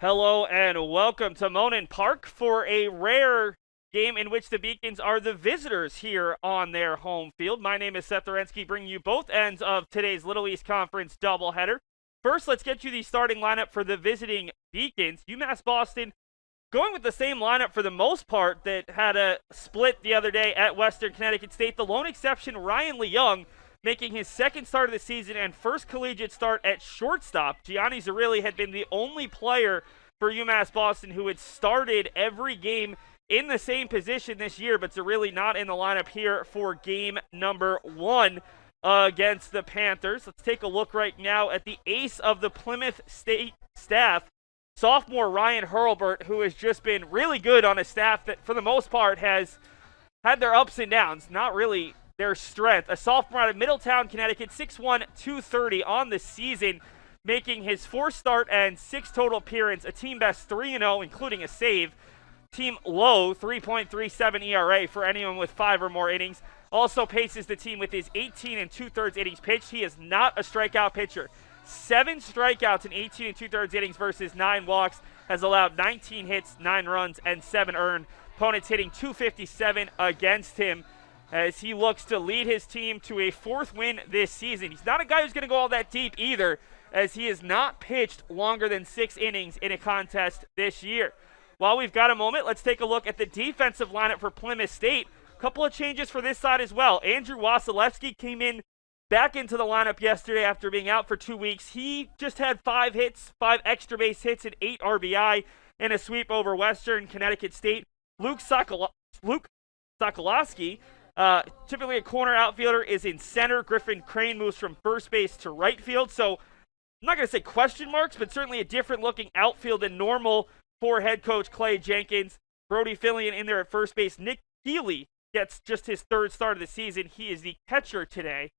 Hello and welcome to Monin Park for a rare game in which the Beacons are the visitors here on their home field. My name is Seth Orensky, bringing you both ends of today's Little East Conference doubleheader. First, let's get you the starting lineup for the visiting Beacons. UMass Boston going with the same lineup for the most part that had a split the other day at Western Connecticut State. The lone exception, Ryan Leung, making his second start of the season and first collegiate start at shortstop. Gianni Zarilli had been the only player for UMass Boston who had started every game in the same position this year, but Zarilli not in the lineup here for game number one against the Panthers. Let's take a look right now at the ace of the Plymouth State staff, sophomore Ryan Hurlburt, who has just been really good on a staff that for the most part has had their ups and downs, not really their strength. A sophomore out of Middletown, Connecticut, 6'1", 230 on the season, making his fourth start and six total appearance, a team best 3-0, including a save. Team low, 3.37 ERA for anyone with 5 or more innings. Also paces the team with his 18 2/3 innings pitched. He is not a strikeout pitcher. 7 strikeouts in 18 2/3 innings versus 9 walks, has allowed 19 hits, 9 runs, and 7 earned. Opponents hitting .257 against him as he looks to lead his team to a 4th win this season. He's not a guy who's going to go all that deep either, as he has not pitched longer than 6 innings in a contest this year. While we've got a moment, let's take a look at the defensive lineup for Plymouth State. A couple of changes for this side as well. Andrew Wasilewski came in back into the lineup yesterday after being out for 2 weeks. He just had 5 hits, 5 extra base hits, and 8 RBI in a sweep over Western Connecticut State. Luke Sokolowski, typically a corner outfielder, is in center. Griffin Crane moves from first base to right field. So I'm not going to say question marks, but certainly a different looking outfield than normal for head coach Clay Jenkins. Brody Fillion in there at first base. Nick Healy gets just his 3rd start of the season. He is the catcher today.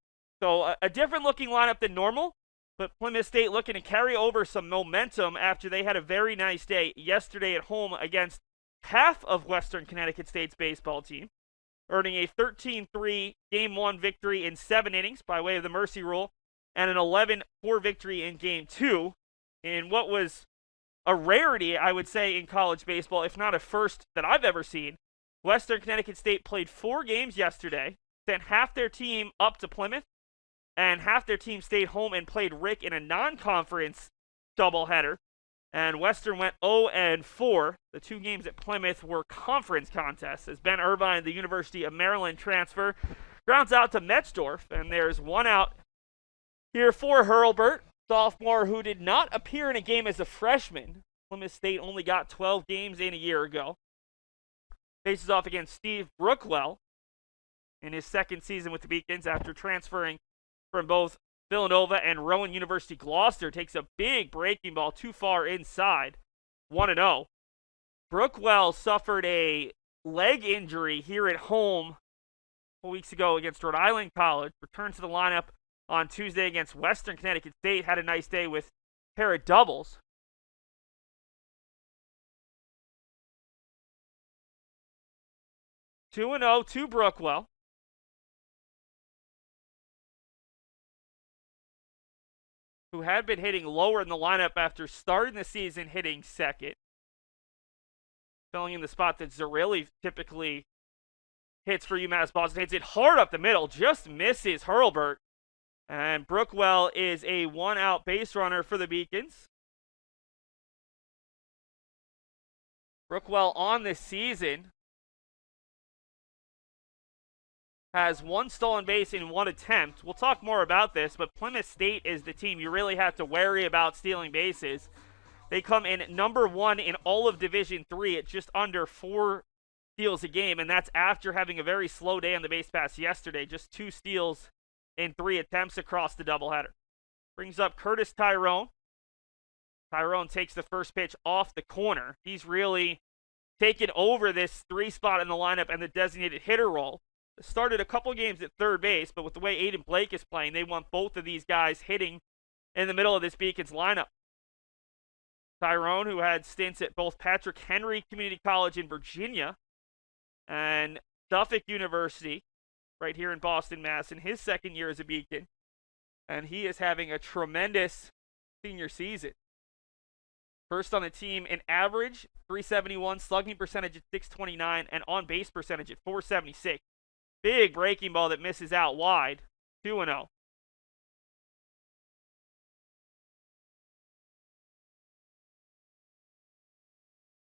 So a different looking lineup than normal, but Plymouth State looking to carry over some momentum after they had a very nice day yesterday at home against half of Western Connecticut State's baseball team, earning a 13-3 Game 1 victory in 7 innings by way of the mercy rule, and an 11-4 victory in Game 2 in what was a rarity, I would say, in college baseball, if not a first that I've ever seen. Western Connecticut State played 4 games yesterday, sent half their team up to Plymouth, and half their team stayed home and played Rick in a non-conference doubleheader. And Western went 0-4. The 2 games at Plymouth were conference contests, as Ben Irvine, the University of Maryland transfer, grounds out to Metzdorf, and there's 1 out here for Hurlburt, sophomore who did not appear in a game as a freshman. Plymouth State only got 12 games in a year ago. Faces off against Steve Brookwell in his 2nd season with the Beacons after transferring from both Villanova and Rowan University Gloucester. Takes a big breaking ball too far inside. 1-0. Brookwell suffered a leg injury here at home a couple weeks ago against Rhode Island College. Returned to the lineup on Tuesday against Western Connecticut State. Had a nice day with a pair of doubles. (2-0) to Brookwell, who had been hitting lower in the lineup after starting the season hitting 2nd. Filling in the spot that Zarilli typically hits for UMass Boston. Hits it hard up the middle, just misses Hurlburt. And Brookwell is a 1-out base runner for the Beacons. Brookwell on this season has 1 stolen base in 1 attempt. We'll talk more about this, but Plymouth State is the team you really have to worry about stealing bases. They come in number 1 in all of Division III at just under 4 steals a game, and that's after having a very slow day on the base pass yesterday. Just 2 steals in 3 attempts across the doubleheader. Brings up Curtis Tyrone. Tyrone takes the first pitch off the corner. He's really taken over this 3 spot in the lineup and the designated hitter role. Started a couple games at third base, but with the way Aidan Blake is playing, they want both of these guys hitting in the middle of this Beacons lineup. Tyrone, who had stints at both Patrick Henry Community College in Virginia and Suffolk University, right here in Boston, Mass, in his 2nd year as a Beacon. And he is having a tremendous senior season. First on the team in average, 371, slugging percentage at 629, and on base percentage at 476. Big breaking ball that misses out wide, 2-0.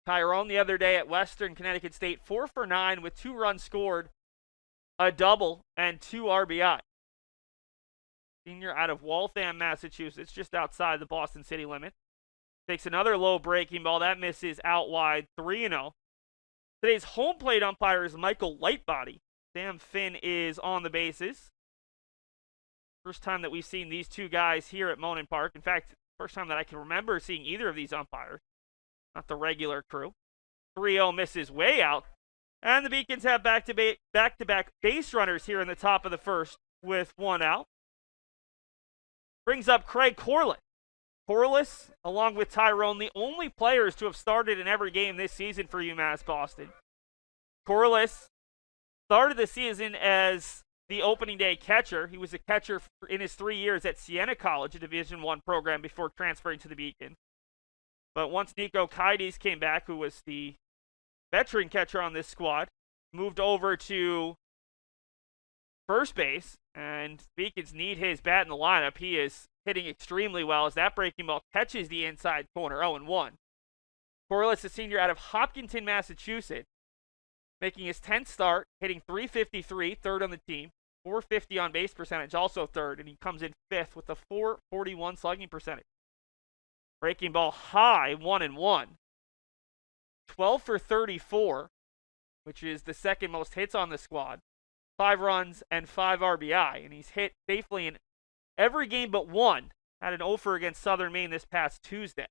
Tyrone the other day at Western Connecticut State, 4 for 9 with 2 runs scored, a double, and 2 RBI. Senior out of Waltham, Massachusetts, just outside the Boston city limit. Takes another low breaking ball. That misses out wide, 3-0. Today's home plate umpire is Michael Lightbody. Sam Finn is on the bases. First time that we've seen these two guys here at Monin Park. In fact, first time that I can remember seeing either of these umpires. Not the regular crew. 3-0 misses way out. And the Beacons have back-to-back base runners here in the top of the first with 1 out. Brings up Craig Corliss. Corliss, along with Tyrone, the only players to have started in every game this season for UMass Boston. Corliss started the season as the opening day catcher. He was a catcher in his 3 years at Siena College, a Division I program, before transferring to the Beacons. But once Nico Kaides came back, who was the veteran catcher on this squad, moved over to first base, and Beacons need his bat in the lineup. He is hitting extremely well as that breaking ball catches the inside corner, 0-1. Corliss, a senior out of Hopkinton, Massachusetts, making his 10th start, hitting .353, third on the team, .450 on base percentage, also third, and he comes in 5th with a .441 slugging percentage. Breaking ball high, 1-1. 12 for 34, which is the second most hits on the squad. 5 runs and 5 RBI, and he's hit safely in every game but one. Had an 0-for against Southern Maine this past Tuesday.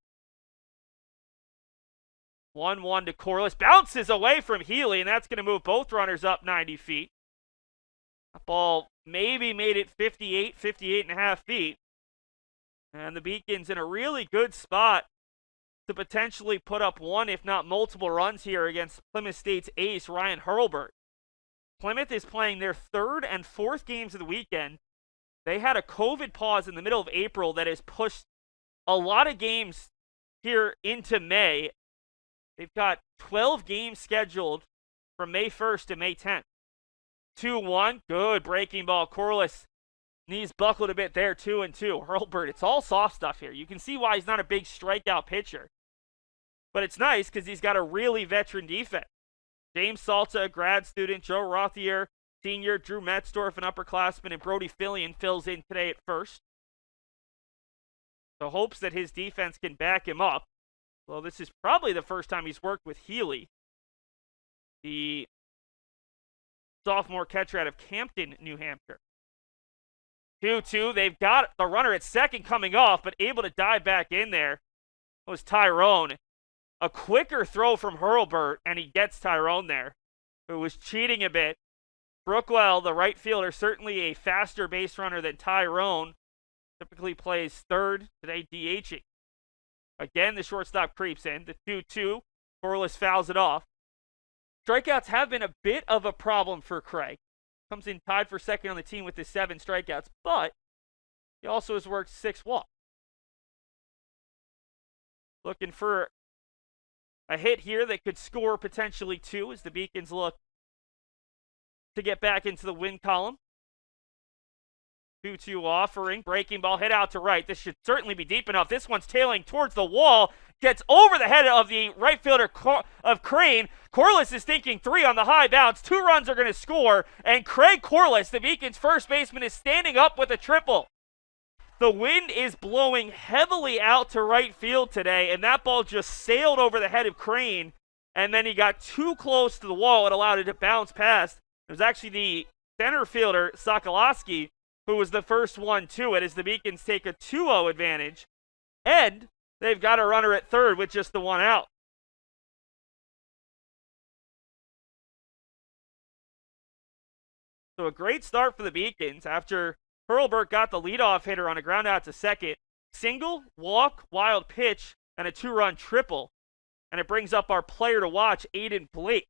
1-1 to Corliss. Bounces away from Healy, and that's going to move both runners up 90 feet. That ball maybe made it 58 and a half feet. And the Beacons in a really good spot to potentially put up one, if not multiple runs here against Plymouth State's ace, Ryan Hurlburt. Plymouth is playing their 3rd and 4th games of the weekend. They had a COVID pause in the middle of April that has pushed a lot of games here into May. They've got 12 games scheduled from May 1st to May 10th. 2-1, good breaking ball. Corliss, knees buckled a bit there, 2-2. Hurlburt, it's all soft stuff here. You can see why he's not a big strikeout pitcher. But it's nice because he's got a really veteran defense. James Salta, a grad student, Joe Rothier, senior, Drew Metzdorf, an upperclassman, and Brody Fillion fills in today at first. So hopes that his defense can back him up. Well, this is probably the first time he's worked with Healy, the sophomore catcher out of Campden, New Hampshire. 2-2, they've got the runner at second coming off, but able to dive back in there was Tyrone. A quicker throw from Hurlburt, and he gets Tyrone there, who was cheating a bit. Brookwell, the right fielder, certainly a faster base runner than Tyrone. Typically plays third, today DHing. Again, the shortstop creeps in. The 2-2, Corliss fouls it off. Strikeouts have been a bit of a problem for Craig. Comes in tied for second on the team with his 7 strikeouts, but he also has worked 6 walks. Looking for a hit here that could score potentially 2 as the Beacons look to get back into the win column. 2-2 offering, breaking ball, hit out to right. This should certainly be deep enough. This one's tailing towards the wall, gets over the head of the right fielder of Crane. Corliss is thinking 3 on the high bounce. 2 runs are going to score, and Craig Corliss, the Beacons' first baseman, is standing up with a triple. The wind is blowing heavily out to right field today, and that ball just sailed over the head of Crane, and then he got too close to the wall and allowed it to bounce past. It was actually the center fielder, Sokolowski, who was the first one to it as the Beacons take a 2-0 advantage. And they've got a runner at third with just the 1 out. So a great start for the Beacons after Hurlburt got the leadoff hitter on a ground out to second. Single, walk, wild pitch, and a 2-run triple. And it brings up our player to watch, Aidan Blake.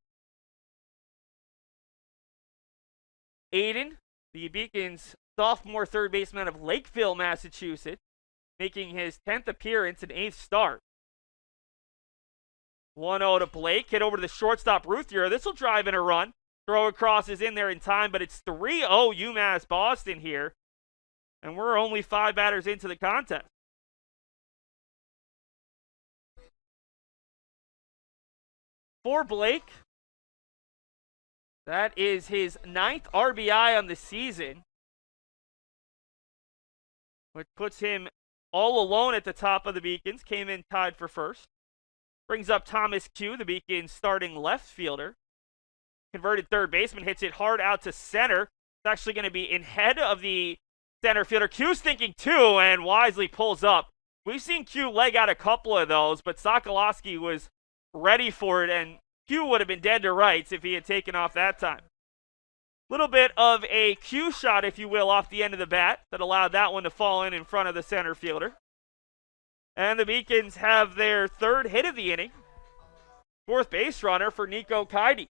Aidan, the Beacons' sophomore third baseman of Lakeville, Massachusetts, making his 10th appearance and 8th start. 1-0 to Blake. Hit over to the shortstop, Ruthier. This will drive in a run. Throw across is in there in time, but it's 3-0 UMass Boston here. And we're only 5 batters into the contest. For Blake, that is his 9th RBI on the season, which puts him all alone at the top of the Beacons. Came in tied for first. Brings up Thomas Q, the Beacons starting left fielder. Converted third baseman, hits it hard out to center. It's actually going to be in head of the center fielder. Q's thinking too, and wisely pulls up. We've seen Q leg out a couple of those, but Sokolowski was ready for it, and Q would have been dead to rights if he had taken off that time. Little bit of a Q shot, if you will, off the end of the bat that allowed that one to fall in front of the center fielder. And the Beacons have their 3rd hit of the inning. 4th base runner for Nico Kaides.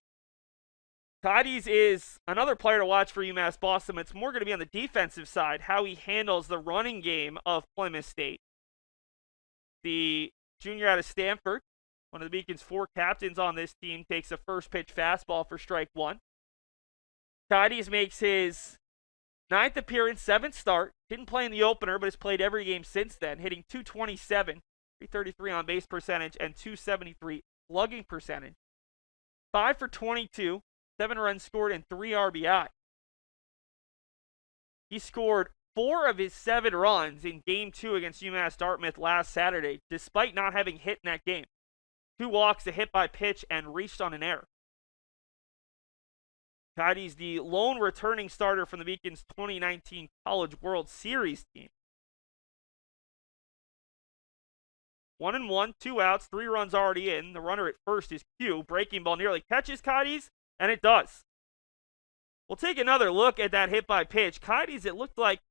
Kaides is another player to watch for UMass Boston. It's more going to be on the defensive side, how he handles the running game of Plymouth State. The junior out of Stanford, one of the Beacons' 4 captains on this team, takes a first pitch fastball for strike 1. Kaides makes his 9th appearance, 7th start. Didn't play in the opener, but has played every game since then, hitting .227, 333 on base percentage, and .273 slugging percentage. 5 for 22, 7 runs scored, and 3 RBI. He scored 4 of his 7 runs in Game 2 against UMass Dartmouth last Saturday, despite not having hit in that game. 2 walks, a hit by pitch, and reached on an error. Kaides, the lone returning starter from the Beacons' 2019 College World Series team. 1-1, 2 outs, 3 runs already in. The runner at first is Q. Breaking ball nearly catches Kaides, and it does. We'll take another look at that hit by pitch. Kaides, it looked like,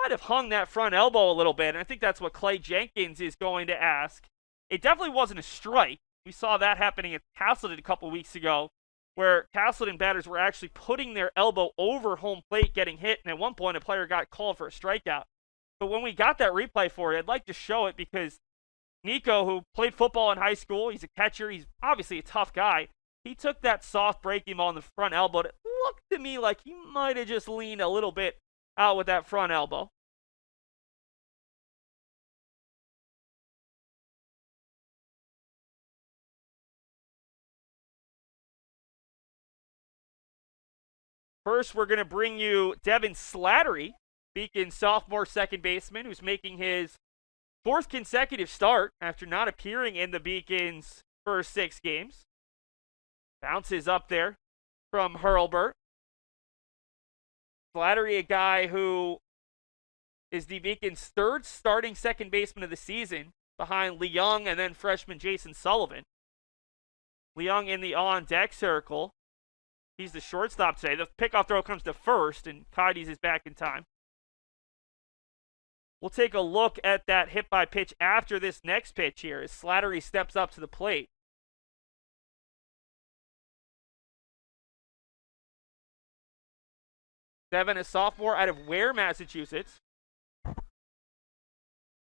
might have hung that front elbow a little bit, and I think that's what Clay Jenkins is going to ask. It definitely wasn't a strike. We saw that happening at Castleton a couple weeks ago, where Castleton batters were actually putting their elbow over home plate getting hit, and at one point a player got called for a strikeout. But when we got that replay for it, I'd like to show it because Nico, who played football in high school, he's a catcher, he's obviously a tough guy. He took that soft breaking ball in the front elbow. It looked to me like he might have just leaned a little bit out with that front elbow. First, we're going to bring you Devin Slattery, Beacon sophomore second baseman, who's making his 4th consecutive start after not appearing in the Beacons' first 6 games. Bounces up there from Hurlburt. Slattery, a guy who is the Beacons' 3rd starting second baseman of the season, behind Leung and then freshman Jason Sullivan. Leung in the on-deck circle. He's the shortstop today. The pickoff throw comes to first, and Kaides is back in time. We'll take a look at that hit by pitch after this next pitch here as Slattery steps up to the plate. Devin, a sophomore out of Ware, Massachusetts.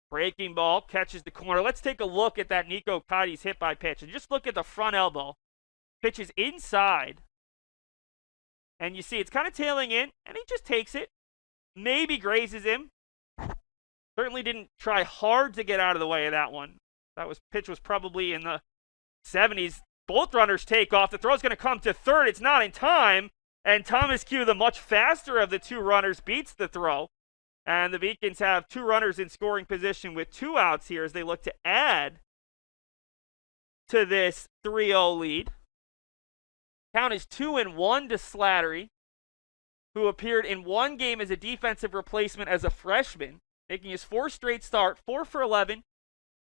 Breaking ball, catches the corner. Let's take a look at that Nico Kaides hit by pitch. And just look at the front elbow. Pitch is inside. And you see it's kind of tailing in, and he just takes it. Maybe grazes him. Certainly didn't try hard to get out of the way of that one. Pitch was probably in the 70s. Both runners take off. The throw's going to come to third. It's not in time. And Thomas Q, the much faster of the 2 runners, beats the throw. And the Beacons have 2 runners in scoring position with 2 outs here as they look to add to this 3-0 lead. Count is 2-1 to Slattery, who appeared in 1 game as a defensive replacement as a freshman, making his 4th straight start, 4 for 11,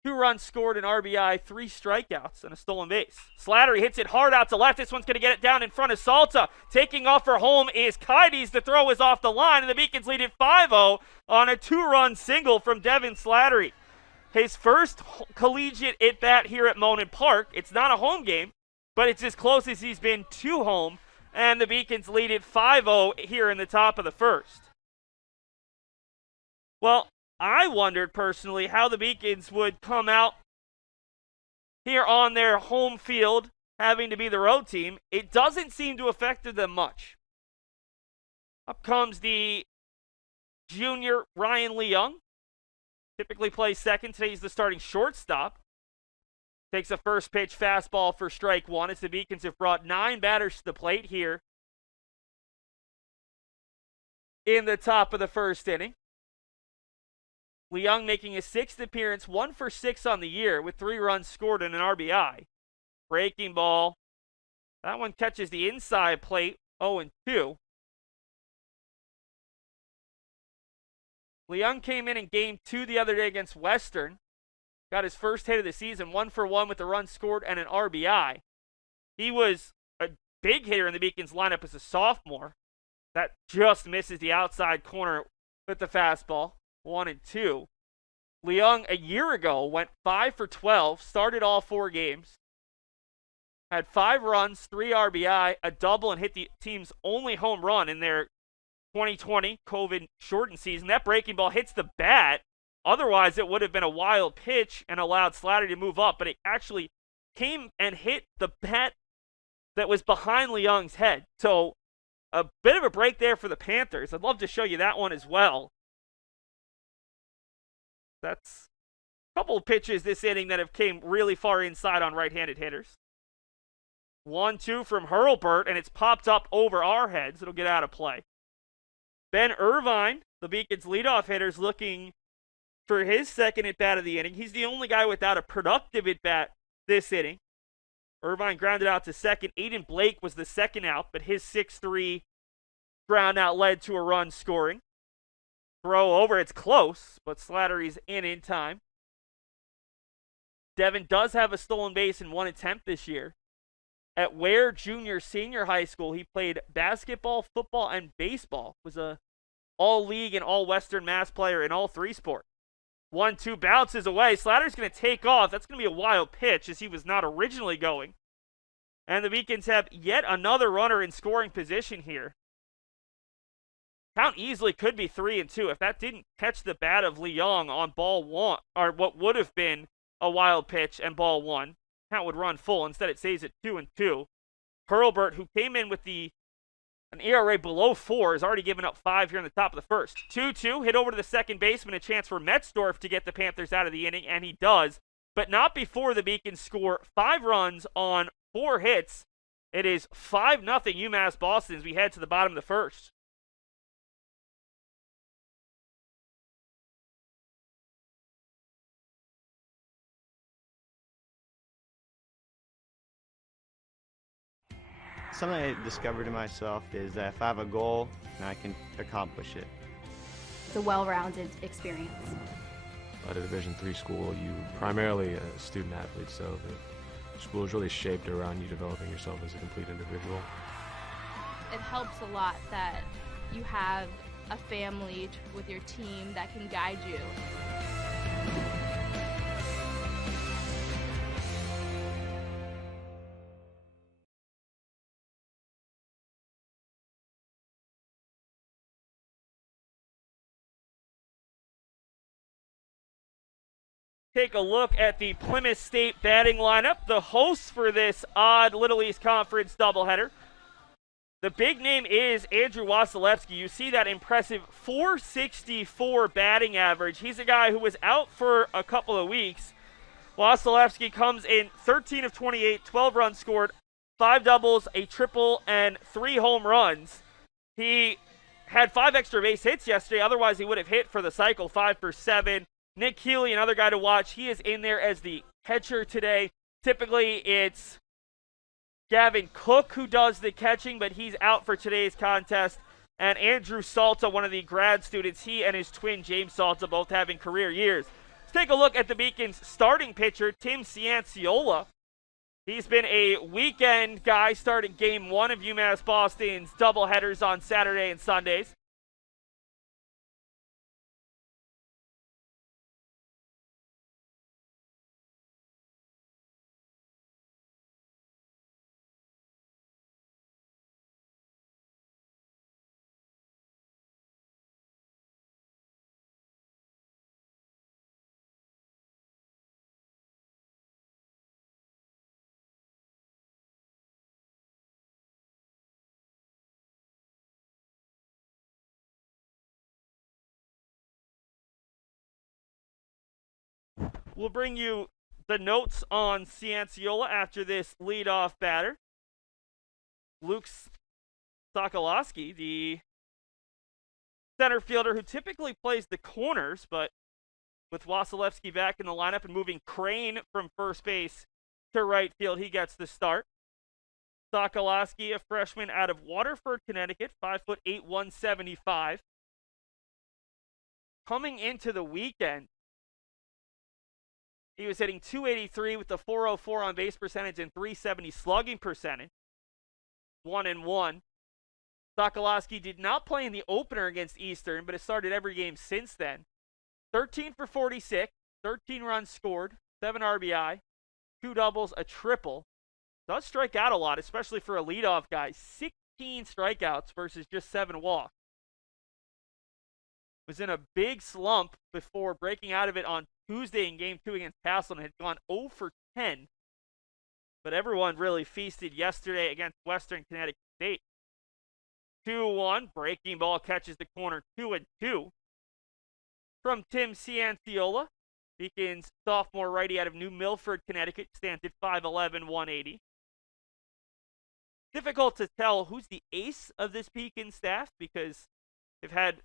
2 runs scored, an RBI, 3 strikeouts, and a stolen base. Slattery hits it hard out to left. This one's going to get it down in front of Salta. Taking off for home is Kaides. The throw is off the line, and the Beacons lead it 5-0 on a 2-run single from Devin Slattery. His first collegiate at-bat here at Monon Park. It's not a home game, but it's as close as he's been to home, and the Beacons lead it 5-0 here in the top of the first. Well, I wondered personally how the Beacons would come out here on their home field, having to be the road team, it doesn't seem to affect them much. Up comes the junior Ryan Leung. Typically plays second. Today he's the starting shortstop. Takes a first pitch fastball for strike one as the Beacons have brought 9 batters to the plate here in the top of the first inning. Leung making his 6th appearance, 1 for 6 on the year with 3 runs scored and an RBI. Breaking ball. That one catches the inside plate, 0-2. Leung came in game 2 the other day against Western. Got his first hit of the season, 1 for 1 with a run scored and an RBI. He was a big hitter in the Beacons lineup as a sophomore. That just misses the outside corner with the fastball, 1-2. Leung a year ago went 5 for 12, started all 4 games. Had 5 runs, 3 RBI, a double, and hit the team's only home run in their 2020 COVID-shortened season. That breaking ball hits the bat. Otherwise, it would have been a wild pitch and allowed Slattery to move up, but it actually came and hit the bat that was behind Leung's head. So a bit of a break there for the Panthers. I'd love to show you that one as well. That's a couple of pitches this inning that have came really far inside on right-handed hitters. 1-2 from Hurlburt, and it's popped up over our heads. It'll get out of play. Ben Irvine, the Beacons leadoff hitter, is looking for his second at-bat of the inning. He's the only guy without a productive at-bat this inning. Irvine grounded out to second. Aidan Blake was the second out, but his 6-3 ground out led to a run scoring. Throw over, it's close, but Slattery's in time. Devin does have a stolen base in 1 attempt this year. At Ware Junior Senior High School, he played basketball, football, and baseball. Was a all-league and all-Western Mass player in all 3 sports. 1-2 bounces away. Slattery's going to take off. That's going to be a wild pitch as he was not originally going. And the Beacons have yet another runner in scoring position here. Count easily could be 3-2 if that didn't catch the bat of Leung on ball 1, or what would have been a wild pitch and ball 1. Count would run full. Instead, it stays at 2-2. Hurlburt, who came in with an ERA below 4, has already given up 5 here in the top of the first. 2-2, hit over to the second baseman, a chance for Metzdorf to get the Panthers out of the inning, and he does, but not before the Beacons score 5 runs on 4 hits. It is 5-0 UMass Boston as we head to the bottom of the first. Something I discovered in myself is that if I have a goal, I can accomplish it. It's a well-rounded experience. At a Division III school, you primarily a student athlete, so the school is really shaped around you developing yourself as a complete individual. It helps a lot that you have a family with your team that can guide you. Take a look at the Plymouth State batting lineup, the hosts for this odd Little East Conference doubleheader. The big name is Andrew Wasilewski. You see that impressive .464 batting average. He's a guy who was out for a couple of weeks. Wasilewski comes in 13 of 28, 12 runs scored, 5 doubles, a triple, and 3 home runs. He had 5 extra base hits yesterday. Otherwise, he would have hit for the cycle, 5 for 7. Nick Healy, another guy to watch. He is in there as the catcher today. Typically, it's Gavin Cook who does the catching, but he's out for today's contest. And Andrew Salta, one of the grad students, he and his twin James Salta both having career years. Let's take a look at the Beacons' starting pitcher, Tim Cianciola. He's been a weekend guy starting game 1 of UMass Boston's doubleheaders on Saturday and Sundays. We'll bring you the notes on Cianciola after this leadoff batter. Luke Sokolowski, the center fielder who typically plays the corners, but with Wasilewski back in the lineup and moving Crane from first base to right field, he gets the start. Sokolowski, a freshman out of Waterford, Connecticut, 5'8", 175. Coming into the weekend, he was hitting .283 with the .404 on base percentage and .370 slugging percentage. 1-1. Sokolowski did not play in the opener against Eastern, but has started every game since then. 13 for 46, 13 runs scored, 7 RBI, 2 doubles, a triple. Does strike out a lot, especially for a leadoff guy. 16 strikeouts versus just 7 walks. Was in a big slump before breaking out of it on Tuesday in Game 2 against Castleton. Had gone 0 for 10. But everyone really feasted yesterday against Western Connecticut State. 2-1, breaking ball catches the corner, 2-2. From Tim Cianciola, Beacon's sophomore righty out of New Milford, Connecticut, stands at 5'11", 180. Difficult to tell who's the ace of this Beacon staff because they've had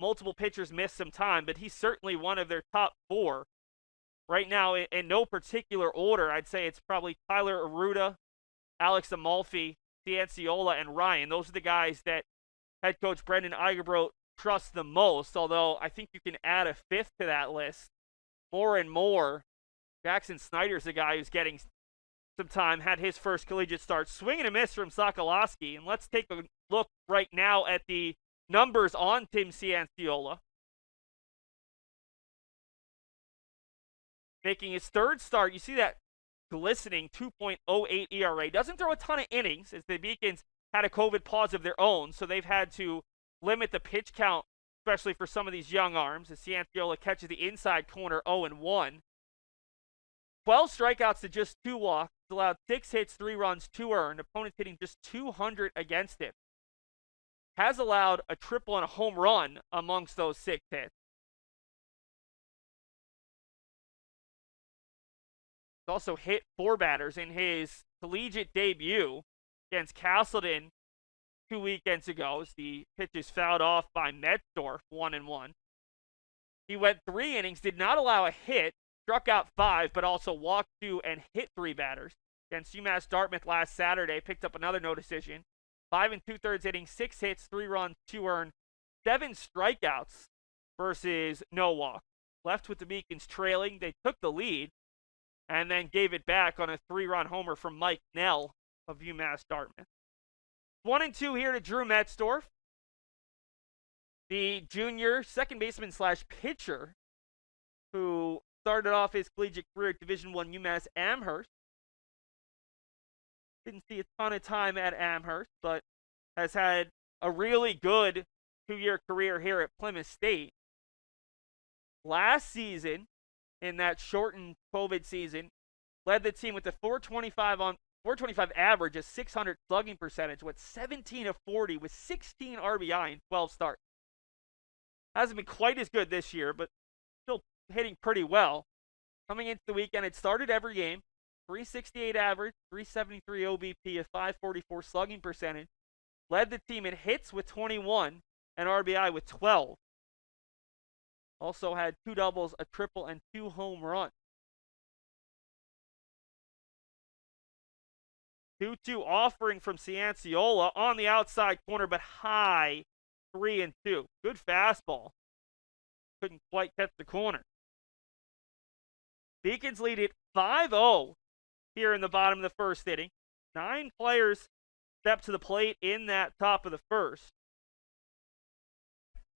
multiple pitchers miss some time, but he's certainly one of their top 4. Right now, in no particular order, I'd say it's probably Tyler Aruda, Alex Amalfi, Cianciola, and Ryan. Those are the guys that head coach Brendan Eigerbrodt trusts the most, although I think you can add a 5th to that list. More and more, Jackson Snyder's the guy who's getting some time, had his first collegiate start. Swing and a miss from Sokolowski, and let's take a look right now at the numbers on Tim Cianciola. Making his 3rd start, you see that glistening 2.08 ERA. Doesn't throw a ton of innings as the Beacons had a COVID pause of their own, so they've had to limit the pitch count, especially for some of these young arms, as Cianciola catches the inside corner 0-1. 12 strikeouts to just 2 walks, allowed 6 hits, 3 runs, 2 earned. Opponents hitting just 200 against him. Has allowed a triple and a home run amongst those 6 hits. He's also hit 4 batters in his collegiate debut against Castleton 2 weekends ago as the pitch is fouled off by Metzdorf, 1-1. He went 3 innings, did not allow a hit, struck out 5, but also walked 2 and hit 3 batters. Against UMass Dartmouth last Saturday, picked up another no decision. 5 2/3 innings, 6 hits, 3 runs, 2 earned, 7 strikeouts versus no walk. Left with the Beacons trailing. They took the lead and then gave it back on a 3-run homer from Mike Nell of UMass Dartmouth. 1-2 here to Drew Metzdorf, the junior second baseman / pitcher who started off his collegiate career at Division I UMass Amherst. Didn't see a ton of time at Amherst, but has had a really good 2-year career here at Plymouth State. Last season, in that shortened COVID season, led the team with a 425 average, a 600 slugging percentage, with 17 of 40 with 16 RBI in 12 starts. Hasn't been quite as good this year, but still hitting pretty well. Coming into the weekend, it started every game. 368 average, 373 OBP, a 544 slugging percentage. Led the team in hits with 21 and RBI with 12. Also had 2 doubles, a triple, and 2 home runs. 2-2 offering from Cianciola on the outside corner, but high, 3-2. Good fastball. Couldn't quite catch the corner. Beacons lead it 5-0 here in the bottom of the first inning. 9 players stepped to the plate in that top of the first.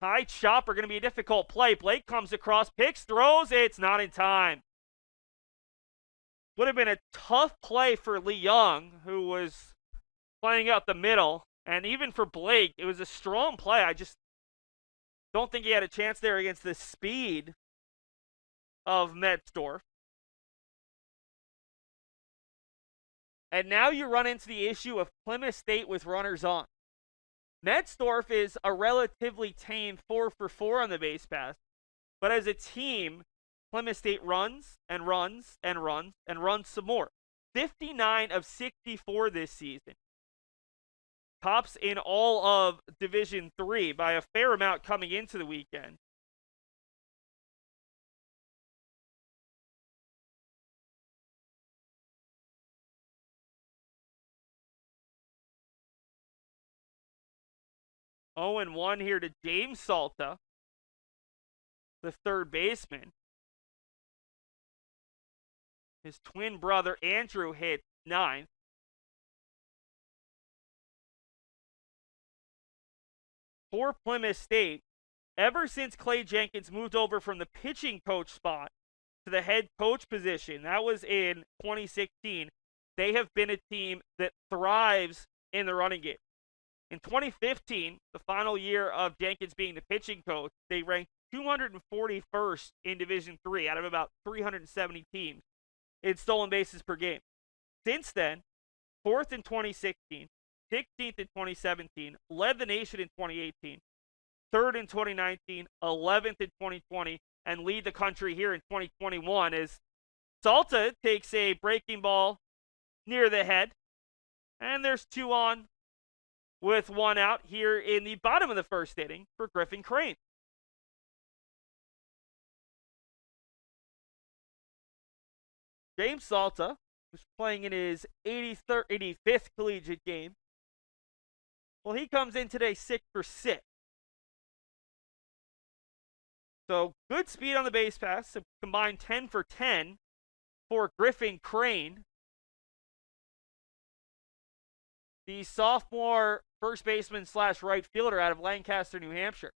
High chopper going to be a difficult play. Blake comes across, picks, throws. It's not in time. Would have been a tough play for Lee Young, who was playing out the middle. And even for Blake, it was a strong play. I just don't think he had a chance there against the speed of Metzdorf. And now you run into the issue of Plymouth State with runners on. Metzdorf is a relatively tame 4 for 4 on the base pass. But as a team, Plymouth State runs and runs and runs and runs some more. 59 of 64 this season. Tops in all of Division III by a fair amount coming into the weekend. Oh, and 1 here to James Salta, the third baseman. His twin brother Andrew hit 9th. For Plymouth State, ever since Clay Jenkins moved over from the pitching coach spot to the head coach position, that was in 2016, they have been a team that thrives in the running game. In 2015, the final year of Jenkins being the pitching coach, they ranked 241st in Division III out of about 370 teams in stolen bases per game. Since then, 4th in 2016, 16th in 2017, led the nation in 2018, 3rd in 2019, 11th in 2020, and lead the country here in 2021 as Salta takes a breaking ball near the head, and there's 2 on with 1 out here in the bottom of the first inning for Griffin Crane. James Salta, who's playing in his 85th collegiate game, well, he comes in today 6 for 6. So good speed on the base pass, a combined 10 for 10 for Griffin Crane. The sophomore first baseman / right fielder out of Lancaster, New Hampshire.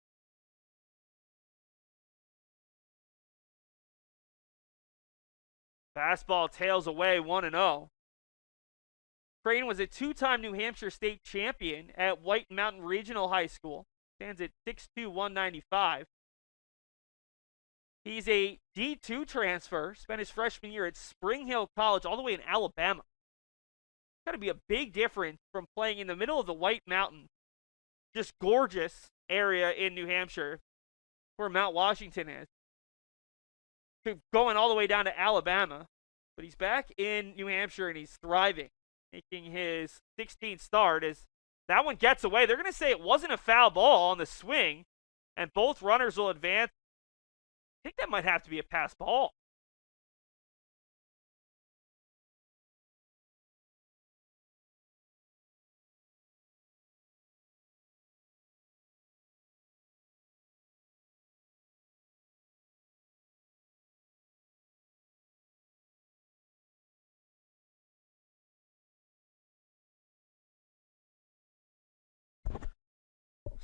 Fastball tails away 1-0. Crane was a 2-time New Hampshire State champion at White Mountain Regional High School. Stands at 6'2", 195. He's a D2 transfer. Spent his freshman year at Spring Hill College all the way in Alabama. Got to be a big difference from playing in the middle of the White Mountains. Just gorgeous area in New Hampshire where Mount Washington is. Going all the way down to Alabama. But he's back in New Hampshire and he's thriving. Making his 16th start as that one gets away. They're going to say it wasn't a foul ball on the swing. And both runners will advance. I think that might have to be a pass ball.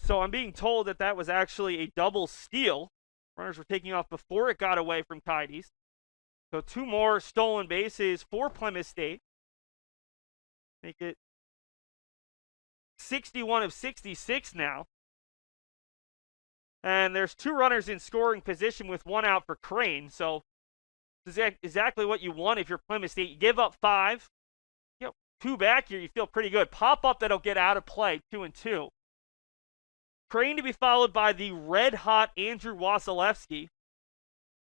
So I'm being told that that was actually a double steal. Runners were taking off before it got away from Tides. So 2 more stolen bases for Plymouth State. Make it 61 of 66 now. And there's 2 runners in scoring position with 1 out for Crane. So this is exactly what you want if you're Plymouth State. You give up 5. 2 back here, you feel pretty good. Pop up that'll get out of play, 2-2. Crane to be followed by the red-hot Andrew Wasilewski,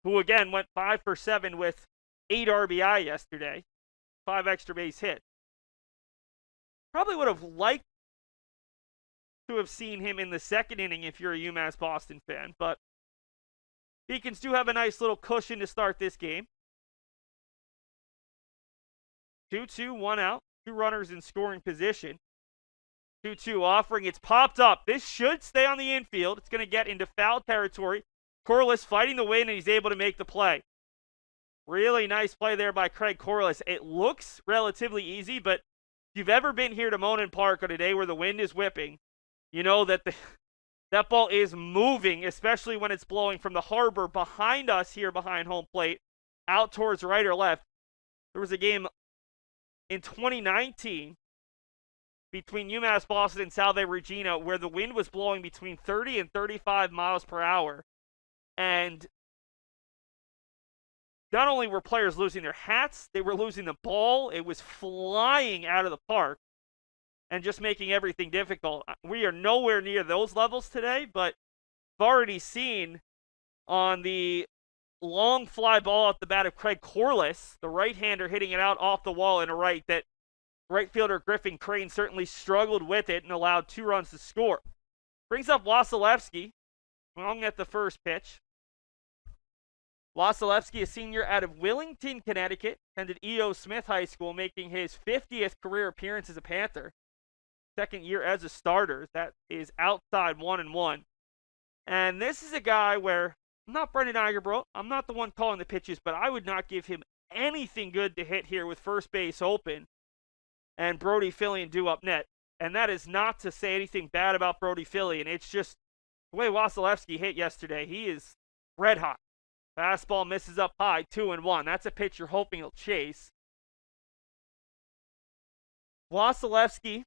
who again went 5 for 7 with 8 RBI yesterday, 5 extra base hits. Probably would have liked to have seen him in the second inning if you're a UMass Boston fan, but Beacons do have a nice little cushion to start this game. 2-2, 1 out, 2 runners in scoring position. 2-2 offering. It's popped up. This should stay on the infield. It's going to get into foul territory. Corliss fighting the wind, and he's able to make the play. Really nice play there by Craig Corliss. It looks relatively easy, but if you've ever been here to Monin Park on a day where the wind is whipping, you know that that ball is moving, especially when it's blowing from the harbor behind us here behind home plate out towards right or left. There was a game in 2019 between UMass Boston and Salve Regina where the wind was blowing between 30 and 35 miles per hour. And not only were players losing their hats, they were losing the ball. It was flying out of the park and just making everything difficult. We are nowhere near those levels today, but I've already seen on the long fly ball at the bat of Craig Corliss, the right-hander hitting it out off the wall in a right that right fielder Griffin Crane certainly struggled with it and allowed 2 runs to score. Brings up Wasilewski, swung at the first pitch. Wasilewski, a senior out of Willington, Connecticut, attended E.O. Smith High School, making his 50th career appearance as a Panther. Second year as a starter. That is outside 1-1. And this is a guy where I'm not Brendan Igerbrook. I'm not the one calling the pitches, but I would not give him anything good to hit here with first base open and Brody Fillion due up net. And that is not to say anything bad about Brody Fillion. It's just the way Wasilewski hit yesterday. He is red hot. Fastball misses up high, 2-1. That's a pitch you're hoping he'll chase. Wasilewski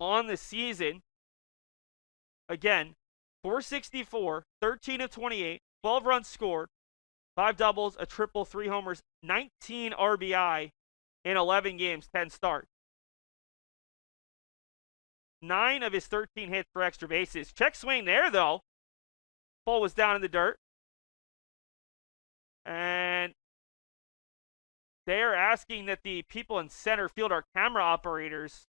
on the season, again, 464, 13 of 28, 12 runs scored, 5 doubles, a triple, 3 homers, 19 RBI in 11 games, 10 starts. 9 of his 13 hits for extra bases. Check swing there, though. Ball was down in the dirt. And they are asking that the people in center field, our camera operators,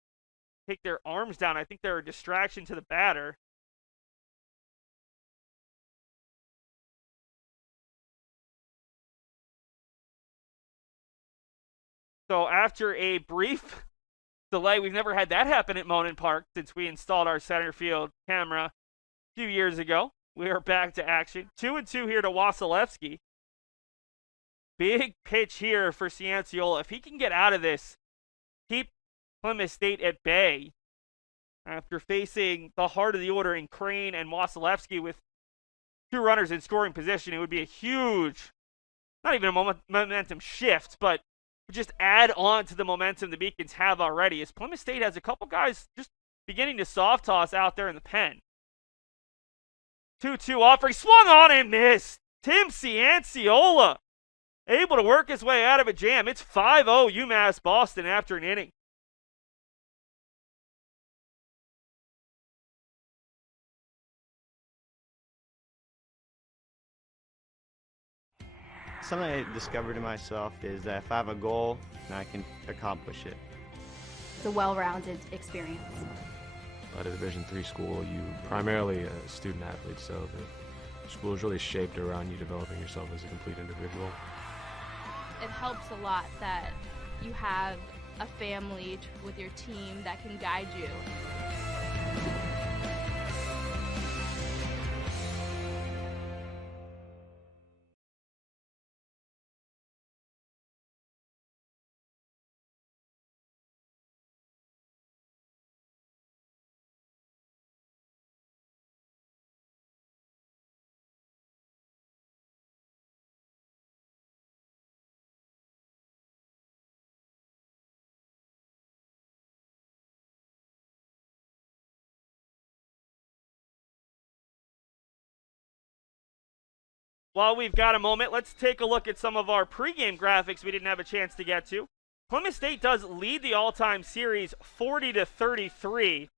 take their arms down. I think they're a distraction to the batter. So after a brief delay, we've never had that happen at Monin Park since we installed our center field camera a few years ago. We are back to action. 2-2 here to Wasilewski. Big pitch here for Cianciola. If he can get out of this, keep Plymouth State at bay after facing the heart of the order in Crane and Wasilewski with 2 runners in scoring position, it would be a huge, not even a momentum shift, but just add on to the momentum the Beacons have already, as Plymouth State has a couple guys just beginning to soft toss out there in the pen. 2-2 offering, swung on and missed. Tim Cianciola able to work his way out of a jam. It's 5-0 UMass Boston after an inning. Something I discovered in myself is that if I have a goal, then I can accomplish it. It's a well-rounded experience. At a Division III school, you primarily a student athlete, so the school is really shaped around you developing yourself as a complete individual. It helps a lot that you have a family with your team that can guide you. While we've got a moment, let's take a look at some of our pregame graphics we didn't have a chance to get to. Plymouth State does lead the all-time series 40-33,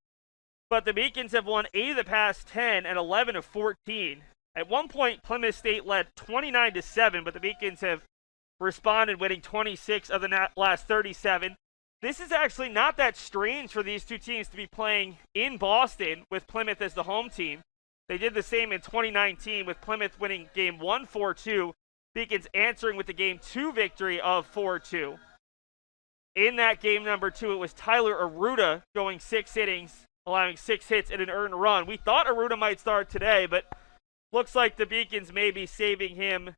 but the Beacons have won 8 of the past 10 and 11 of 14. At one point, Plymouth State led 29-7, but the Beacons have responded, winning 26 of the last 37. This is actually not that strange for these two teams to be playing in Boston with Plymouth as the home team. They did the same in 2019 with Plymouth winning Game 1 4-2, Beacons answering with the Game 2 victory of 4-2. In that game number 2, it was Tyler Aruda going 6 innings, allowing 6 hits and an earned run. We thought Aruda might start today, but looks like the Beacons may be saving him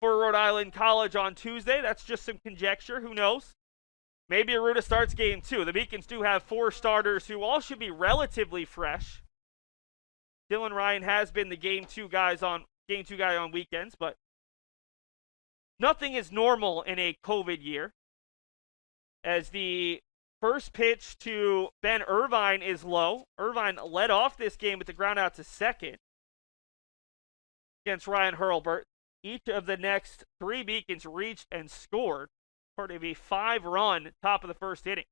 for Rhode Island College on Tuesday. That's just some conjecture. Who knows? Maybe Aruda starts Game 2. The Beacons do have 4 starters who all should be relatively fresh. Dylan Ryan has been the Game 2 guy on weekends, but nothing is normal in a COVID year. As the first pitch to Ben Irvine is low. Irvine led off this game with the ground out to second against Ryan Hurlburt. Each of the next 3 Beacons reached and scored, part of a 5-run top of the first inning.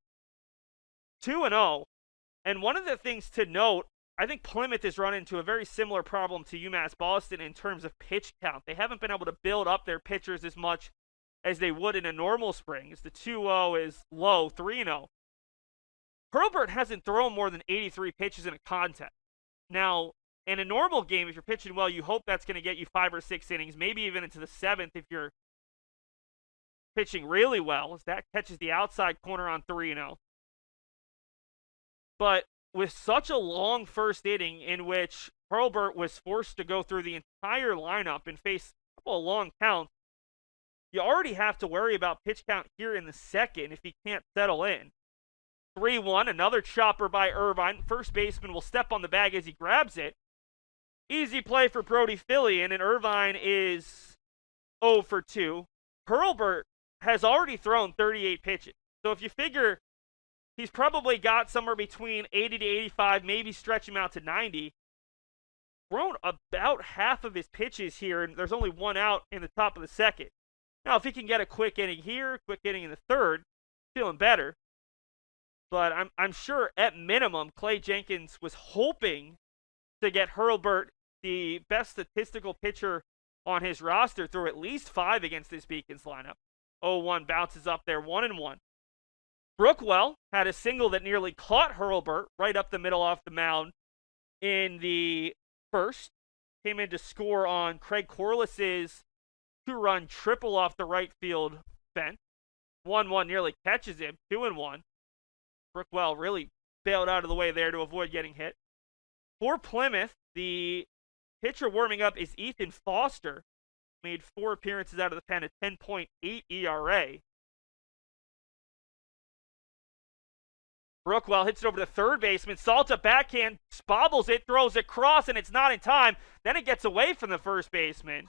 2-0. And one of the things to note I think Plymouth has run into a very similar problem to UMass Boston in terms of pitch count. They haven't been able to build up their pitchers as much as they would in a normal spring. As the 2-0 is low, 3-0. Hurlburt hasn't thrown more than 83 pitches in a contest. Now, in a normal game, if you're pitching well, you hope that's going to get you 5 or 6 innings, maybe even into the 7th if you're pitching really well, as that catches the outside corner on 3-0. But with such a long first inning in which Hurlburt was forced to go through the entire lineup and face a couple of long counts, you already have to worry about pitch count here in the second if he can't settle in. 3-1, another chopper by Irvine. First baseman will step on the bag as he grabs it. Easy play for Brody Fillion, and Irvine is 0 for 2. Hurlburt has already thrown 38 pitches. So if you figure he's probably got somewhere between 80 to 85, maybe stretch him out to 90. Thrown about half of his pitches here, and there's only one out in the top of the second. Now, if he can get a quick inning here, quick inning in the third, feeling better. But I'm sure at minimum, Clay Jenkins was hoping to get Hurlburt, the best statistical pitcher on his roster, through at least 5 against this Beacons lineup. 0-1 bounces up there, 1-1. Brookwell had a single that nearly caught Hurlburt right up the middle off the mound in the first. Came in to score on Craig Corliss's 2-run triple off the right field fence. 1-1 nearly catches him, 2-1. Brookwell really bailed out of the way there to avoid getting hit. For Plymouth, the pitcher warming up is Ethan Foster. Made 4 appearances out of the pen, a 10.8 ERA. Brookwell hits it over to third baseman. Salta backhand, bobbles it, throws it across, and it's not in time. Then it gets away from the first baseman.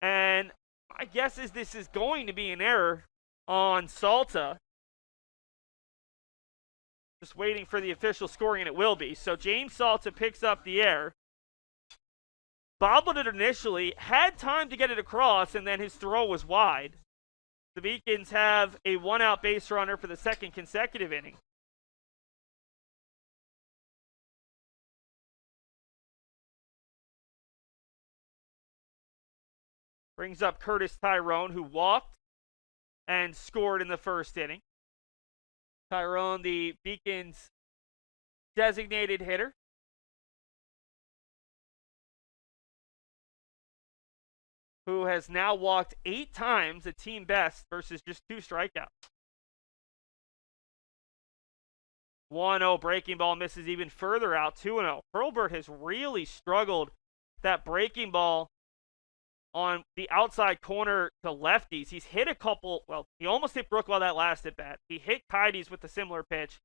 And my guess is this is going to be an error on Salta. Just waiting for the official scoring, and it will be. So James Salta picks up the error. Bobbled it initially, had time to get it across, and then his throw was wide. The Beacons have a 1-out base runner for the second consecutive inning. Brings up Curtis Tyrone, who walked and scored in the first inning. Tyrone, the Beacons' designated hitter. Who has now walked 8 times, a team best, versus just 2 strikeouts. 1-0 breaking ball misses even further out, 2-0. Hurlburt has really struggled that breaking ball on the outside corner to lefties. He's hit a couple, well, he almost hit Brookwell that last at bat. He hit Kides with a similar pitch,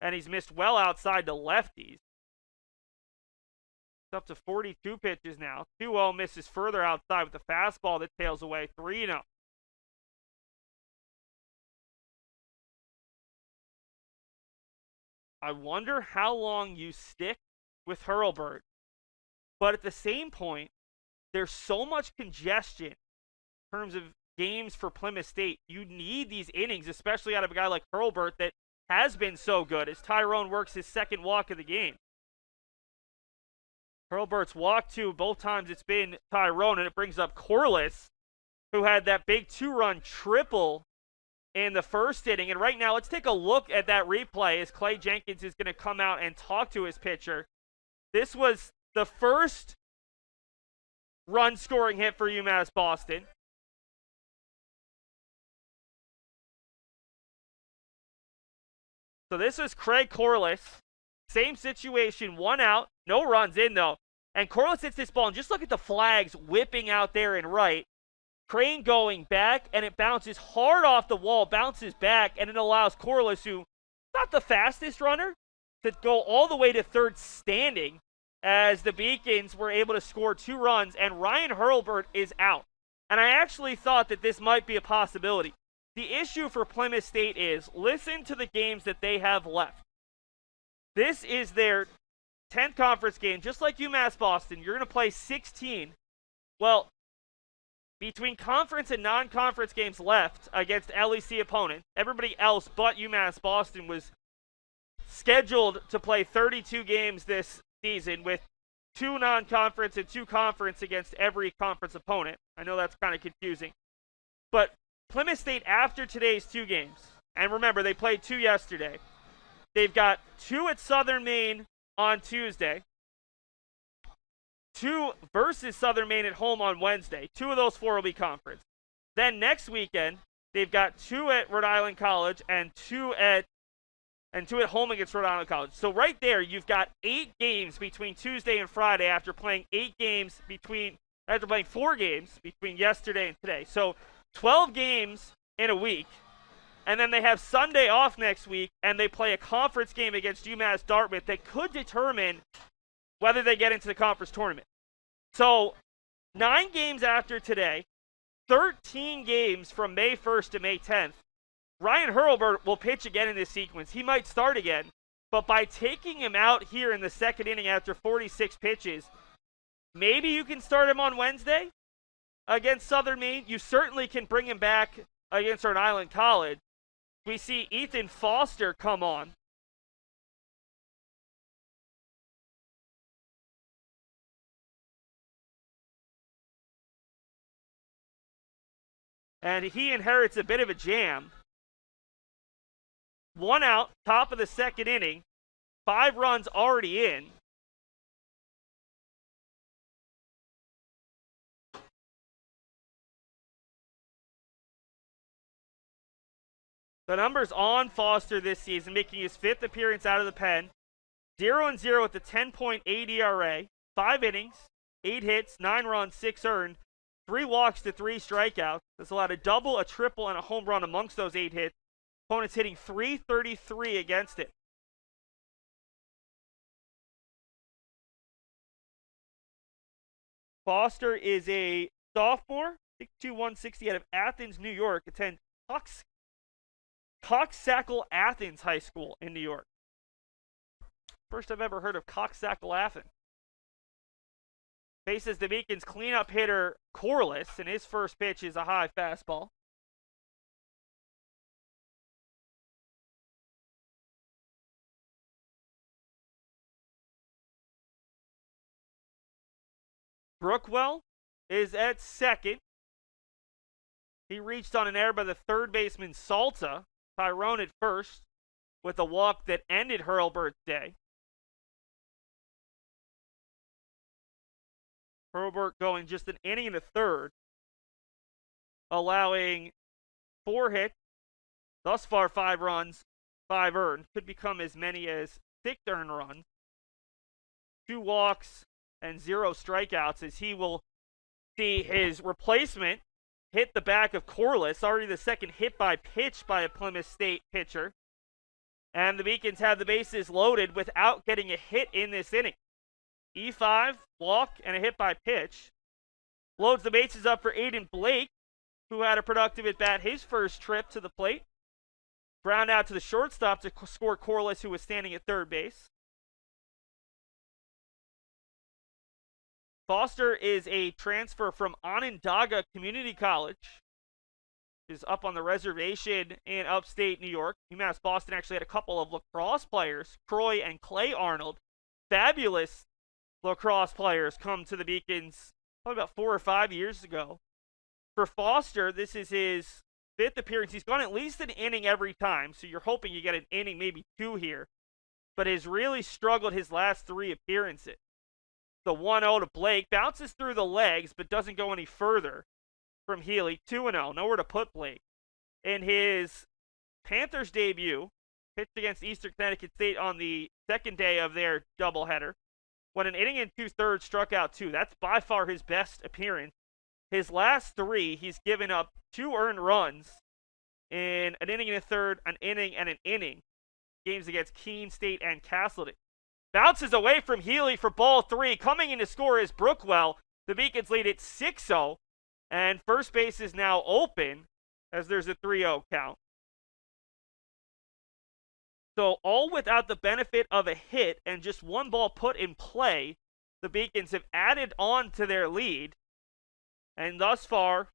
and he's missed well outside to lefties. It's up to 42 pitches now. 2-0 misses further outside with a fastball that tails away, 3-0. I wonder how long you stick with Hurlburt, but at the same point, there's so much congestion in terms of games for Plymouth State. You need these innings, especially out of a guy like Hurlburt that has been so good as Tyrone works his second walk of the game. Hurlburt's walked 2 both times it's been Tyrone, and it brings up Corliss, who had that big 2-run triple in the first inning. And right now, let's take a look at that replay as Clay Jenkins is going to come out and talk to his pitcher. This was the first run-scoring hit for UMass Boston. So this is Craig Corliss. Same situation, 1 out, no runs in though. And Corliss hits this ball, and just look at the flags whipping out there in right. Crane going back, and it bounces hard off the wall, bounces back, and it allows Corliss, who not the fastest runner, to go all the way to third standing as the Beacons were able to score 2 runs, and Ryan Hurlburt is out. And I actually thought that this might be a possibility. The issue for Plymouth State is, listen to the games that they have left. This is their 10th conference game, just like UMass Boston. You're going to play 16. Well, between conference and non-conference games left against LEC opponents, everybody else but UMass Boston was scheduled to play 32 games this season with 2 non-conference and 2 conference against every conference opponent. I know that's kind of confusing. But Plymouth State, after today's 2 games, and remember, they played 2 yesterday. They've got 2 at Southern Maine on Tuesday, 2 versus Southern Maine at home on Wednesday. 2 of those 4 will be conference. Then next weekend, they've got 2 at Rhode Island College and 2 at home against Rhode Island College. So right there, you've got 8 games between Tuesday and Friday after playing 4 games between yesterday and today. So 12 games in a week. And then they have Sunday off next week, and they play a conference game against UMass Dartmouth that could determine whether they get into the conference tournament. So 9 games after today, 13 games from May 1st to May 10th. Ryan Hurlburt will pitch again in this sequence. He might start again, but by taking him out here in the second inning after 46 pitches, maybe you can start him on Wednesday against Southern Maine. You certainly can bring him back against Rhode Island College. We see Aidan Foster come on. And he inherits a bit of a jam. 1 out, top of the second inning. 5 runs already in. The numbers on Foster this season, making his 5th appearance out of the pen. 0-0 with the 10.8 ERA. 5 innings, 8 hits, 9 runs, 6 earned. 3 walks to 3 strikeouts. That's allowed a double, a triple, and a home run amongst those 8 hits. Opponents hitting .333 against it. Foster is a sophomore, 6'2", 160 out of Athens, New York. Attends Coxsackie Athens High School in New York. First I've ever heard of Coxsackie Athens. Faces the Beacons cleanup hitter Corliss, and his first pitch is a high fastball. Brookwell is at second. He reached on an error by the third baseman Salta. Tyrone at first with a walk that ended Hurlburt's day. Hurlburt going just an inning and a third, allowing 4 hits. Thus far, 5 runs, 5 earned. Could become as many as 6 earned runs. 2 walks and 0 strikeouts, as he will see his replacement hit the back of Corliss, already the second hit by pitch by a Plymouth State pitcher. And the Beacons have the bases loaded without getting a hit in this inning. E5, walk, and a hit by pitch. Loads the bases up for Aidan Blake, who had a productive at-bat his first trip to the plate. Ground out to the shortstop to score Corliss, who was standing at third base. Foster is a transfer from Onondaga Community College. Is up on the reservation in upstate New York. UMass Boston actually had a couple of lacrosse players, Croy and Clay Arnold. Fabulous lacrosse players come to the Beacons probably about 4 or 5 years ago. For Foster, this is his 5th appearance. He's gone at least an inning every time, so you're hoping you get an inning, maybe 2 here. But has really struggled his last 3 appearances. The 1-0 to Blake, bounces through the legs, but doesn't go any further from Healy. 2-0, nowhere to put Blake. In his Panthers debut, pitched against Eastern Connecticut State on the second day of their doubleheader. Went an inning and 2/3, struck out 2. That's by far his best appearance. His last 3, he's given up 2 earned runs in an inning and a third, an inning, and an inning. Games against Keene State and Castleton. Bounces away from Healy for ball 3. Coming in to score is Brookwell. The Beacons lead at 6-0. And first base is now open as there's a 3-0 count. So all without the benefit of a hit and just 1 ball put in play, the Beacons have added on to their lead. And thus far,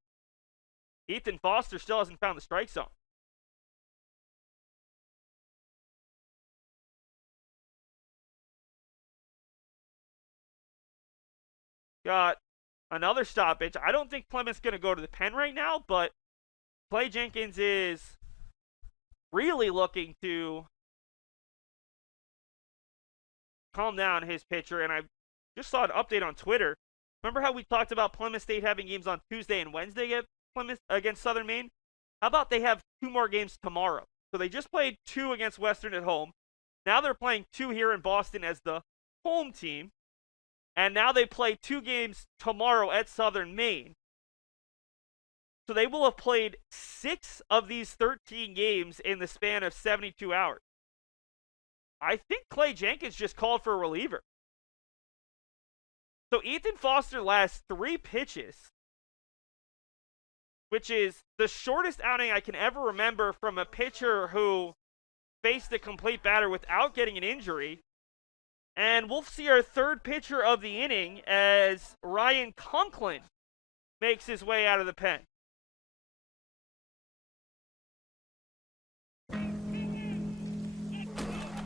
Aidan Foster still hasn't found the strike zone. got another stoppage. I don't think Plymouth's going to go to the pen right now, but Clay Jenkins is really looking to calm down his pitcher, and I just saw an update on Twitter. Remember how we talked about Plymouth State having games on Tuesday and Wednesday against Southern Maine? How about they have 2 more games tomorrow? So they just played 2 against Western at home. Now they're playing 2 here in Boston as the home team. And now they play 2 games tomorrow at Southern Maine. So they will have played 6 of these 13 games in the span of 72 hours. I think Clay Jenkins just called for a reliever. So Ethan Foster lasts 3 pitches, which is the shortest outing I can ever remember from a pitcher who faced a complete batter without getting an injury. And we'll see our 3rd pitcher of the inning as Ryan Conklin makes his way out of the pen.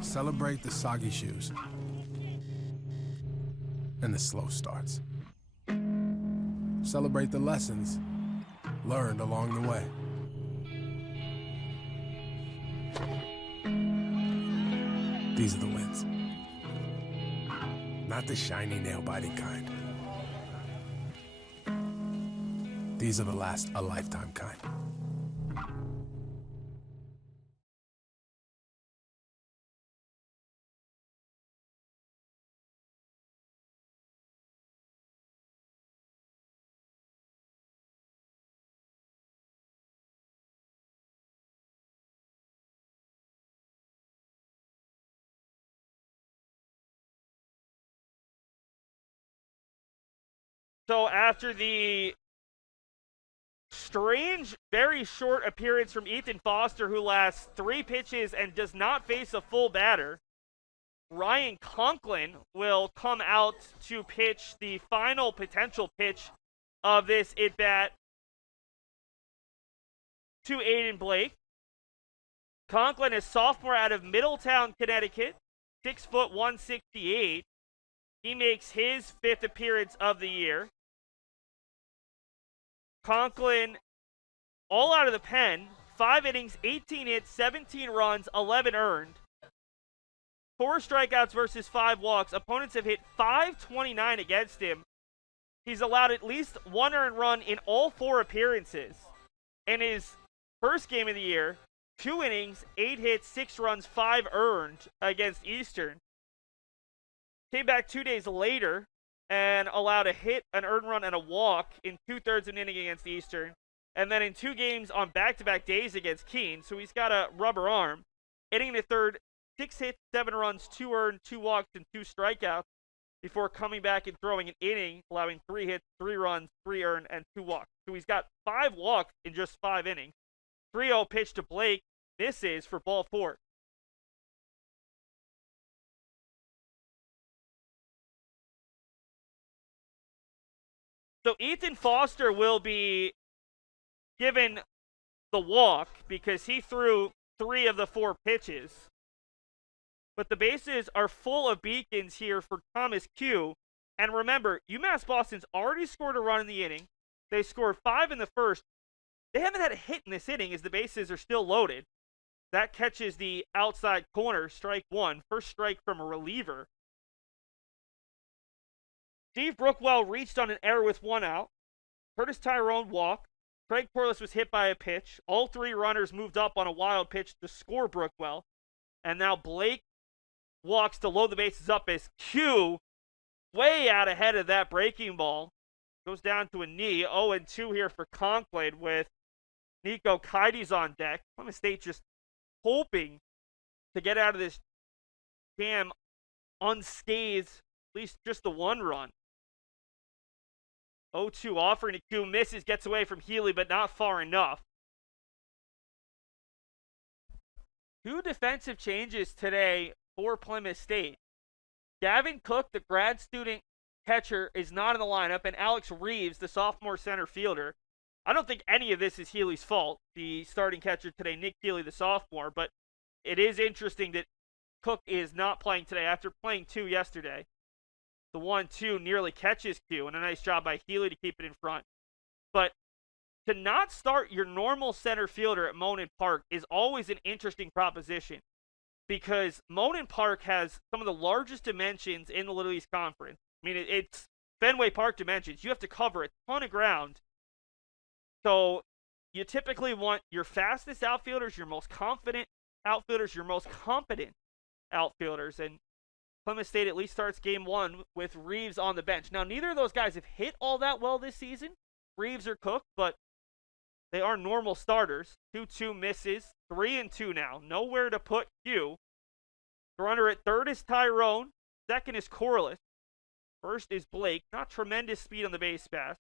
Celebrate the soggy shoes and the slow starts. Celebrate the lessons learned along the way. These are the wins. Not the shiny, nail-biting kind. These are the last a lifetime kind. So after the strange, very short appearance from Ethan Foster, who lasts 3 pitches and does not face a full batter, Ryan Conklin will come out to pitch the final potential pitch of this at-bat to Aidan Blake. Conklin is sophomore out of Middletown, Connecticut, 6 foot 168. He makes his 5th appearance of the year. Conklin, all out of the pen, 5 innings, 18 hits, 17 runs, 11 earned. 4 strikeouts versus 5 walks. Opponents have hit .529 against him. He's allowed at least 1 earned run in all 4 appearances. In his first game of the year, 2 innings, 8 hits, 6 runs, 5 earned against Eastern. Came back 2 days later and allowed a hit, an earned run, and a walk in 2/3 of an inning against Eastern. And then in 2 games on back-to-back days against Keene, so he's got a rubber arm. Inning the 3rd, 6 hits, 7 runs, 2 earned, 2 walks, and 2 strikeouts before coming back and throwing an inning, allowing 3 hits, 3 runs, 3 earned, and 2 walks. So he's got 5 walks in just 5 innings. 3-0 pitch to Blake, misses for ball 4. So Ethan Foster will be given the walk because he threw 3 of the 4 pitches. But the bases are full of beacons here for Thomas Q. And remember, UMass Boston's already scored a run in the inning. They scored 5 in the first. They haven't had a hit in this inning as the bases are still loaded. That catches the outside corner, strike 1. First strike from a reliever. Steve Brookwell reached on an error with 1 out. Curtis Tyrone walked. Craig Corliss was hit by a pitch. All 3 runners moved up on a wild pitch to score Brookwell. And now Blake walks to load the bases up as Q, way out ahead of that breaking ball, goes down to a knee. 0-2 here for Conklin with Nico Kides on deck. Plymouth State just hoping to get out of this jam unscathed, at least just the 1 run. 0-2 offering to Q, misses, gets away from Healy, but not far enough. 2 defensive changes today for Plymouth State. Gavin Cook, the grad student catcher, is not in the lineup, and Alex Reeves, the sophomore center fielder. I don't think any of this is Healy's fault, the starting catcher today, Nick Healy, the sophomore, but it is interesting that Cook is not playing today after playing 2 yesterday. The 1-2 nearly catches Q, and a nice job by Healy to keep it in front. But to not start your normal center fielder at Monin Park is always an interesting proposition, because Monin Park has some of the largest dimensions in the Little East Conference. I mean, it's Fenway Park dimensions. You have to cover a ton of ground. So you typically want your fastest outfielders, your most confident outfielders, your most competent outfielders. And Plymouth State at least starts game one with Reeves on the bench. Now, neither of those guys have hit all that well this season, Reeves or Cook, but they are normal starters. 2-2 misses. 3-2 now. Nowhere to put Q. The runner at third is Tyrone. Second is Corliss. First is Blake. Not tremendous speed on the base pass.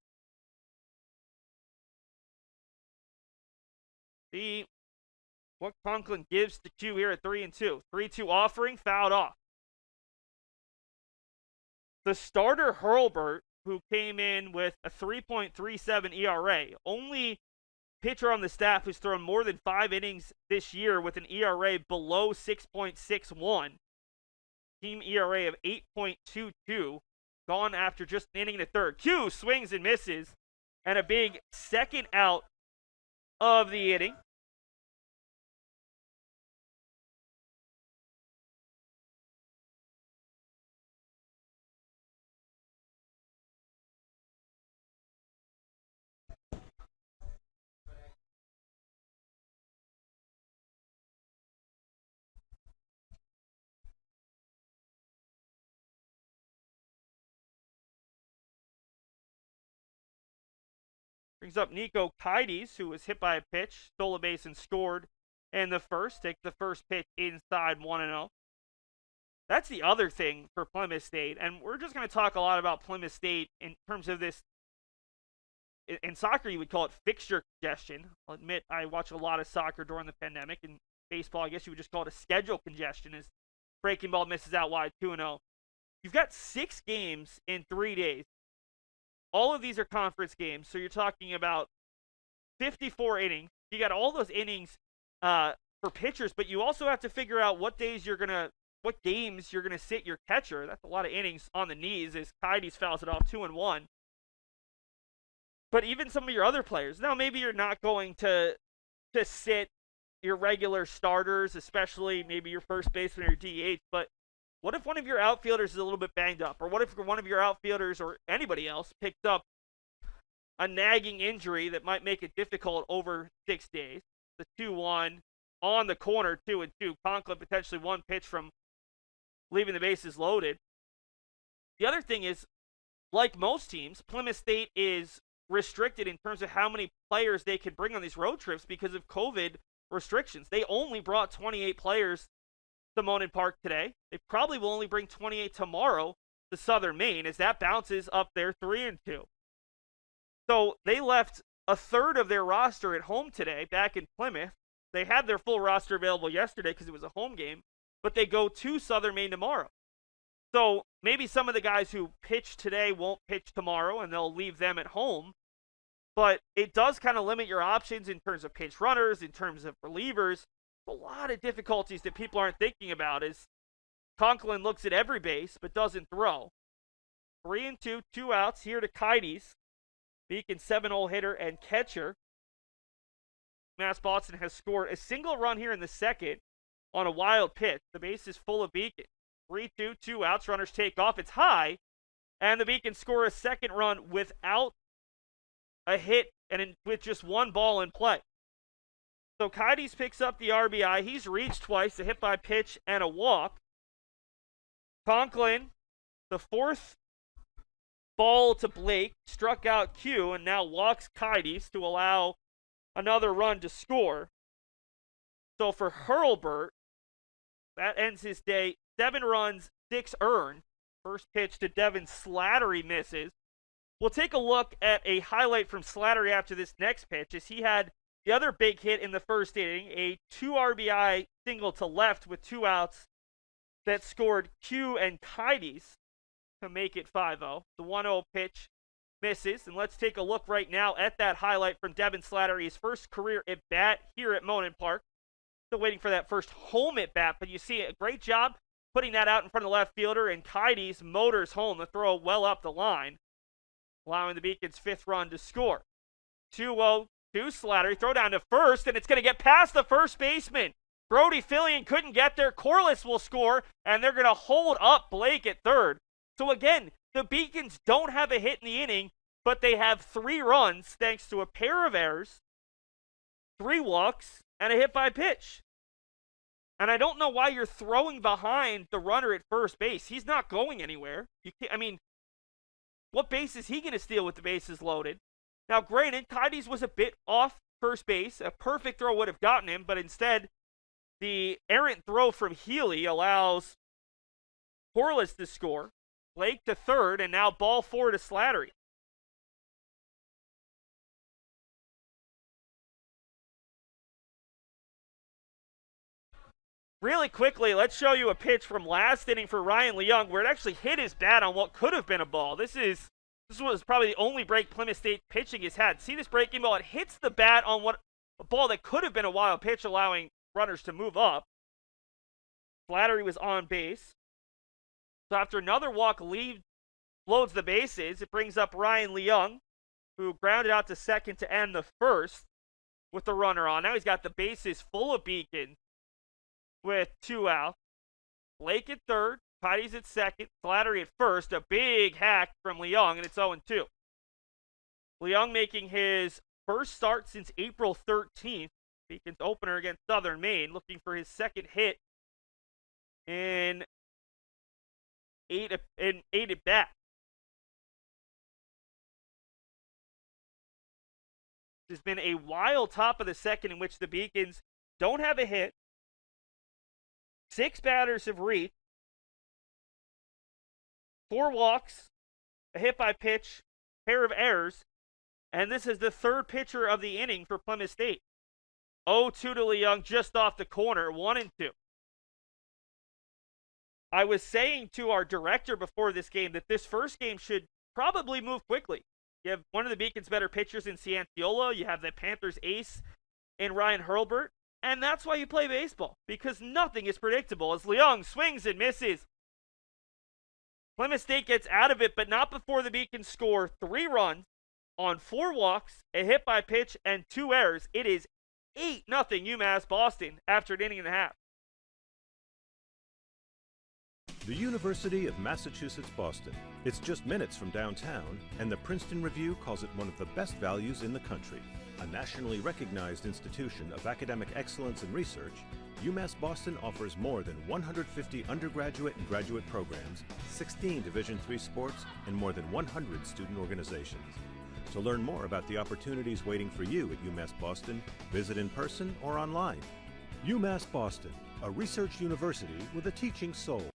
See what Conklin gives to Q here at 3-2. 3-2 offering, fouled off. The starter Hurlburt, who came in with a 3.37 ERA, only pitcher on the staff who's thrown more than 5 innings this year with an ERA below 6.61. Team ERA of 8.22. Gone after just an inning and a third. Q swings and misses. And a big second out of the inning. Brings up Nico Kides, who was hit by a pitch, stole a base and scored in the first. Takes the first pitch inside 1-0. That's the other thing for Plymouth State, and we're just going to talk a lot about Plymouth State in terms of this. In soccer, you would call it fixture congestion. I'll admit I watch a lot of soccer during the pandemic. In baseball, I guess you would just call it a schedule congestion as breaking ball misses out wide 2-0. You've got 6 games in 3 days. All of these are conference games, so you're talking about 54 innings. You got all those innings for pitchers, but you also have to figure out what games you're gonna sit your catcher. That's a lot of innings on the knees as Kides fouls it off 2-1. But even some of your other players, now maybe you're not going to sit your regular starters, especially maybe your first baseman or your DH, but what if one of your outfielders is a little bit banged up? Or what if one of your outfielders or anybody else picks up a nagging injury that might make it difficult over 6 days? The 2-1 on the corner, 2-2. Conklin potentially one pitch from leaving the bases loaded. The other thing is, like most teams, Plymouth State is restricted in terms of how many players they can bring on these road trips because of COVID restrictions. They only brought 28 players to Monin Park today. They probably will only bring 28 tomorrow to Southern Maine as that bounces up there 3-2. So they left a third of their roster at home today back in Plymouth. They had their full roster available yesterday because it was a home game, but they go to Southern Maine tomorrow. So maybe some of the guys who pitch today won't pitch tomorrow and they'll leave them at home. But it does kind of limit your options in terms of pinch runners, in terms of relievers. A lot of difficulties that people aren't thinking about as Conklin looks at every base but doesn't throw. 3-2, 2 outs here to Kides. Beacon 7-hole hitter and catcher. UMass Boston has scored a single run here in the second on a wild pitch. The base is full of Beacon. 3-2, 2 outs. Runners take off. It's high. And the Beacon score a second run without a hit and with just one ball in play. So Kides picks up the RBI. He's reached twice, a hit by pitch and a walk. Conklin, the fourth ball to Blake, struck out Q and now walks Kides to allow another run to score. So for Hurlburt, that ends his day. 7 runs, 6 earned. First pitch to Devin Slattery misses. We'll take a look at a highlight from Slattery after this next pitch as he had the other big hit in the first inning, a 2 RBI single to left with 2 outs that scored Q and Kides to make it 5-0. The 1-0 pitch misses, and let's take a look right now at that highlight from Devin Slattery, his first career at bat here at Monin Park. Still waiting for that first home at bat, but you see a great job putting that out in front of the left fielder, and Kides motors home the throw well up the line, allowing the Beacons' 5th run to score. 2-0 to Slattery. Throw down to first, and it's going to get past the first baseman. Brody Fillion couldn't get there. Corliss will score, and they're going to hold up Blake at third. So again, the Beacons don't have a hit in the inning, but they have 3 runs thanks to a pair of errors, 3 walks, and a hit by pitch. And I don't know why you're throwing behind the runner at first base. He's not going anywhere. What base is he going to steal with the bases loaded? Now, granted, Kides was a bit off first base. A perfect throw would have gotten him, but instead, the errant throw from Healy allows Corliss to score. Blake to third, and now ball 4 to Slattery. Really quickly, let's show you a pitch from last inning for Ryan Leung, where it actually hit his bat on what could have been a ball. This was probably the only break Plymouth State pitching has had. See this breaking ball? It hits the bat on a ball that could have been a wild pitch, allowing runners to move up. Slattery was on base. So after another walk loads the bases, it brings up Ryan Leung, who grounded out to second to end the first with the runner on. Now he's got the bases full of Beacons with 2 out. Blake at third, Kides at second, Slattery at first. A big hack from Leung, and it's 0-2. Leung making his first start since April 13th. Beacons opener against Southern Maine, looking for his second hit in 8 at bat. There's been a wild top of the second in which the Beacons don't have a hit. 6 batters have reached. 4 walks, a hit by pitch, pair of errors, and this is the 3rd pitcher of the inning for Plymouth State. 0-2 to Leung just off the corner, 1-2. I was saying to our director before this game that this first game should probably move quickly. You have one of the Beacons' better pitchers in Cianciola. You have the Panthers' ace in Ryan Hurlburt. And that's why you play baseball, because nothing is predictable. As Leung swings and misses, Plymouth State gets out of it, but not before the Beacons score 3 runs on 4 walks, a hit by pitch, and 2 errors. It is 8-0 UMass Boston after an inning and a half. The University of Massachusetts Boston. It's just minutes from downtown, and the Princeton Review calls it one of the best values in the country. A nationally recognized institution of academic excellence and research, UMass Boston offers more than 150 undergraduate and graduate programs, 16 Division III sports, and more than 100 student organizations. To learn more about the opportunities waiting for you at UMass Boston, visit in person or online. UMass Boston, a research university with a teaching soul.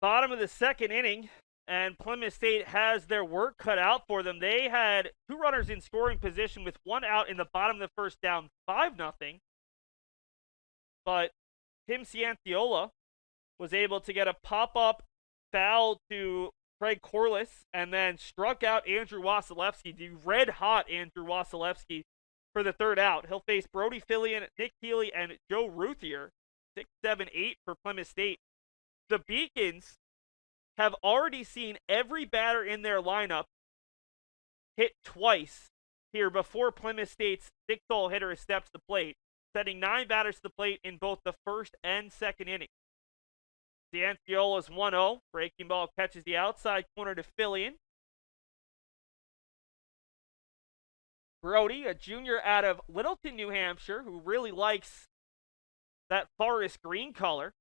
Bottom of the second inning, and Plymouth State has their work cut out for them. They had 2 runners in scoring position with 1 out in the bottom of the first, down 5-0. But Tim Cianciola was able to get a pop-up foul to Craig Corliss, and then struck out Andrew Wasilewski, the red-hot Andrew Wasilewski, for the third out. He'll face Brody Fillion, Nick Healy, and Joe Ruthier, 6, 7, 8 for Plymouth State. The Beacons have already seen every batter in their lineup hit twice here before Plymouth State's sixth-hole hitter steps the plate, setting 9 batters to the plate in both the first and second innings. Cianciola's 1-0. Breaking ball catches the outside corner to Fillion. Brody, a junior out of Littleton, New Hampshire, who really likes that forest green color.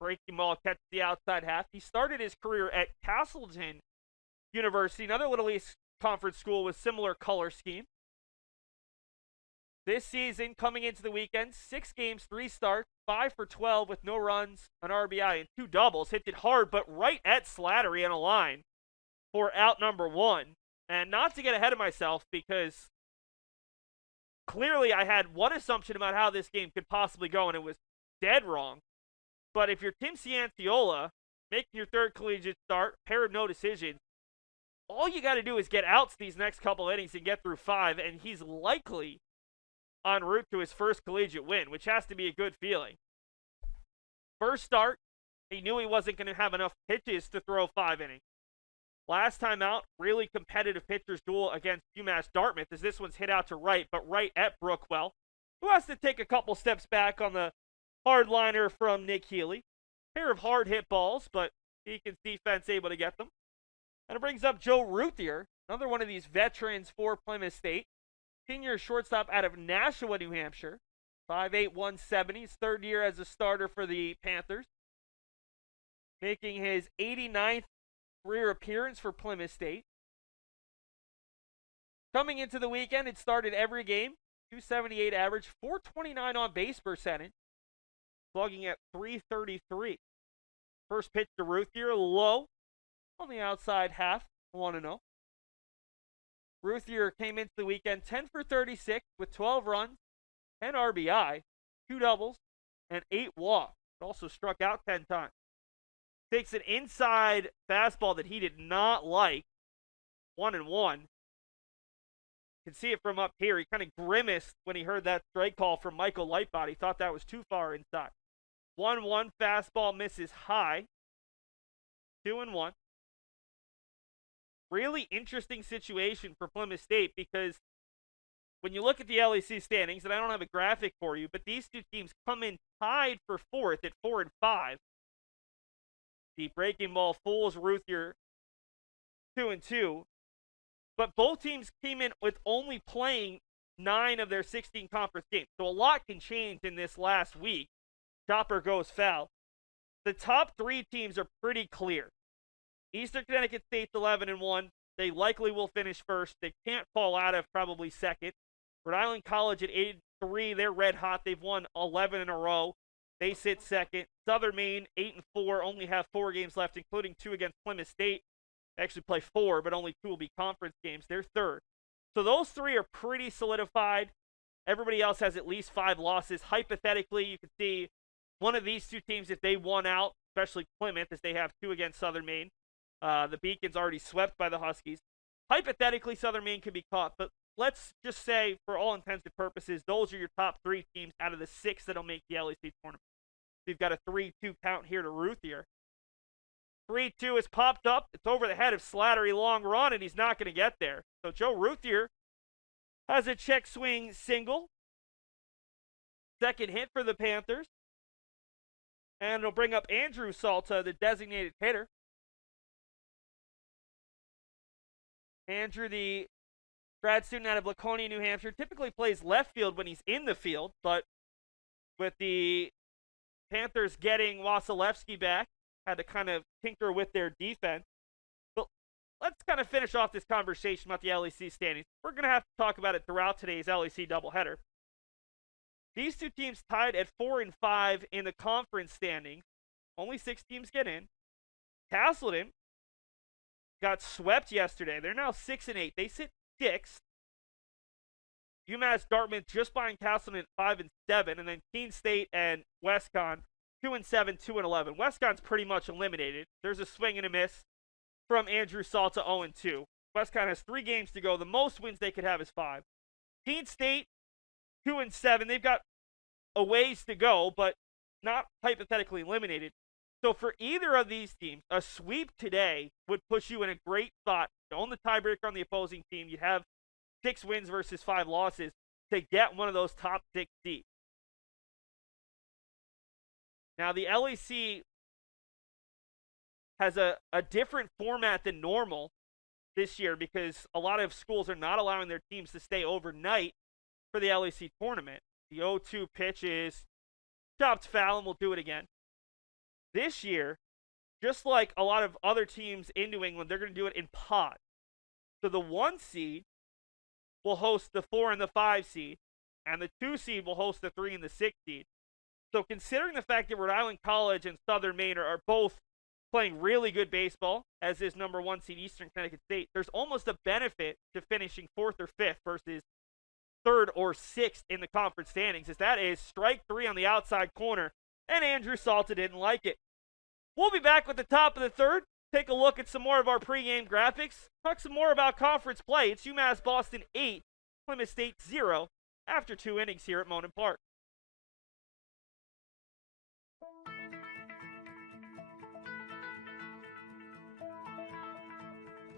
Breaking ball catches the outside half. He started his career at Castleton University, another Little East Conference school with similar color scheme. This season, coming into the weekend, 6 games, 3 starts, 5 for 12 with no runs, an RBI, and 2 doubles. Hit it hard, but right at Slattery on a line for out number 1. And not to get ahead of myself, because clearly I had one assumption about how this game could possibly go, and it was dead wrong. But if you're Tim Cianciola, making your third collegiate start, pair of no decisions, all you got to do is get outs these next couple innings and get through 5, and he's likely en route to his first collegiate win, which has to be a good feeling. First start, he knew he wasn't going to have enough pitches to throw 5 innings. Last time out, really competitive pitchers duel against UMass Dartmouth, as this one's hit out to right, but right at Brookwell, who has to take a couple steps back on the hardliner from Nick Healy. Pair of hard hit balls, but Beacons defense able to get them. And it brings up Joe Ruthier, another one of these veterans for Plymouth State. Senior shortstop out of Nashua, New Hampshire. 5'8", 170. His third year as a starter for the Panthers. Making his 89th career appearance for Plymouth State. Coming into the weekend, it started every game. 278 average, 429 on base percentage. Slugging at 333. First pitch to Ruthier, low on the outside half, 1-0. Ruthier came into the weekend 10 for 36 with 12 runs, 10 RBI, 2 doubles, and 8 walks. Also struck out 10 times. Takes an inside fastball that he did not like, 1-1. You can see it from up here. He kind of grimaced when he heard that strike call from Michael Lightbody. He thought that was too far inside. 1-1 fastball misses high. 2-1. Really interesting situation for Plymouth State, because when you look at the LEC standings, and I don't have a graphic for you, but these two teams come in tied for 4th at 4 and 5. The breaking ball fools Ruthier 2-2. But both teams came in with only playing 9 of their 16 conference games. So a lot can change in this last week. Chopper goes foul. The top 3 teams are pretty clear. Eastern Connecticut State's 11-1. They likely will finish first. They can't fall out of probably second. Rhode Island College at 8-3. They're red hot. They've won 11 in a row. They sit second. Southern Maine 8-4. Only have 4 games left, including 2 against Plymouth State. They actually play 4, but only 2 will be conference games. They're third. So those 3 are pretty solidified. Everybody else has at least 5 losses. Hypothetically, you could see one of these 2 teams, if they won out, especially Plymouth, as they have 2 against Southern Maine. The Beacons already swept by the Huskies. Hypothetically, Southern Maine could be caught, but let's just say, for all intents and purposes, those are your top 3 teams out of the 6 that'll make the LEC tournament. So you've got a 3-2 count here to Ruthier. 3-2 is popped up. It's over the head of Slattery, long run, and he's not going to get there. So Joe Ruthier has a check swing single. Second hit for the Panthers. And it'll bring up Andrew Salta, the designated hitter. Andrew, the grad student out of Laconia, New Hampshire, typically plays left field when he's in the field, but with the Panthers getting Wasilewski back, had to kind of tinker with their defense. But let's kind of finish off this conversation about the LEC standings. We're going to have to talk about it throughout today's LEC doubleheader. These 2 teams tied at 4 and 5 in the conference standings. Only 6 teams get in. Castleton got swept yesterday. They're now 6 and 8. They sit 6th. UMass Dartmouth just behind Castleton at 5 and 7, and then Keene State and Westcon 2 and 7, 2 and 11. Westcon's pretty much eliminated. There's a swing and a miss from Andrew Salta 0-2. Westcott has 3 games to go. The most wins they could have is 5. Keene State 2-7. They've got a ways to go, but not hypothetically eliminated. So for either of these teams, a sweep today would push you in a great spot. You own the tiebreaker on the opposing team. You'd have 6 wins versus 5 losses to get one of those top 6 seeds. Now, the LEC has a different format than normal this year because a lot of schools are not allowing their teams to stay overnight for the LEC tournament. The 0-2 pitch is chopped foul, and we'll do it again. This year, just like a lot of other teams in New England, they're going to do it in pods. So the 1 seed will host the 4 and the 5 seed, and the 2 seed will host the 3 and the 6 seed. So considering the fact that Rhode Island College and Southern Maine are both playing really good baseball, as is number 1 seed Eastern Connecticut State, there's almost a benefit to finishing 4th or 5th versus 3rd or 6th in the conference standings, as that is strike 3 on the outside corner, and Andrew Salta didn't like it. We'll be back with the top of the 3rd, take a look at some more of our pregame graphics, talk some more about conference play. It's UMass Boston 8, Plymouth State 0, after 2 innings here at Monin Park.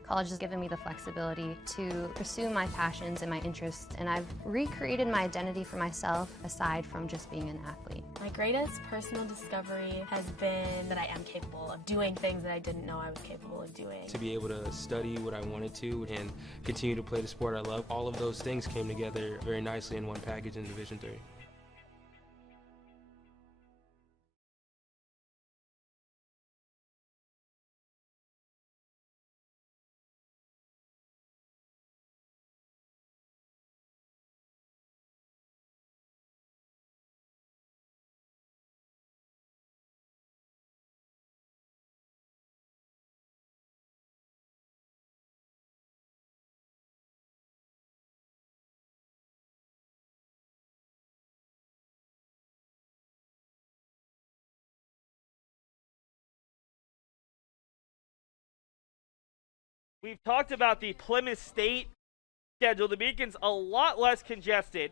College has given me the flexibility to pursue my passions and my interests, and I've recreated my identity for myself aside from just being an athlete. My greatest personal discovery has been that I am capable of doing things that I didn't know I was capable of doing. To be able to study what I wanted to and continue to play the sport I love, all of those things came together very nicely in one package in Division III. We've talked about the Plymouth State schedule. The Beacon's a lot less congested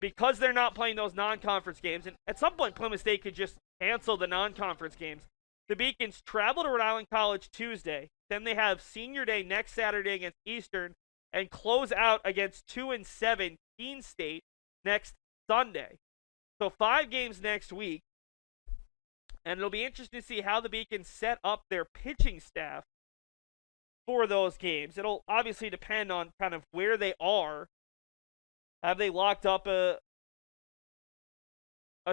because they're not playing those non-conference games. And at some point, Plymouth State could just cancel the non-conference games. The Beacons travel to Rhode Island College Tuesday. Then they have Senior Day next Saturday against Eastern and close out against 2-7 Keene State next Sunday. So 5 games next week. And it'll be interesting to see how the Beacons set up their pitching staff for those games. It'll obviously depend on kind of where they are. Have they locked up a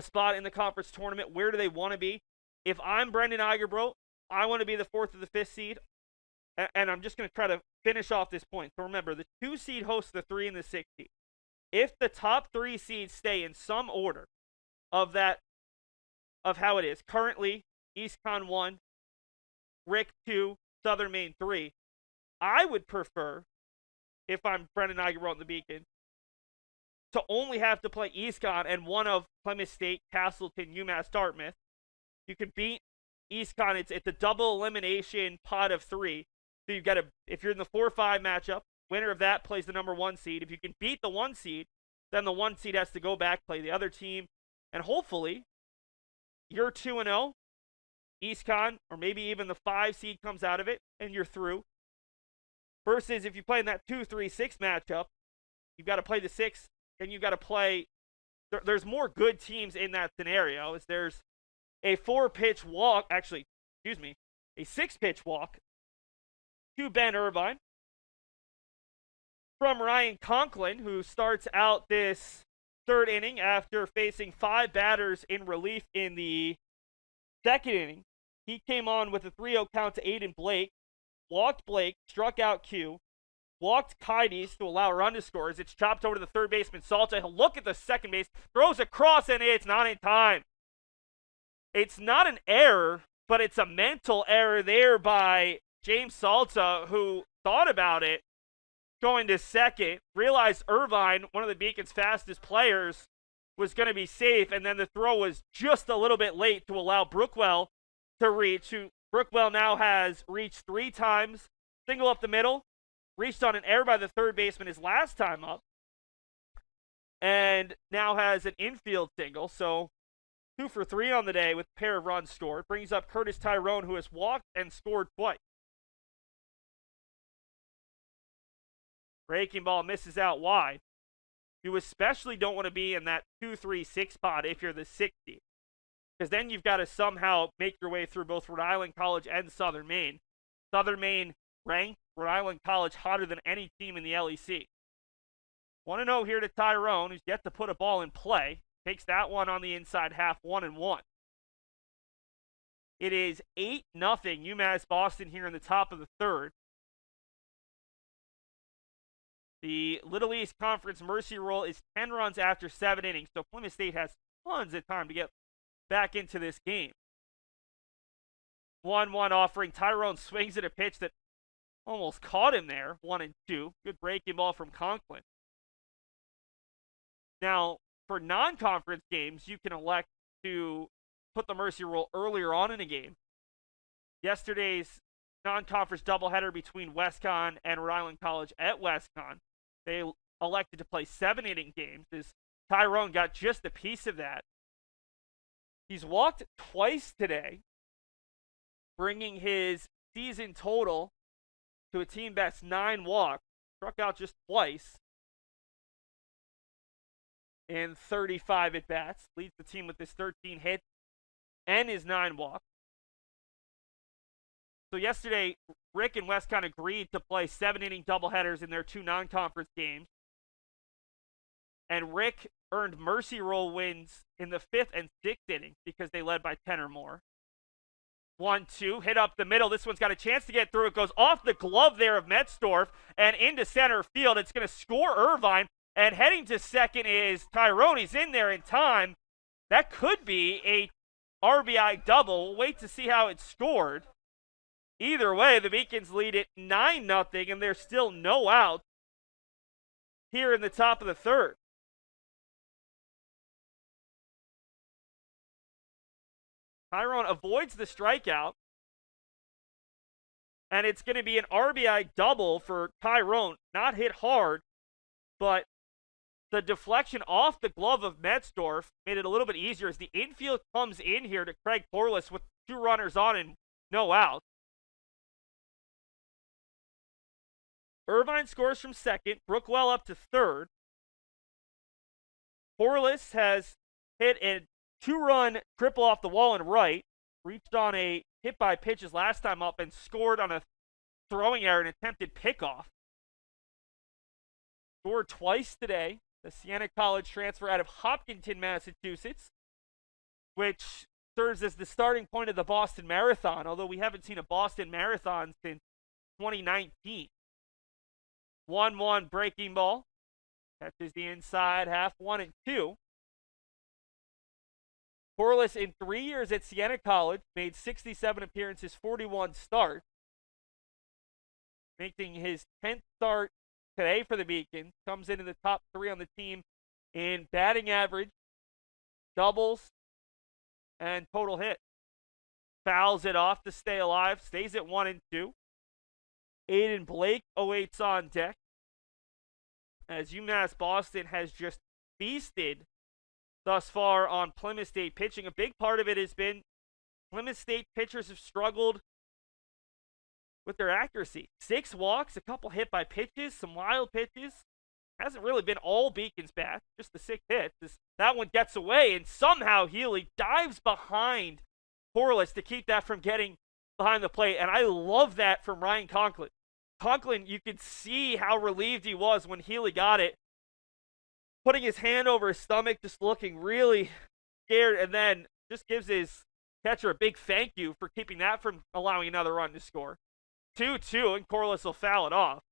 spot in the conference tournament? Where do they want to be? If I'm Brendan Igerbro, I want to be the 4th or the 5th seed. And I'm just going to try to finish off this point. So remember, the 2 seed hosts the 3 and the 6 seed. If the top 3 seeds stay in some order of how it is, currently EastCon 1, Rick 2, Southern Maine 3, I would prefer, if I'm Brendan Igerbro in the Beacon, to only have to play EastCon and one of Plymouth State, Castleton, UMass, Dartmouth. You can beat EastCon. It's a double elimination pot of 3. So you've got to, if you're in the 4-5 matchup, winner of that plays the number 1 seed. If you can beat the 1 seed, then the 1 seed has to go back, play the other team, and hopefully you're 2-0. EastCon, or maybe even the 5 seed comes out of it, and you're through. Versus if you play in that 2-3-6 matchup, you've got to play the 6, and you've got to play. There's more good teams in that scenario. As there's a 4-pitch walk, a 6-pitch walk to Ben Irvine from Ryan Conklin, who starts out this 3rd inning after facing 5 batters in relief in the 2nd inning. He came on with a 3-0 count to Aidan Blake, walked Blake, struck out Q, walked Kides to allow a run to score as it's chopped over to the 3rd baseman Salta. He'll look at the 2nd base, throws across, and it's not in time. It's not an error, but it's a mental error there by James Salta, who thought about it going to 2nd, realized Irvine, one of the Beacon's fastest players, was going to be safe, and then the throw was just a little bit late to allow Brookwell to reach, who Brookwell now has reached 3 times, single up the middle, reached on an error by the third baseman his last time up, and now has an infield single. So 2 for 3 on the day with a pair of runs scored. Brings up Curtis Tyrone, who has walked and scored twice. Breaking ball misses out wide. You especially don't want to be in that 2-3-6 spot if you're the 60, because then you've got to somehow make your way through both Rhode Island College and Southern Maine. Southern Maine ranked, Rhode Island College hotter than any team in the LEC. 1-0 here to Tyrone, who's yet to put a ball in play. Takes that one on the inside half, 1-1. It is 8-0 UMass Boston here in the top of the third. The Little East Conference mercy rule is 10 runs after 7 innings, so Plymouth State has tons of time to get back into this game. 1-1 offering. Tyrone swings at a pitch that almost caught him there, 1-2. Good breaking ball from Conklin. Now, for non-conference games, you can elect to put the mercy rule earlier on in a game. Yesterday's non-conference doubleheader between WestCon and Rhode Island College at WestCon, they elected to play 7-inning games, as Tyrone got just a piece of that. He's walked twice today, bringing his season total to a team best 9 walks. Struck out just twice in 35 at-bats. Leads the team with his 13 hits and his 9 walks. So yesterday, Rick and WestCon agreed to play 7-inning doubleheaders in their 2 non-conference games. And Rick earned mercy rule wins in the 5th and 6th innings because they led by 10 or more. 1-2, hit up the middle. This one's got a chance to get through. It goes off the glove there of Metzdorf and into center field. It's going to score Irvine. And heading to second is Tyrone. He's in there in time. That could be a RBI double. We'll wait to see how it's scored. Either way, the Beacons lead it 9-0, and there's still no outs here in the top of the third. Tyrone avoids the strikeout, and it's going to be an RBI double for Tyrone. Not hit hard, but the deflection off the glove of Metzdorf made it a little bit easier as the infield comes in here to Craig Corliss with 2 runners on and no outs. Irvine scores from second. Brookwell up to third. Corliss has hit a 2-run triple off the wall and right. Reached on a hit by pitches last time up and scored on a throwing error and attempted pickoff. Scored twice today. The Siena College transfer out of Hopkinton, Massachusetts, which serves as the starting point of the Boston Marathon, although we haven't seen a Boston Marathon since 2019. 1-1 breaking ball. Catches the inside half, 1-2. Corliss, in 3 years at Siena College, made 67 appearances, 41 starts. Making his 10th start today for the Beacons. Comes in the top 3 on the team in batting average, doubles, and total hit. Fouls it off to stay alive. Stays at 1-2. Aidan Blake awaits on deck, as UMass Boston has just feasted thus far on Plymouth State pitching. A big part of it has been Plymouth State pitchers have struggled with their accuracy. 6 walks, a couple hit by pitches, some wild pitches. Hasn't really been all Beacons bats, just the 6 hits. That one gets away, and somehow Healy dives behind Corliss to keep that from getting behind the plate. And I love that from Ryan Conklin. Conklin, you could see how relieved he was when Healy got it. Putting his hand over his stomach, just looking really scared, and then just gives his catcher a big thank you for keeping that from allowing another run to score. 2-2, and Corliss will foul it off.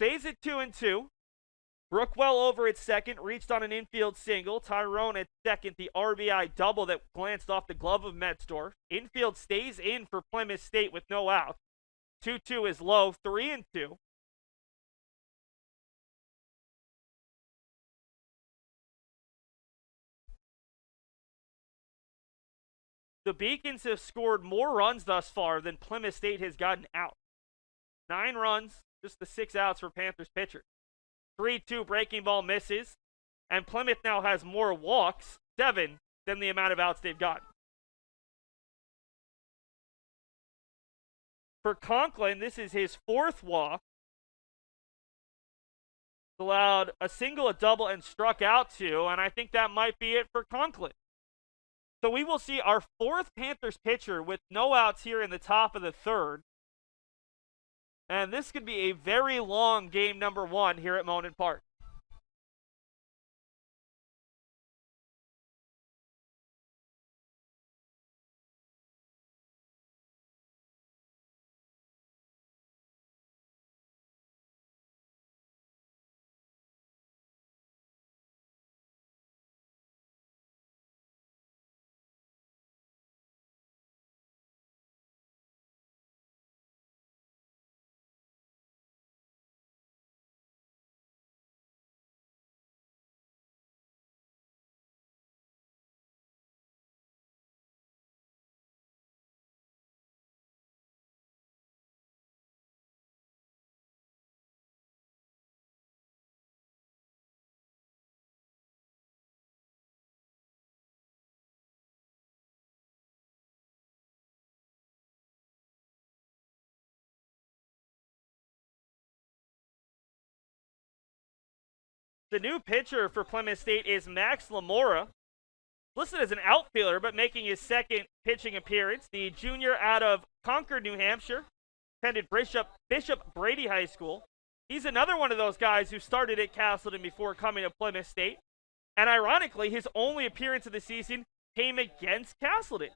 Stays at 2-2. Brookwell over at second, reached on an infield single. Tyrone at second, the RBI double that glanced off the glove of Metzdorf. Infield stays in for Plymouth State with no outs. 2-2 is low, 3-2. the Beacons have scored more runs thus far than Plymouth State has gotten out. 9 runs, just the 6 outs for Panthers pitcher. 3-2 breaking ball misses, and Plymouth now has more walks, 7, than the amount of outs they've gotten. For Conklin, this is his 4th walk. Allowed a single, a double, and struck out 2, and I think that might be it for Conklin. So we will see our 4th Panthers pitcher with no outs here in the top of the 3rd. And this could be a very long game number 1 here at Monin Park. The new pitcher for Plymouth State is Max Lamora, listed as an outfielder, but making his 2nd pitching appearance. The junior out of Concord, New Hampshire, attended Bishop Brady High School. He's another one of those guys who started at Castleton before coming to Plymouth State. And ironically, his only appearance of the season came against Castleton.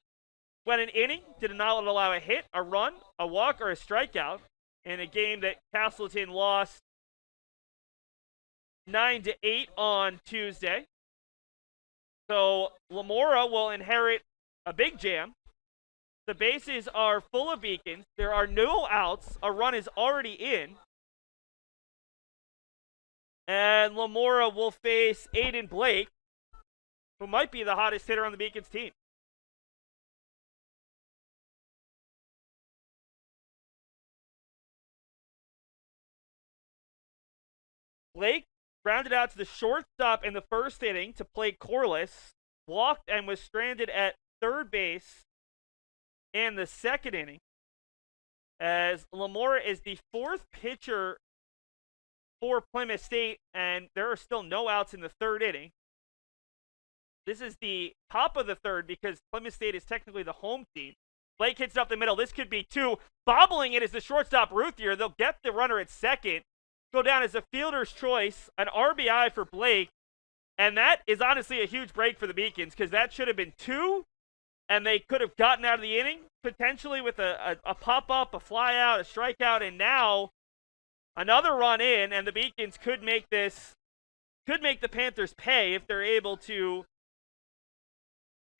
Went an inning, did not allow a hit, a run, a walk, or a strikeout in a game that Castleton lost 9-8 on Tuesday. So Lamora will inherit a big jam. The bases are full of Beacons. There are no outs. A run is already in. And Lamora will face Aidan Blake, who might be the hottest hitter on the Beacons team. Blake grounded out to the shortstop in the 1st inning to play Corliss, walked and was stranded at 3rd base in the 2nd inning, as Lamora is the 4th pitcher for Plymouth State, and there are still no outs in the 3rd inning. This is the top of the 3rd because Plymouth State is technically the home team. Blake hits it up the middle. This could be 2. Bobbling it is the shortstop, Ruthier. They'll get the runner at 2nd. Go down as a fielder's choice, an RBI for Blake, and that is honestly a huge break for the Beacons because that should have been 2, and they could have gotten out of the inning potentially with a pop-up, a fly-out, a strikeout, and now another run in, and the Beacons could make the Panthers pay if they're able to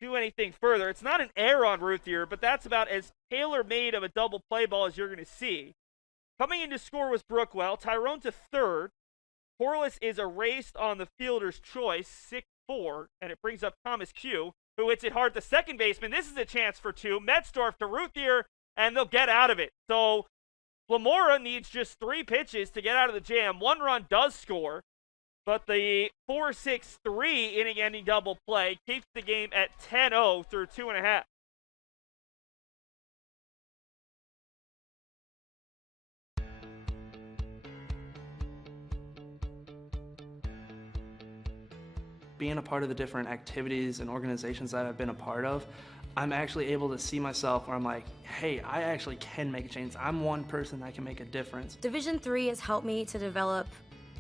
do anything further. It's not an error on Ruthier, but that's about as tailor-made of a double play ball as you're going to see. Coming in to score was Brookwell. Tyrone to 3rd. Corliss is erased on the fielder's choice, 6-4, and it brings up Thomas Q, who hits it hard to 2nd baseman. This is a chance for 2. Metzdorf to Ruthier, and they'll get out of it. So Lamora needs just 3 pitches to get out of the jam. 1 run does score, but the 4-6-3 inning-ending double play keeps the game at 10-0 through 2.5. Being a part of the different activities and organizations that I've been a part of, I'm actually able to see myself where I'm like, hey, I actually can make a change. I'm one person that can make a difference. Division III has helped me to develop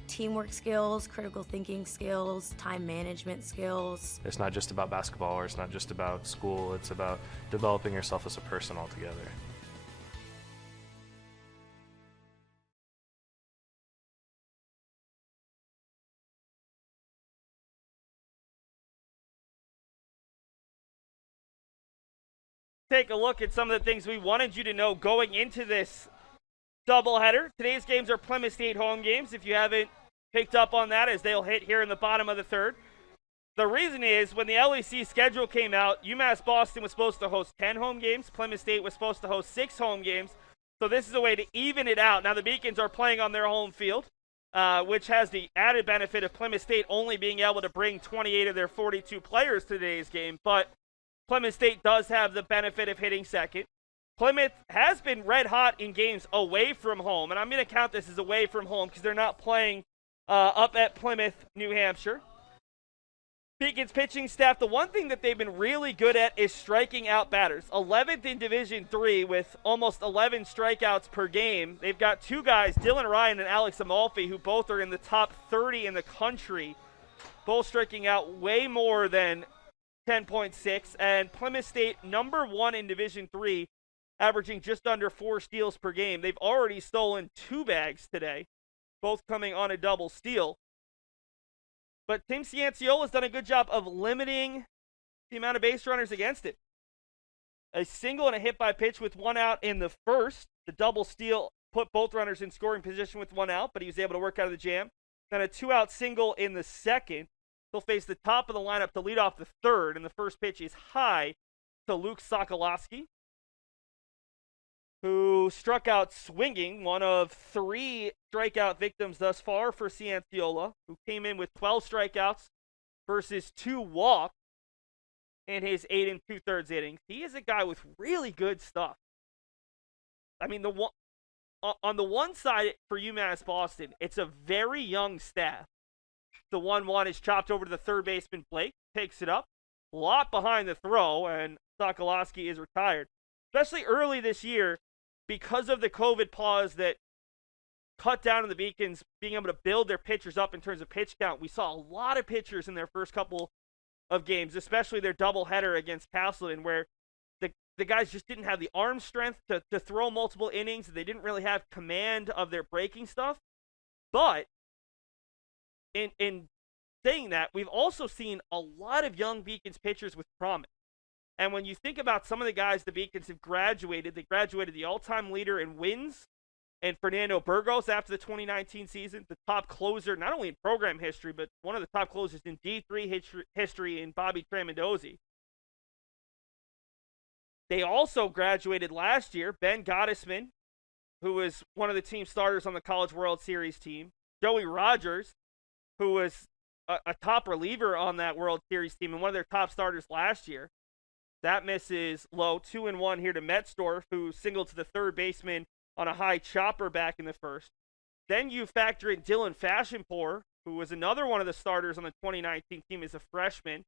teamwork skills, critical thinking skills, time management skills. It's not just about basketball or it's not just about school. It's about developing yourself as a person altogether. Take a look at some of the things we wanted you to know going into this doubleheader. Today's games are Plymouth State home games, if you haven't picked up on that, as they'll hit here in the bottom of the 3rd. the reason is when the LEC schedule came out, UMass Boston was supposed to host 10 home games. Plymouth State was supposed to host 6 home games. So this is a way to even it out. Now the Beacons are playing on their home field, which has the added benefit of Plymouth State only being able to bring 28 of their 42 players to today's game. But Plymouth State does have the benefit of hitting second. Plymouth has been red hot in games away from home, and I'm going to count this as away from home because they're not playing up at Plymouth, New Hampshire. Beacons pitching staff, the one thing that they've been really good at is striking out batters. 11th in Division III with almost 11 strikeouts per game. They've got 2 guys, Dylan Ryan and Alex Amalfi, who both are in the top 30 in the country, both striking out way more than 10.6. And Plymouth State, number 1 in Division III, averaging just under 4 steals per game. They've already stolen 2 bags today, both coming on a double steal. But Tim Cianciolo has done a good job of limiting the amount of base runners against it. A single and a hit by pitch with 1 out in the first. The double steal put both runners in scoring position with 1 out, but he was able to work out of the jam. Then a 2-out single in the second. He'll face the top of the lineup to lead off the third, and the first pitch is high to Luke Sokolowski, who struck out swinging, one of 3 strikeout victims thus far for Cianciola, who came in with 12 strikeouts versus 2 walks in his 8 2/3 innings. He is a guy with really good stuff. I mean, on the one side for UMass Boston, it's a very young staff. The 1-1 is chopped over to the third baseman, Blake, takes it up. A lot behind the throw, and Sokolowski is retired. Especially early this year, because of the COVID pause that cut down on the Beacons being able to build their pitchers up in terms of pitch count, we saw a lot of pitchers in their first couple of games, especially their doubleheader against Castleton, where the guys just didn't have the arm strength to throw multiple innings. They didn't really have command of their breaking stuff. But in saying that, we've also seen a lot of young Beacons pitchers with promise. And when you think about some of the guys the Beacons have graduated, they graduated the all-time leader in wins and Fernando Burgos after the 2019 season, the top closer, not only in program history, but one of the top closers in D3 history in Bobby Tramandozzi. They also graduated last year, Ben Gottesman, who was one of the team starters on the College World Series team, Joey Rogers, who was a top reliever on that World Series team and one of their top starters last year. That misses low. 2-1 here to Metzdorf, who singled to the third baseman on a high chopper back in the first. Then you factor in Dylan Fashionpour, who was another one of the starters on the 2019 team as a freshman,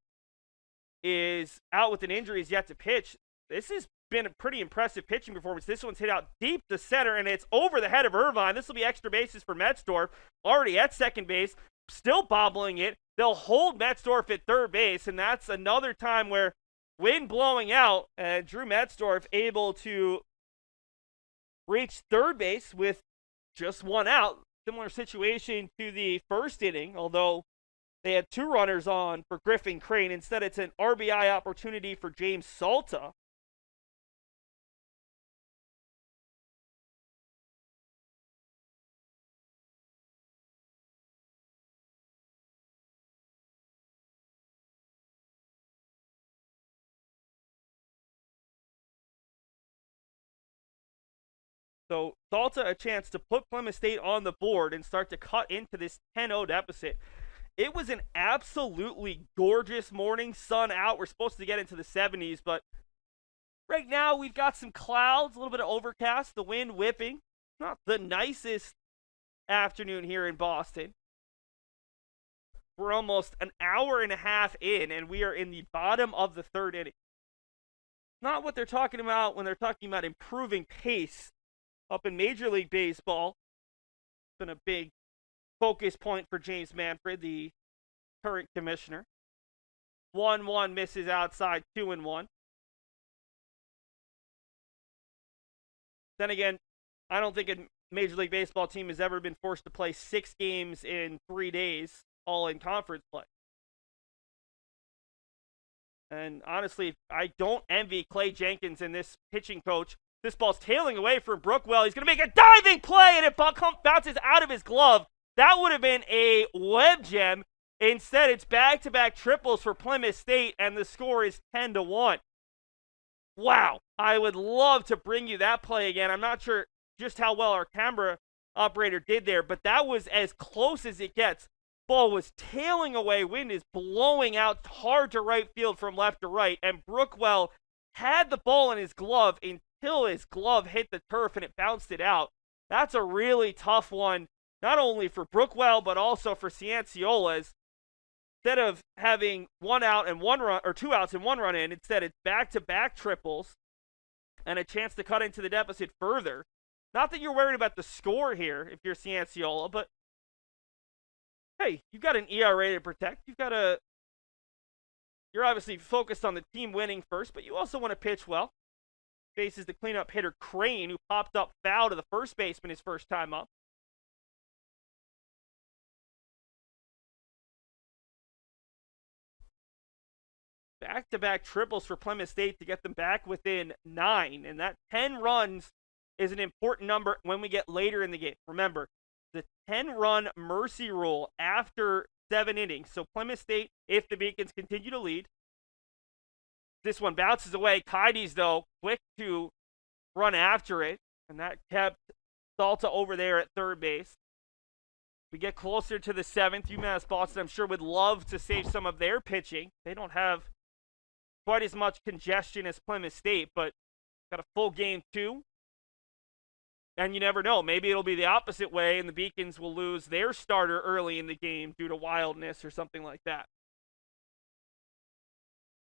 is out with an injury, is yet to pitch. This has been a pretty impressive pitching performance. This one's hit out deep to center, and it's over the head of Irvine. This will be extra bases for Metzdorf, already at second base, still bobbling it. They'll hold Metzdorf at third base, and that's another time where wind blowing out, and Drew Metzdorf able to reach third base with just 1 out. Similar situation to the first inning, although they had 2 runners on for Griffin Crane. Instead, it's an RBI opportunity for James Salta. So Salta a chance to put Plymouth State on the board and start to cut into this 10-0 deficit. It was an absolutely gorgeous morning, sun out. We're supposed to get into the 70s, but right now we've got some clouds, a little bit of overcast, the wind whipping. Not the nicest afternoon here in Boston. We're almost an hour and a half in, and we are in the bottom of the third inning. Not what they're talking about when they're talking about improving pace up in Major League Baseball. It's been a big focus point for James Manfred, the current commissioner. 1-1 misses outside, 2-1. Then again, I don't think a Major League Baseball team has ever been forced to play 6 games in 3 days, all in conference play. And honestly, I don't envy Clay Jenkins and this pitching coach. This ball's tailing away from Brookwell. He's going to make a diving play, and it bounces out of his glove. That would have been a web gem Instead, it's back-to-back triples for Plymouth State, and the score is 10-1. Wow, I would love to bring you that play again. I'm not sure just how well our camera operator did there, but that was as close as it gets. Ball was tailing away. Wind is blowing out hard to right field from left to right, and Brookwell had the ball in his glove until his glove hit the turf and it bounced it out. That's a really tough one, not only for Brookwell, but also for Cianciola. Instead of having 1 out and 1 run, or 2 outs and 1 run in, instead it's back-to-back triples and a chance to cut into the deficit further. Not that you're worried about the score here if you're Cianciola, but hey, you've got an ERA to protect. You're obviously focused on the team winning first, but you also want to pitch well. Faces the cleanup hitter Crane, who popped up foul to the first baseman his first time up. Back-to-back triples for Plymouth State to get them back within 9, and that 10 runs is an important number when we get later in the game. Remember, the 10-run mercy rule after 7 innings. So Plymouth State, if the Beacons continue to lead, this one bounces away. Kides, though, quick to run after it, and that kept Salta over there at third base. We get closer to the 7th. UMass Boston, I'm sure, would love to save some of their pitching. They don't have quite as much congestion as Plymouth State, but got a full game 2. And you never know. Maybe it'll be the opposite way, and the Beacons will lose their starter early in the game due to wildness or something like that.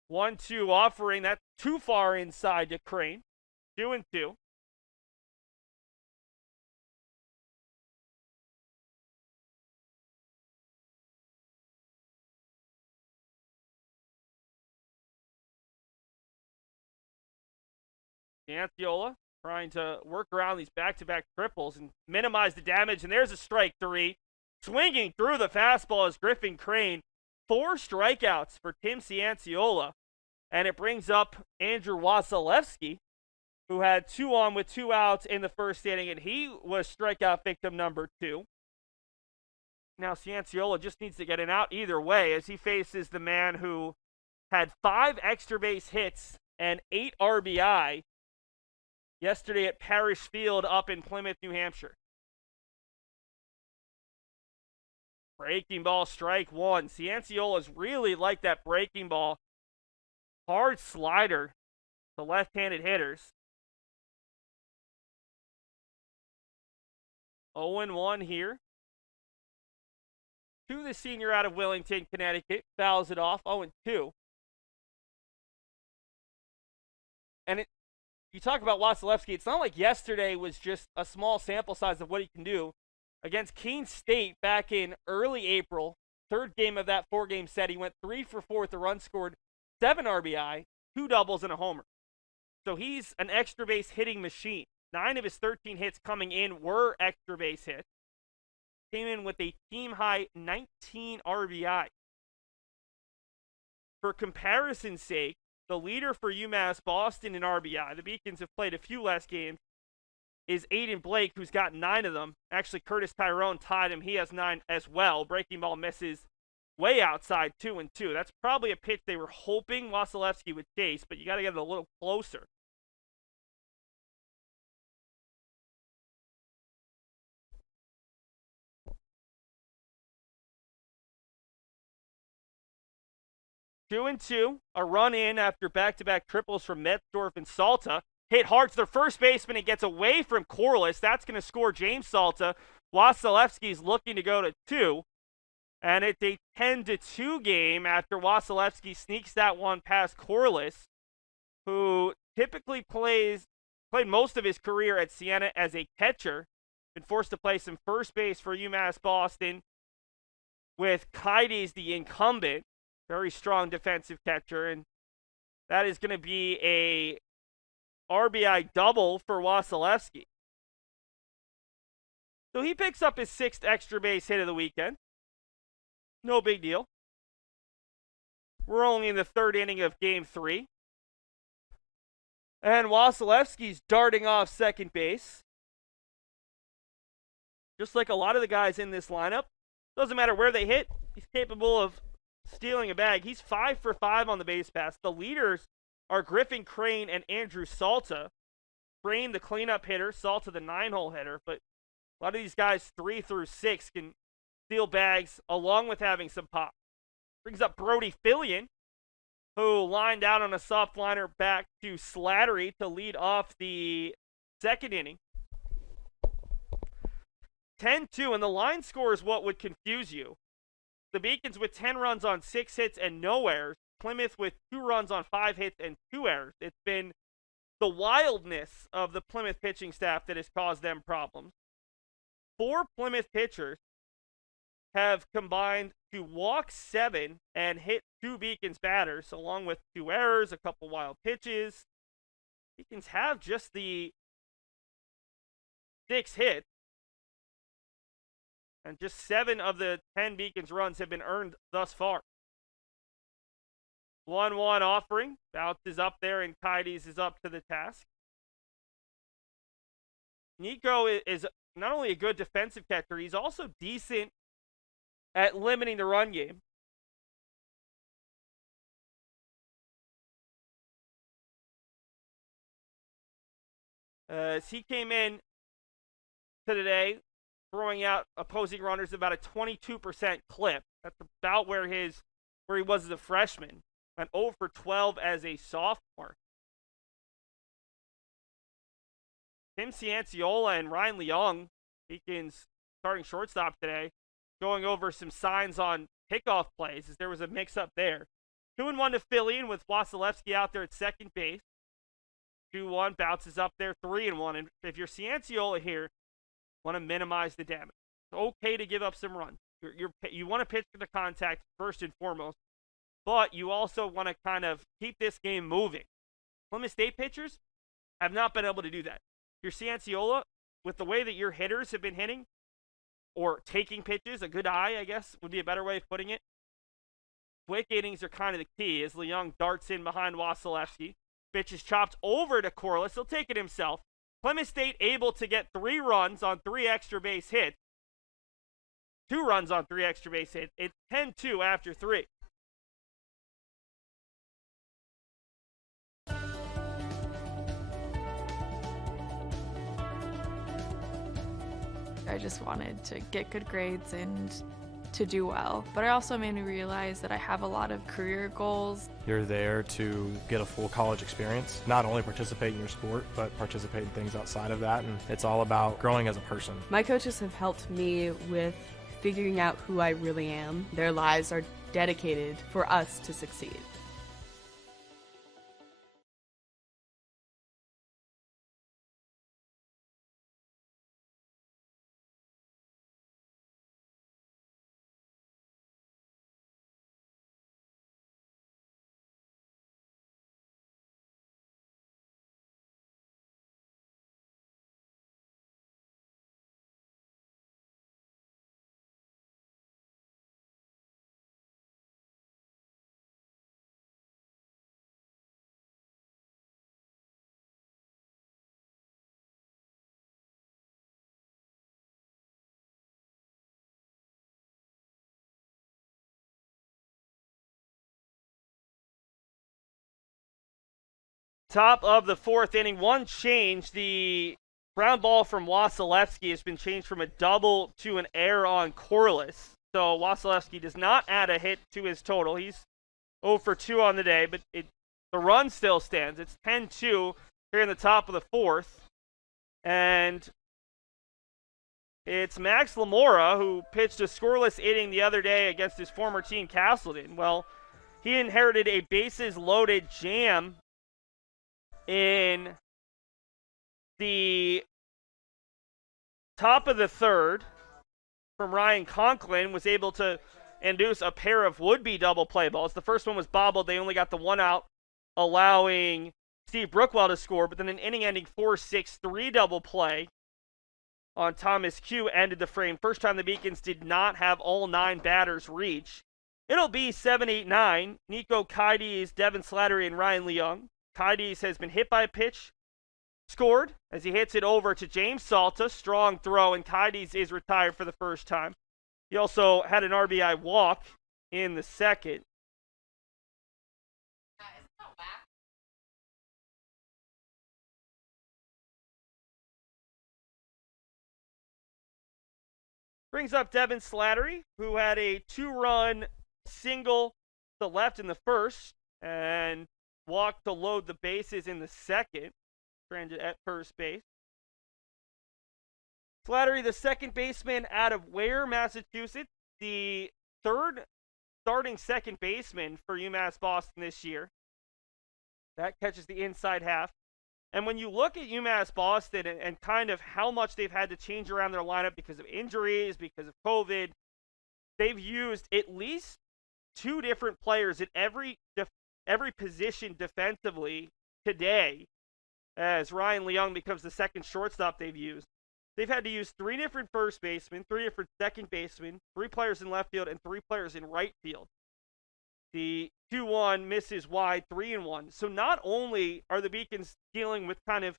1-2 offering. That's too far inside to Crane. 2-2. Cianciola trying to work around these back-to-back triples and minimize the damage. And there's a strike 3. Swinging through the fastball is Griffin Crane. 4 strikeouts for Tim Cianciola. And it brings up Andrew Wasilewski, who had 2 on with 2 outs in the first inning, and he was strikeout victim number 2. Now Cianciola just needs to get an out either way as he faces the man who had 5 extra base hits and 8 RBI yesterday at Parish Field up in Plymouth, New Hampshire. Breaking ball, strike 1. Cianciola's really like that breaking ball. Hard slider to left-handed hitters. 0-1 here. To the senior out of Wellington, Connecticut. Fouls it off. 0-2. And you talk about Wasilewski. It's not like yesterday was just a small sample size of what he can do. Against Keene State back in early April, third game of that 4-game set, he went 3 for 4 with a run scored, 7 RBI, 2 doubles, and a homer. So he's an extra base hitting machine. 9 of his 13 hits coming in were extra base hits. Came in with a team-high 19 RBI. For comparison's sake, the leader for UMass Boston in RBI, the Beacons have played a few less games, is Aidan Blake, who's got 9 of them. Actually, Curtis Tyrone tied him. He has 9 as well. Breaking ball misses way outside, 2-2. That's probably a pitch they were hoping Wasilewski would chase, but you got to get it a little closer. Two and two, a run in after back-to-back triples from Metzdorf and Salta. Hit hard to their first baseman. It gets away from Corliss. That's going to score James Salta. Wasilewski's looking to go to 2. And it's a 10-2 game after Wasilewski sneaks that one past Corliss, who typically played most of his career at Siena as a catcher. Been forced to play some first base for UMass Boston with Kides, the incumbent. Very strong defensive catcher, and that is going to be a RBI double for Wasilewski. So he picks up his 6th extra base hit of the weekend. No big deal. We're only in the 3rd inning of Game 3. And Wasilewski's darting off second base. Just like a lot of the guys in this lineup. Doesn't matter where they hit. He's capable of stealing a bag. He's 5 for 5 on the base pass. The leaders are Griffin Crane and Andrew Salta. Crane, the cleanup hitter, Salta, the 9-hole hitter. But a lot of these guys, 3 through 6, can steal bags along with having some pop. Brings up Brody Fillion, who lined out on a soft liner back to Slattery to lead off the second inning. 10-2, and the line score is what would confuse you. The Beacons with 10 runs on 6 hits and no errors. Plymouth with 2 runs on 5 hits and 2 errors. It's been the wildness of the Plymouth pitching staff that has caused them problems. 4 Plymouth pitchers have combined to walk 7 and hit 2 Beacons batters, along with 2 errors, a couple wild pitches. Beacons have just the 6 hits, and just 7 of the 10 Beacons runs have been earned thus far. 1-1 offering. Bounces up there, and Kides is up to the task. Nico is not only a good defensive catcher, he's also decent at limiting the run game. As he came in to today, throwing out opposing runners about a 22% clip. That's about where he was as a freshman. Went 0 for 12 as a sophomore. Tim Cianciola and Ryan Leung, Beacons starting shortstop today, going over some signs on pickoff plays as there was a mix-up there. 2-1 to Fillion with Wasilewski out there at second base. 2-1, bounces up there, 3-1. And if you're Cianciola here, want to minimize the damage. It's okay to give up some runs. You want to pitch for the contact first and foremost, but you also want to kind of keep this game moving. Plymouth State pitchers have not been able to do that. Your Cianciola, with the way that your hitters have been hitting, or taking pitches, a good eye, I guess, would be a better way of putting it. Quick innings are kind of the key as Leung darts in behind Wasilewski. Pitch is chopped over to Corliss. He'll take it himself. Plymouth State able to get 3 runs on 3 extra base hits. 2 runs on 3 extra base hits. It's 10-2 after 3. I just wanted to get good grades and to do well. But it also made me realize that I have a lot of career goals. You're there to get a full college experience, not only participate in your sport, but participate in things outside of that. And it's all about growing as a person. My coaches have helped me with figuring out who I really am. Their lives are dedicated for us to succeed. Top of the 4th inning, one change. The ground ball from Wasilewski has been changed from a double to an error on Corliss. So Wasilewski does not add a hit to his total. He's 0 for 2 on the day, but the run still stands. It's 10-2 here in the top of the 4th. And it's Max Lamora, who pitched a scoreless inning the other day against his former team, Castleton. Well, he inherited a bases-loaded jam in the top of the 3rd from Ryan Conklin, was able to induce a pair of would-be double play balls. The first one was bobbled. They only got the one out, allowing Steve Brookwell to score, but then an inning-ending 4-6-3 double play on Thomas Q ended the frame. First time the Beacons did not have all 9 batters reach. It'll be 7-8-9. Nico Kides, Devin Slattery, and Ryan Leung. Kides has been hit by a pitch, scored as he hits it over to James Salta. Strong throw, and Kides is retired for the first time. He also had an RBI walk in the second. Brings up Devin Slattery, who had a 2-run single to left in the first and walked to load the bases in the second. Stranded at first base. Slattery, the second baseman out of Ware, Massachusetts, the third starting second baseman for UMass Boston this year. That catches the inside half. And when you look at UMass Boston and kind of how much they've had to change around their lineup because of injuries, because of COVID, they've used at least 2 different players at every position defensively today, as Ryan Leung becomes the second shortstop they've used. They've had to use 3 different first basemen, 3 different second basemen, 3 players in left field, and 3 players in right field. The 2-1 misses wide, 3-1. So not only are the Beacons dealing with kind of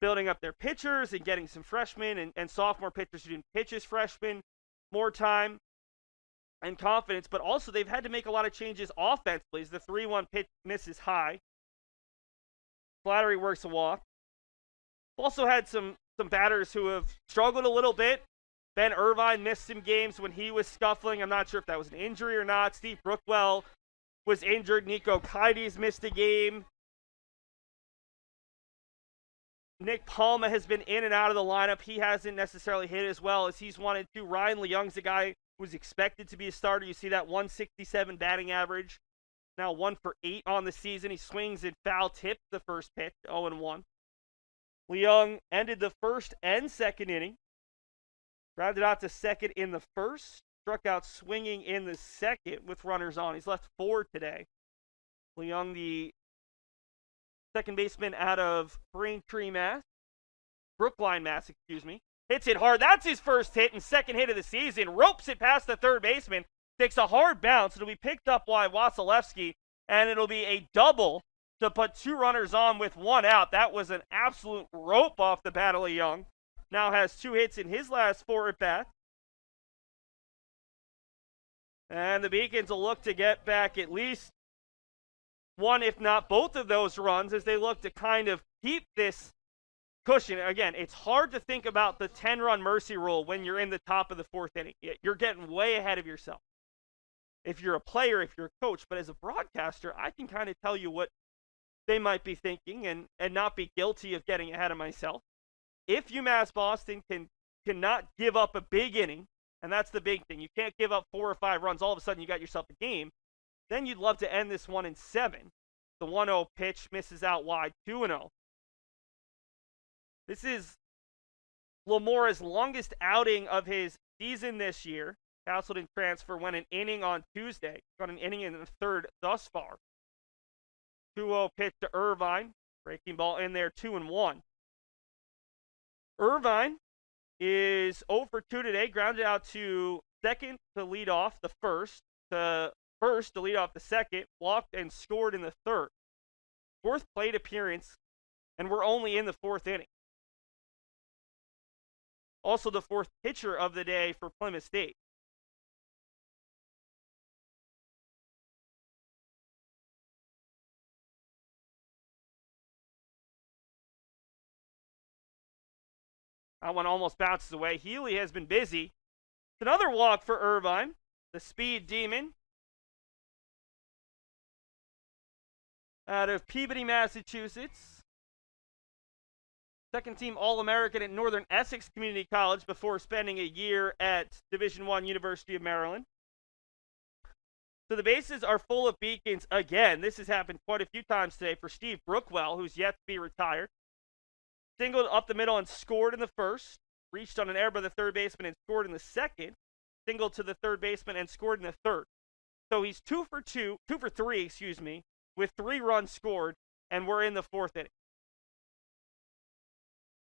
building up their pitchers and getting some freshmen and sophomore pitchers who didn't pitch as freshmen more time and confidence, but also they've had to make a lot of changes offensively as the 3-1 pitch misses high. Slattery works a walk. Also had some batters who have struggled a little bit. Ben Irvine missed some games when he was scuffling. I'm not sure if that was an injury or not. Steve Brookwell was injured. Nico Kides missed a game. Nick Palma has been in and out of the lineup. He hasn't necessarily hit as well as he's wanted to. Ryan Leung's a guy who's expected to be a starter. You see that 167 batting average. Now 1 for 8 on the season. He swings and foul tips the first pitch, 0-1. Leung ended the first and second inning. Grounded out to second in the first. Struck out swinging in the second with runners on. He's left 4 today. Leung, the second baseman out of Braintree, Mass. Brookline, Mass, hits it hard. That's his first hit and second hit of the season. Ropes it past the third baseman. Takes a hard bounce. It'll be picked up by Wasilewski, and it'll be a double to put 2 runners on with 1 out. That was an absolute rope off the bat of Leung. Now has 2 hits in his last 4 at-bats. And the Beacons will look to get back at least 1, if not both of those runs as they look to kind of keep this cushion. Again, it's hard to think about the 10-run mercy rule when you're in the top of the 4th inning. You're getting way ahead of yourself. If you're a player, if you're a coach. But as a broadcaster, I can kind of tell you what they might be thinking and not be guilty of getting ahead of myself. If UMass Boston cannot give up a big inning, and that's the big thing, you can't give up 4 or 5 runs, all of a sudden you got yourself a game, then you'd love to end this one in 7. The 1-0 pitch misses out wide, 2-0. This is Lamora's longest outing of his season this year. Castleton transfer went an inning on Tuesday. Got an inning in the third thus far. 2-0 pitch to Irvine. Breaking ball in there, 2-1. Irvine is 0 for 2 today. Grounded out to second to lead off the first. To first to lead off the second. Walked and scored in the third. 4th plate appearance, and we're only in the 4th inning. Also the 4th pitcher of the day for Plymouth State. That one almost bounces away. Healy has been busy. It's another walk for Irvine, the speed demon. Out of Peabody, Massachusetts. Second team All-American at Northern Essex Community College before spending a year at Division I University of Maryland. So the bases are full of Beacons again. This has happened quite a few times today for Steve Brookwell, who's yet to be retired. Singled up the middle and scored in the first. Reached on an error by the third baseman and scored in the second. Singled to the third baseman and scored in the third. So he's 2 for 3, with 3 runs scored, and we're in the 4th inning.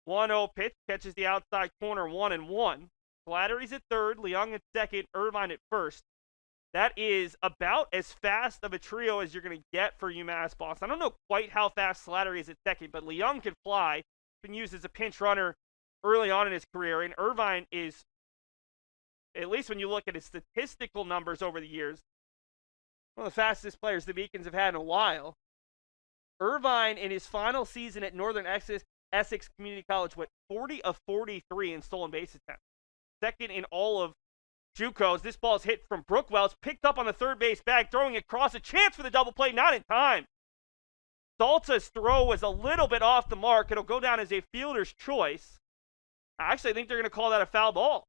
1-0 pitch, catches the outside corner, 1-1. Slattery's at third, Leung at second, Irvine at first. That is about as fast of a trio as you're going to get for UMass Boston. I don't know quite how fast Slattery is at second, but Leung can fly. Been used as a pinch runner early on in his career, and Irvine is at least when you look at his statistical numbers over the years, one of the fastest players the Beacons have had in a while. Irvine, in his final season at Northern Essex Community College, went 40 of 43 in stolen base attempts. Second in all of JUCOs. This ball is hit from Brookwell. It's picked up on the third base bag, throwing across. A chance for the double play, not in time. Salta's throw was a little bit off the mark. It'll go down as a fielder's choice. Actually, I think they're going to call that a foul ball.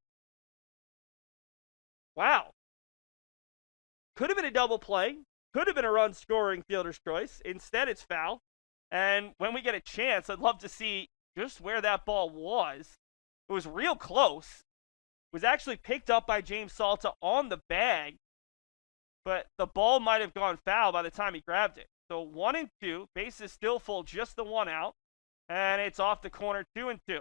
Wow. Could have been a double play. Could have been a run-scoring fielder's choice. Instead, it's foul. And when we get a chance, I'd love to see just where that ball was. It was real close. It was actually picked up by James Salta on the bag, but the ball might have gone foul by the time he grabbed it. So 1 and 2, base is still full, just the one out, and it's off the corner, 2 and 2.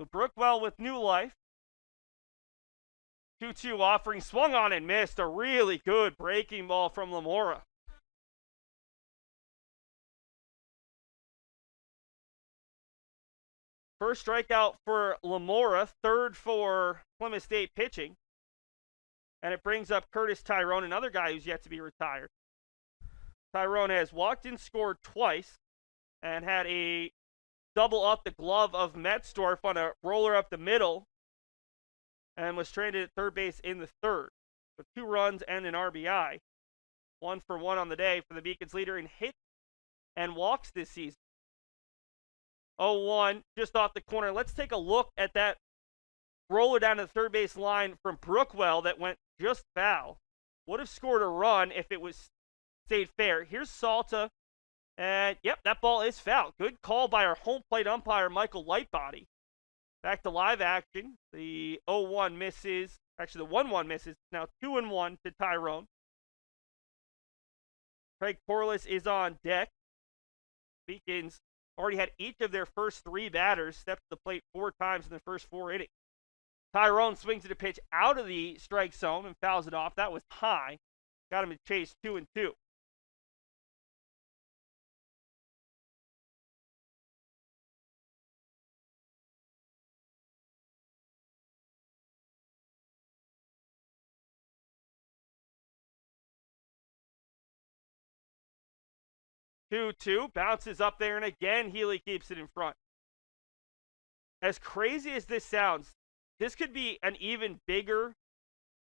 So Brookwell with new life. 2-2 offering, swung on and missed. A really good breaking ball from Lamora. First strikeout for Lamora, third for Plymouth State pitching. And it brings up Curtis Tyrone, another guy who's yet to be retired. Tyrone has walked and scored twice and had a double off the glove of Metzdorf on a roller up the middle and was traded at third base in the third with 2 runs and an RBI. 1 for 1 on the day for the Beacons leader in hits and walks this season. 0-1 just off the corner. Let's take a look at that roller down to the third base line from Brookwell that went just foul. Would have scored a run if it was stayed fair. Here's Salta. And, yep, that ball is foul. Good call by our home plate umpire, Michael Lightbody. Back to live action. The 0-1 misses. Actually, the 1-1 misses. Now 2-1 to Tyrone. Craig Corliss is on deck. Beacons already had each of their first 3 batters step to the plate 4 times in the first 4 innings. Tyrone swings at a pitch out of the strike zone and fouls it off. That was high. Got him to chase 2-2. Bounces up there, and again, Healy keeps it in front. As crazy as this sounds, this could be an even bigger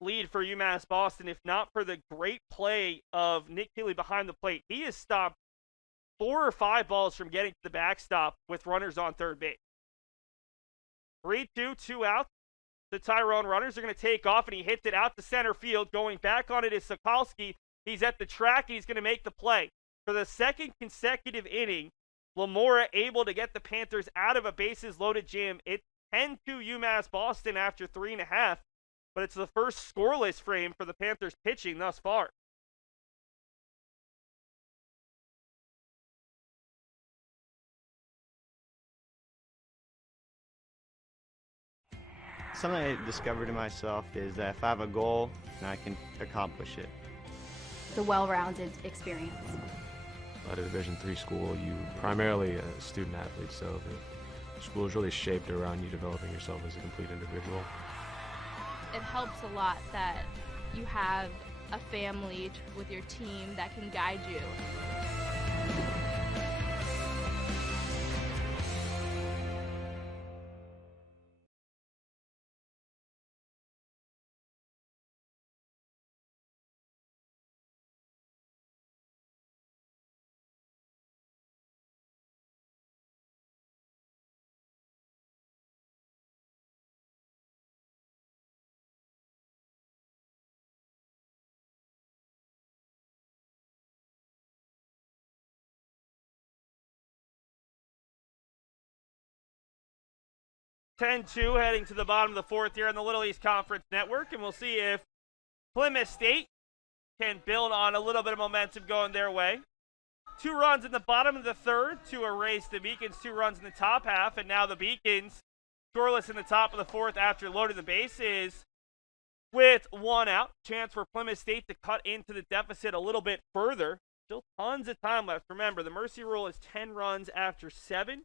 lead for UMass Boston if not for the great play of Nick Healy behind the plate. He has stopped 4 or 5 balls from getting to the backstop with runners on third base. 3-2, 2 outs. The Tyrone runners are going to take off, and he hits it out to center field. Going back on it is Sokolsky. He's at the track, and he's going to make the play. For the second consecutive inning, Lamora able to get the Panthers out of a bases-loaded jam. It's 10-2 UMass Boston after 3.5, but it's the first scoreless frame for the Panthers pitching thus far. Something I discovered in myself is that if I have a goal, then I can accomplish it. It's a well-rounded experience. At a Division III school, you primarily a student athlete, so the school is really shaped around you developing yourself as a complete individual. It helps a lot that you have a family with your team that can guide you. (10-2) heading to the bottom of the 4th here on the Little East Conference Network, and we'll see if Plymouth State can build on a little bit of momentum going their way. 2 runs in the bottom of the 3rd to erase the Beacons, 2 runs in the top half, and now the Beacons scoreless in the top of the 4th after loading the bases. with 1 out. Chance for Plymouth State to cut into the deficit a little bit further. Still tons of time left. Remember, the mercy rule is 10 runs after 7.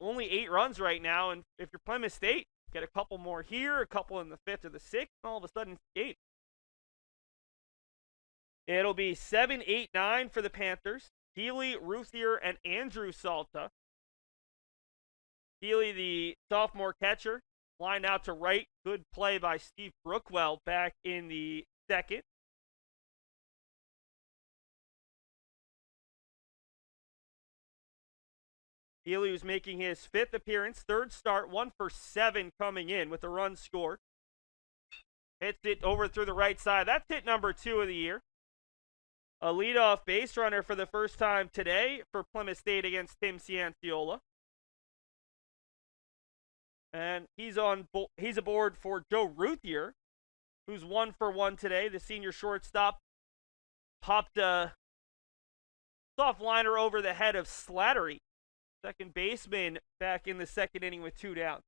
Only 8 runs right now, and if you're Plymouth State, get a couple more here, a couple in the 5th or the 6th, and all of a sudden it's 8. It'll be 7, 8, 9 for the Panthers. Healy, Ruthier, and Andrew Salta. Healy, the sophomore catcher, lined out to right. Good play by Steve Brookwell back in the 2nd. Healy was making his 5th appearance, 3rd start, 1 for 7 coming in with a run scored. Hits it over through the right side. That's hit number 2 of the year. A leadoff base runner for the first time today for Plymouth State against Tim Cianciola. And he's aboard for Joe Ruthier, who's 1 for 1 today. The senior shortstop popped a soft liner over the head of Slattery, second baseman, back in the 2nd inning with 2 down.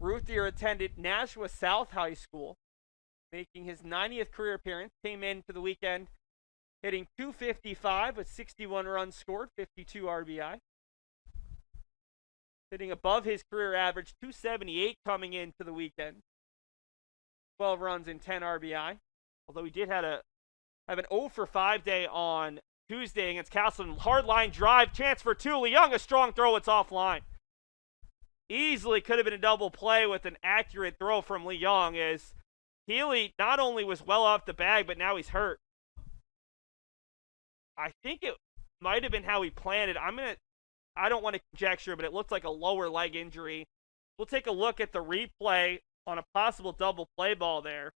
Ruthier attended Nashua South High School, making his 90th career appearance. Came into the weekend hitting .255 with 61 runs scored, 52 RBI. Hitting above his career average, .278 coming into the weekend. 12 runs and 10 RBI. Although he did have an 0 for 5 day on Tuesday against Castleton. Hard line drive, chance for 2. Leung, a strong throw, it's offline. Easily could have been a double play with an accurate throw from Leung, as Healy not only was well off the bag, but now he's hurt. I think it might have been how he planted. I don't want to conjecture, but it looks like a lower leg injury. We'll take a look at the replay on a possible double play ball there.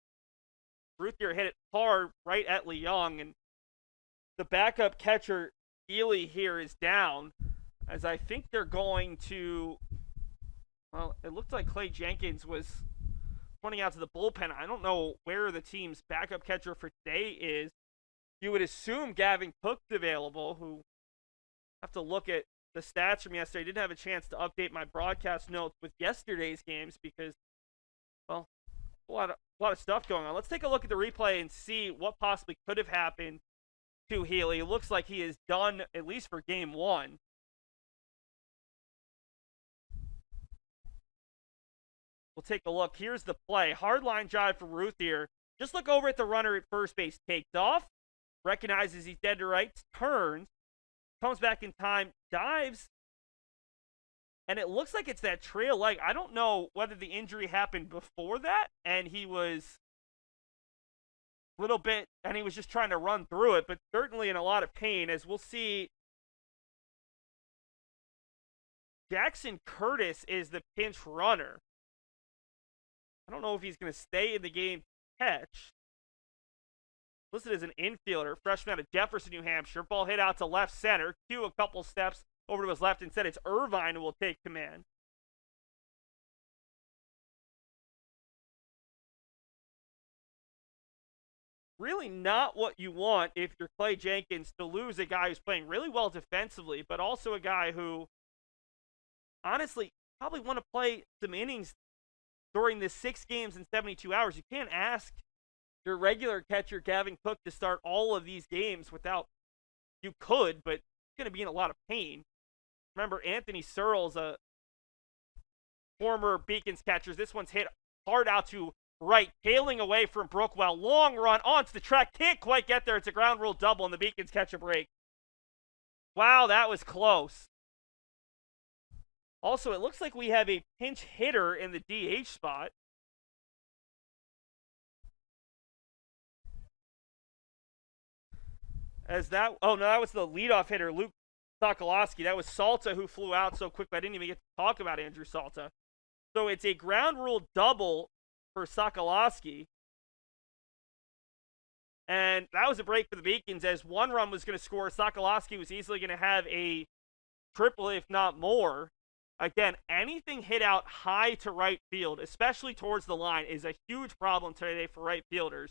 Ruthier hit it hard right at Leung, and the backup catcher, Healy, here is down, as I think they're going to, well, it looked like Clay Jenkins was pointing out to the bullpen. I don't know where the team's backup catcher for today is. You would assume Gavin Cook's available, who have to look at the stats from yesterday. I didn't have a chance to update my broadcast notes with yesterday's games because, well, a lot of stuff going on. Let's take a look at the replay and see what possibly could have happened to Healy. It looks like he is done, at least for game 1. We'll take a look. Here's the play. Hard line drive for Ruthier. Just look over at the runner at first base. Takes off, recognizes he's dead to rights, turns, comes back in time, dives, and it looks like it's that trail leg. I don't know whether the injury happened before that, and he was a little bit, and he was just trying to run through it, but certainly in a lot of pain, as we'll see. Jackson Curtis is the pinch runner. I don't know if he's going to stay in the game to catch. Listed as an infielder, freshman out of Jefferson, New Hampshire. Ball hit out to left center. Cue a couple steps over to his left. Instead, it's Irvine who will take command. Really not what you want if you're Clay Jenkins, to lose a guy who's playing really well defensively, but also a guy who, honestly, probably want to play some innings during this 6 games in 72 hours. You can't ask your regular catcher, Gavin Cook, to start all of these games without, you could, but he's going to be in a lot of pain. Remember, Anthony Searles, a former Beacons catcher. This one's hit hard out to right, tailing away from Brookwell. Long run onto the track. Can't quite get there. It's a ground rule double, and the Beacons catch a break. Wow, that was close. Also, it looks like we have a pinch hitter in the DH spot. As that, oh no, that was the leadoff hitter, Luke Sokolowski. That was Salta who flew out so quickly. I didn't even get to talk about Andrew Salta. So it's a ground rule double for Sokolowski. And that was a break for the Beacons, as one run was going to score. Sokolowski was easily going to have a triple, if not more. Again, anything hit out high to right field, especially towards the line, is a huge problem today for right fielders.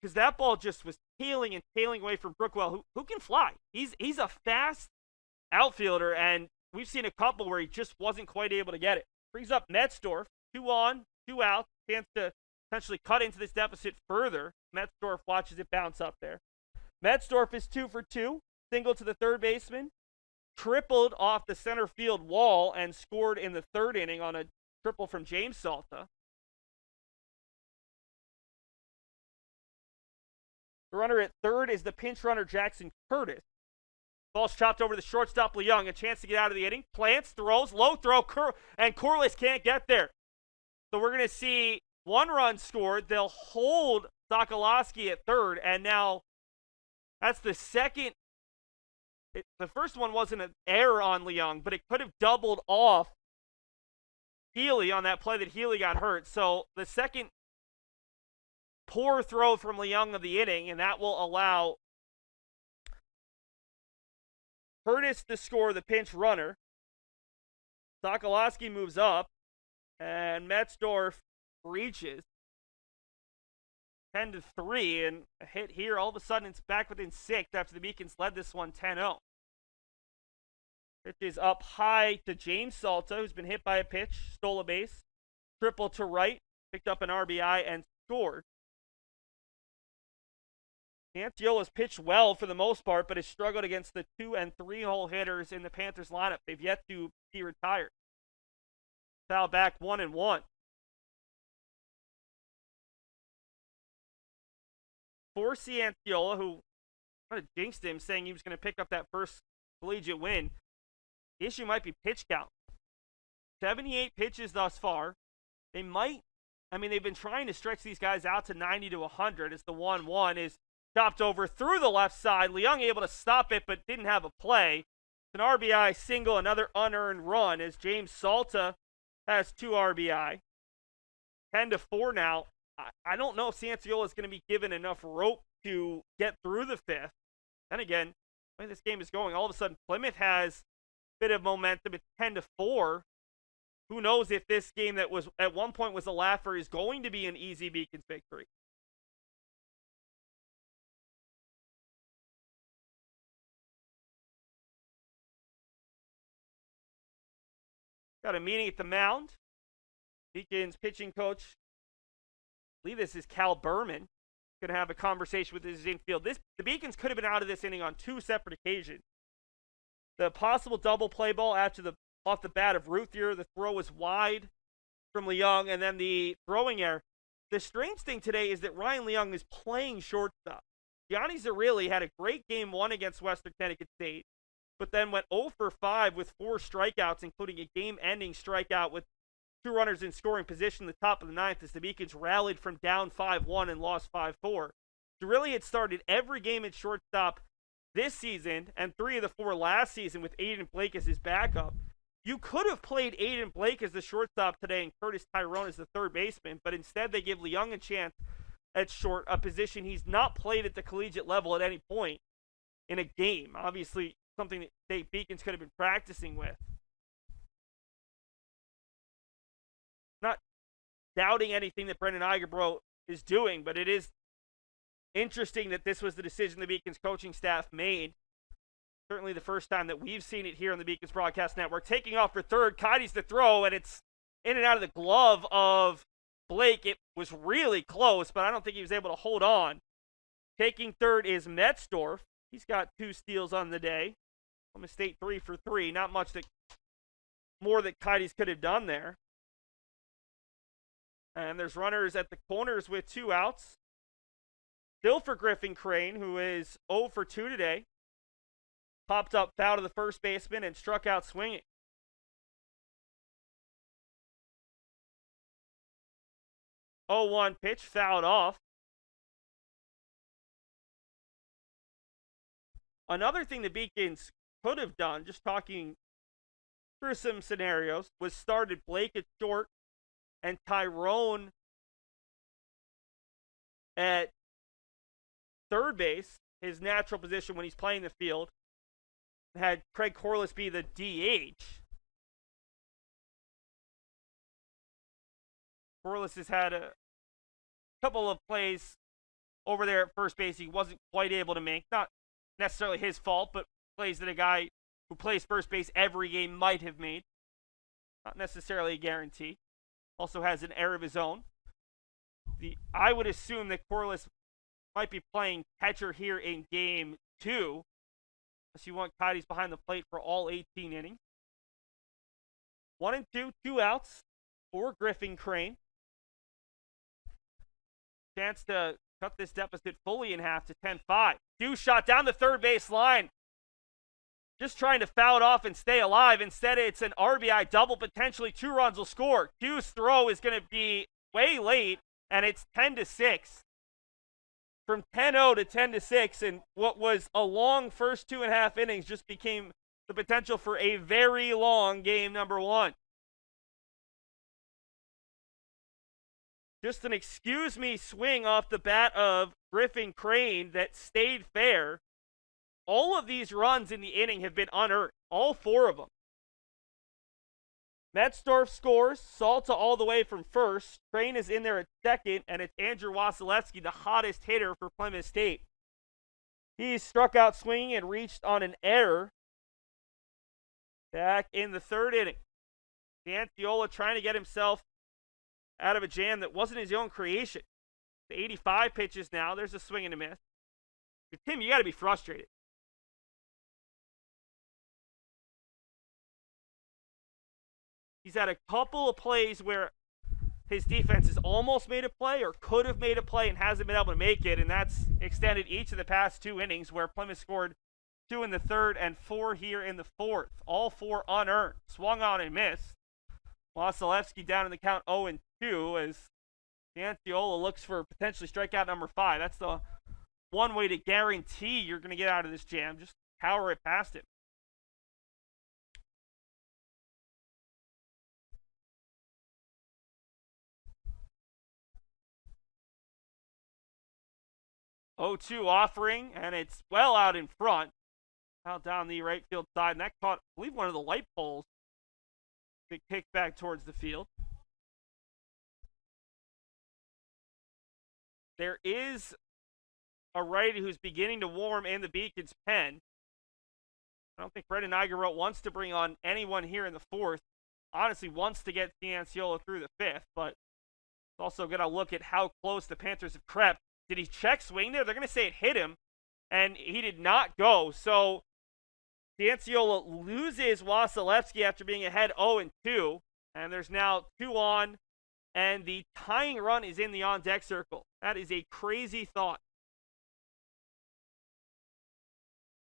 Because that ball just was tailing and tailing away from Brookwell, who can fly. He's a fast outfielder, and we've seen a couple where he just wasn't quite able to get it. Brings up Metzdorf, 2 on, 2 out, chance to potentially cut into this deficit further. Metzdorf watches it bounce up there. Metzdorf is 2 for 2, single to the third baseman, tripled off the center field wall, and scored in the third inning on a triple from James Salta. The runner at third is the pinch runner, Jackson Curtis. Ball's chopped over the shortstop, Leung. A chance to get out of the inning. Plants, throws, low throw, and Corliss can't get there. So we're going to see 1 run scored. They'll hold Sokolowski at third, and now that's the second. The first one wasn't an error on Leung, but it could have doubled off Healy on that play that Healy got hurt. So the second poor throw from Leung of the inning, and that will allow Curtis to score the pinch runner. Sokolowski moves up, and Metzdorf reaches 10-3, and a hit here. All of a sudden, it's back within 6 after the Beacons led this one 10-0. Pitch is up high to James Salta, who's been hit by a pitch, stole a base, triple to right, picked up an RBI, and scored. Canciola's pitched well for the most part, but has struggled against the 2 and 3 hole hitters in the Panthers lineup. They've yet to be retired. Foul back 1-1. For Canciola, who kind of jinxed him, saying he was going to pick up that first collegiate win. The issue might be pitch count. 78 pitches thus far. They've been trying to stretch these guys out to 90 to 100 as the 1-1 is chopped over through the left side. Leung able to stop it, but didn't have a play. It's an RBI single, another unearned run as James Salta has 2 RBI. 10-4 now. I don't know if Canciola is going to be given enough rope to get through the 5th. Then again, the way this game is going, all of a sudden Plymouth has a bit of momentum. It's 10-4. Who knows if this game that was at one point was a laugher is going to be an easy Beacons victory. Got a meeting at the mound. Beacons pitching coach, I believe this is Cal Berman, going to have a conversation with his infield. The Beacons could have been out of this inning on 2 separate occasions. The possible double play ball off the bat of Ruthier. The throw was wide from Leung, and then the throwing error. The strange thing today is that Ryan Leung is playing shortstop. Gianni Zerilli had a great game 1 against Western Connecticut State, but then went 0 for 5 with 4 strikeouts, including a game-ending strikeout with 2 runners in scoring position in the top of the 9th as the Beacons rallied from down 5-1 and lost 5-4. Zerilli had started every game at shortstop this season and 3 of the 4 last season with Aidan Blake as his backup. You could have played Aidan Blake as the shortstop today and Curtis Tyrone as the third baseman, but instead they give Leung a chance at short, a position he's not played at the collegiate level at any point in a game. Obviously, something that State Beacons could have been practicing with. Not doubting anything that Brendan Igerbro is doing, but it is interesting that this was the decision the Beacons coaching staff made. Certainly the first time that we've seen it here on the Beacons Broadcast Network. Taking off for third, Cody's the throw, and it's in and out of the glove of Blake. It was really close, but I don't think he was able to hold on. Taking third is Metzdorf. He's got 2 steals on the day. Plymouth State 3 for 3. Not much more that Cody's could have done there. And there's runners at the corners with 2 outs. Still for Griffin Crane, who is 0 for 2 today. Popped up foul to the first baseman and struck out swinging. Oh, 1 pitch, fouled off. Another thing the Beacons could have done, just talking through some scenarios, was started Blake at short and Tyrone at third base, his natural position when he's playing the field. Had Craig Corliss be the DH. Corliss has had a couple of plays over there at first base he wasn't quite able to make. Not necessarily his fault, but plays that a guy who plays first base every game, might have made. Not necessarily a guarantee. Also has an error of his own. I would assume that Corliss might be playing catcher here in game 2. Unless you want Coyotes behind the plate for all 18 innings. 1-2, 2 outs for Griffin Crane. Chance to cut this deficit fully in half to 10-5. Hughes shot down the third base line. Just trying to foul it off and stay alive. Instead, it's an RBI double. Potentially 2 runs will score. Hughes' throw is going to be way late, and it's 10-6. From 10-0 to 10-6, and what was a long first 2.5 innings just became the potential for a very long game number 1. Just an excuse me swing off the bat of Griffin Crane that stayed fair. All of these runs in the inning have been unearned. All 4 of them. Metzdorf scores. Salta all the way from first. Crane is in there at second, and it's Andrew Wasilewski, the hottest hitter for Plymouth State. He struck out swinging and reached on an error back in the 3rd inning. Cianciola trying to get himself out of a jam that wasn't his own creation. The 85 pitches now. There's a swing and a miss. But Tim, you got to be frustrated. He's had a couple of plays where his defense has almost made a play or could have made a play and hasn't been able to make it, and that's extended each of the past 2 innings where Plymouth scored 2 in the 3rd and 4 here in the 4th. All 4 unearned. Swung on and missed. Wasilewski down in the count 0-2 as Cianciola looks for potentially strikeout number 5. That's the one way to guarantee you're going to get out of this jam. Just power it past him. (0-2) offering, and it's well out in front. Out down the right field side, and that caught, I believe, one of the light poles. Big kick back towards the field. There is a righty who's beginning to warm in the Beacon's pen. I don't think Brendan Niger wants to bring on anyone here in the 4th. Honestly, wants to get Cianciola through the 5th, but it's also going to look at how close the Panthers have crept. Did he check swing there? They're going to say it hit him, and he did not go. So Cianciola loses Wasilewski after being ahead 0-2, and there's now 2 on, and the tying run is in the on-deck circle. That is a crazy thought.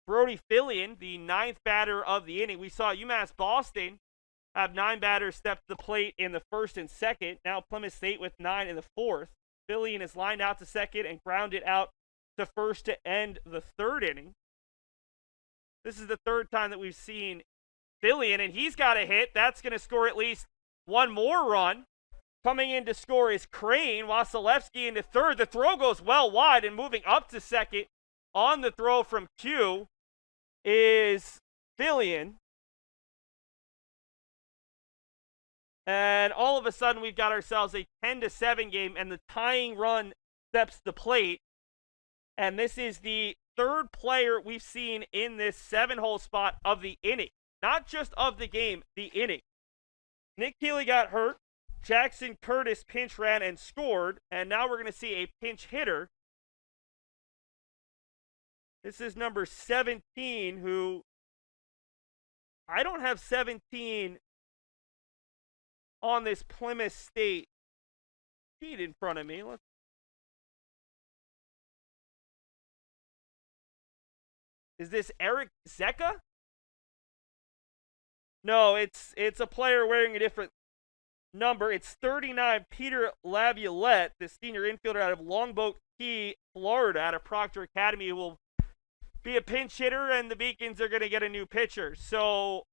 Brody Fillion, the 9th batter of the inning. We saw UMass Boston have 9 batters step to the plate in the 1st and 2nd. Now Plymouth State with 9 in the 4th. Fillion is lined out to 2nd and grounded out to 1st to end the 3rd inning. This is the 3rd time that we've seen Fillion, and he's got a hit. That's going to score at least 1 more run. Coming in to score is Crane. Wasilewski into 3rd. The throw goes well wide, and moving up to 2nd on the throw from Q is Fillion. And all of a sudden, we've got ourselves a 10-7 game, and the tying run steps the plate. And this is the 3rd player we've seen in this 7-hole spot of the inning. Not just of the game, the inning. Nick Keeley got hurt. Jackson Curtis pinch ran and scored. And now we're going to see a pinch hitter. This is number 17, who I don't have 17 on this Plymouth State sheet in front of me. Is this Eric Zecca? No, it's a player wearing a different number. It's 39, Peter Laviolette, the senior infielder out of Longboat Key, Florida, out of Proctor Academy, who will be a pinch hitter, and the Beacons are going to get a new pitcher. So,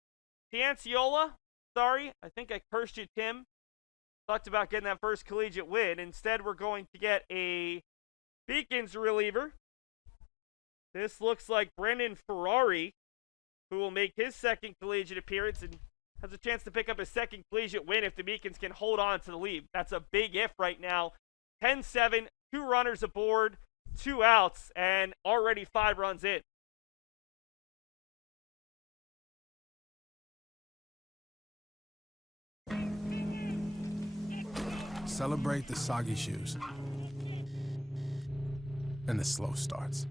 Cianciola, sorry, I think I cursed you, Tim. Talked about getting that first collegiate win. Instead, we're going to get a Beacons reliever. This looks like Brendan Ferrari, who will make his 2nd collegiate appearance and has a chance to pick up his 2nd collegiate win if the Beacons can hold on to the lead. That's a big if right now. 10-7, 2 runners aboard, 2 outs, and already 5 runs in. Celebrate the soggy shoes and the slow starts.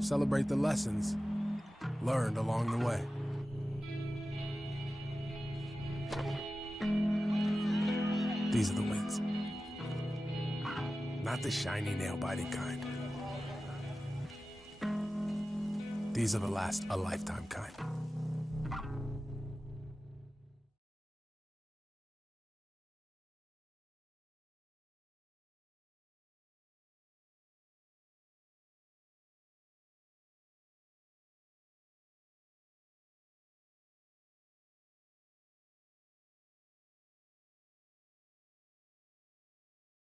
Celebrate the lessons learned along the way. These are the wins. Not the shiny nail-biting kind. These are the last a lifetime kind.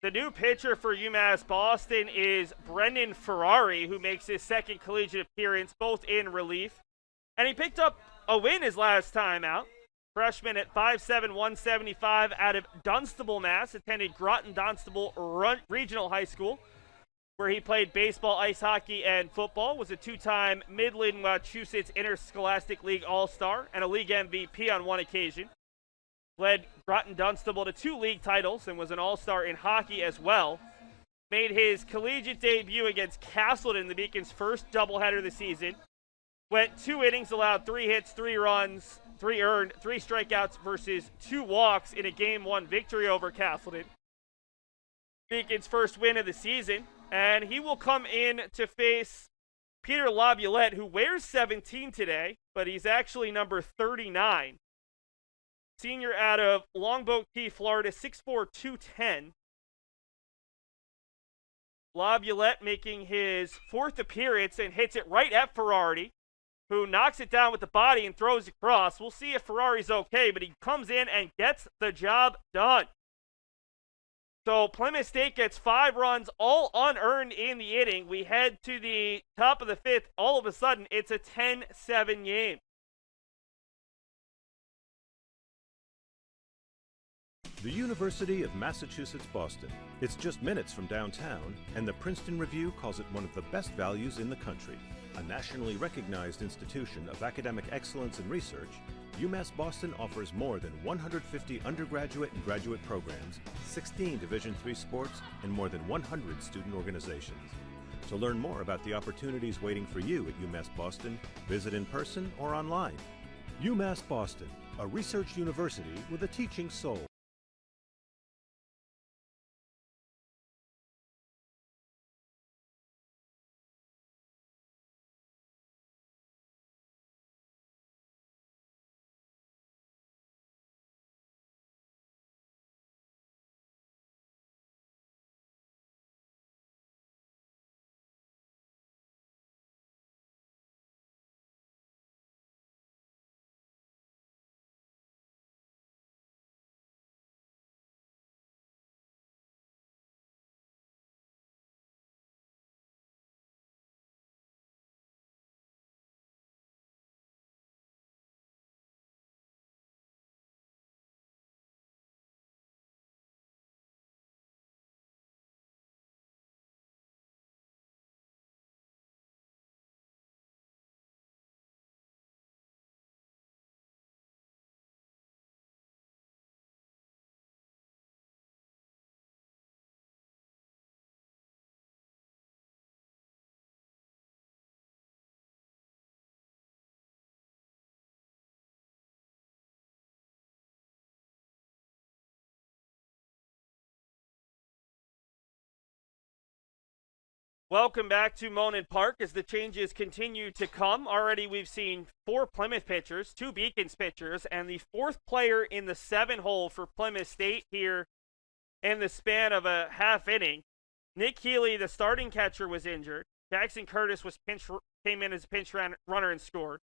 The new pitcher for UMass Boston is Brendan Ferrari, who makes his second collegiate appearance, both in relief. And he picked up a win his last time out. Freshman at 5'7", 175 out of Dunstable, Mass. Attended Groton-Dunstable Regional High School, where he played baseball, ice hockey, and football. Was a two-time Midland, Massachusetts Interscholastic League All-Star and a league MVP on one occasion. Led Groton-Dunstable to 2 league titles and was an all-star in hockey as well. Made his collegiate debut against Castleton, the Beacons' first doubleheader of the season. Went 2 innings, allowed 3 hits, 3 runs, 3 earned, 3 strikeouts versus 2 walks in a Game 1 victory over Castleton. Beacons' first win of the season, and he will come in to face Peter Laviolette, who wears 17 today, but he's actually number 39. Senior out of Longboat Key, Florida, 6'4", 210. Laviolette making his 4th appearance and hits it right at Ferrari, who knocks it down with the body and throws across. We'll see if Ferrari's okay, but he comes in and gets the job done. So Plymouth State gets 5 runs, all unearned in the inning. We head to the top of the 5th. All of a sudden, it's a 10-7 game. The University of Massachusetts Boston. It's just minutes from downtown, and the Princeton Review calls it one of the best values in the country. A nationally recognized institution of academic excellence and research, UMass Boston offers more than 150 undergraduate and graduate programs, 16 Division III sports, and more than 100 student organizations. To learn more about the opportunities waiting for you at UMass Boston, visit in person or online. UMass Boston, a research university with a teaching soul. Welcome back to Monin Park as the changes continue to come. Already we've seen 4 Plymouth pitchers, 2 Beacons pitchers, and the 4th player in the 7-hole for Plymouth State here in the span of a half inning. Nick Healy, the starting catcher, was injured. Jackson Curtis came in as a pinch runner and scored.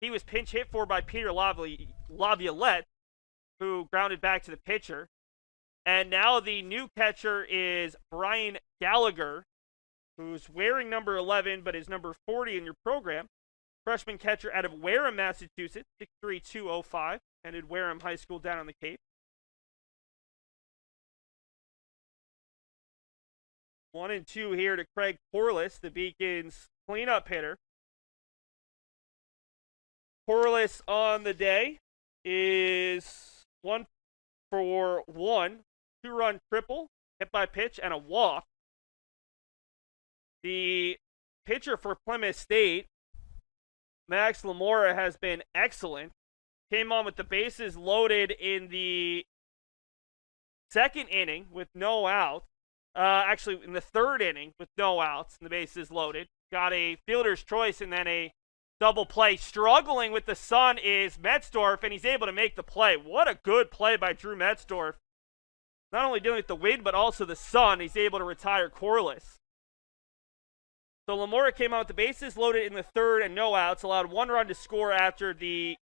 He was pinch hit for by Peter Laviolette, who grounded back to the pitcher. And now the new catcher is Brian Gallagher, who's wearing number 11 but is number 40 in your program. Freshman catcher out of Wareham, Massachusetts, 6'3", 205, attended Wareham High School down on the Cape. 1-2 here to Craig Corliss, the Beacons cleanup hitter. Corliss on the day is for 1, 2-run triple, hit by pitch, and a walk. The pitcher for Plymouth State, Max Lamora, has been excellent. Came on with the bases loaded in the second inning with no outs. Actually, in the third inning with no outs and the bases loaded. Got a fielder's choice and then a double play. Struggling with the sun is Metzdorf, and he's able to make the play. What a good play by Drew Metzdorf. Not only dealing with the wind, but also the sun. He's able to retire Corliss. So Lamora came out with the bases loaded in the third and no outs. Allowed 1 run to score after the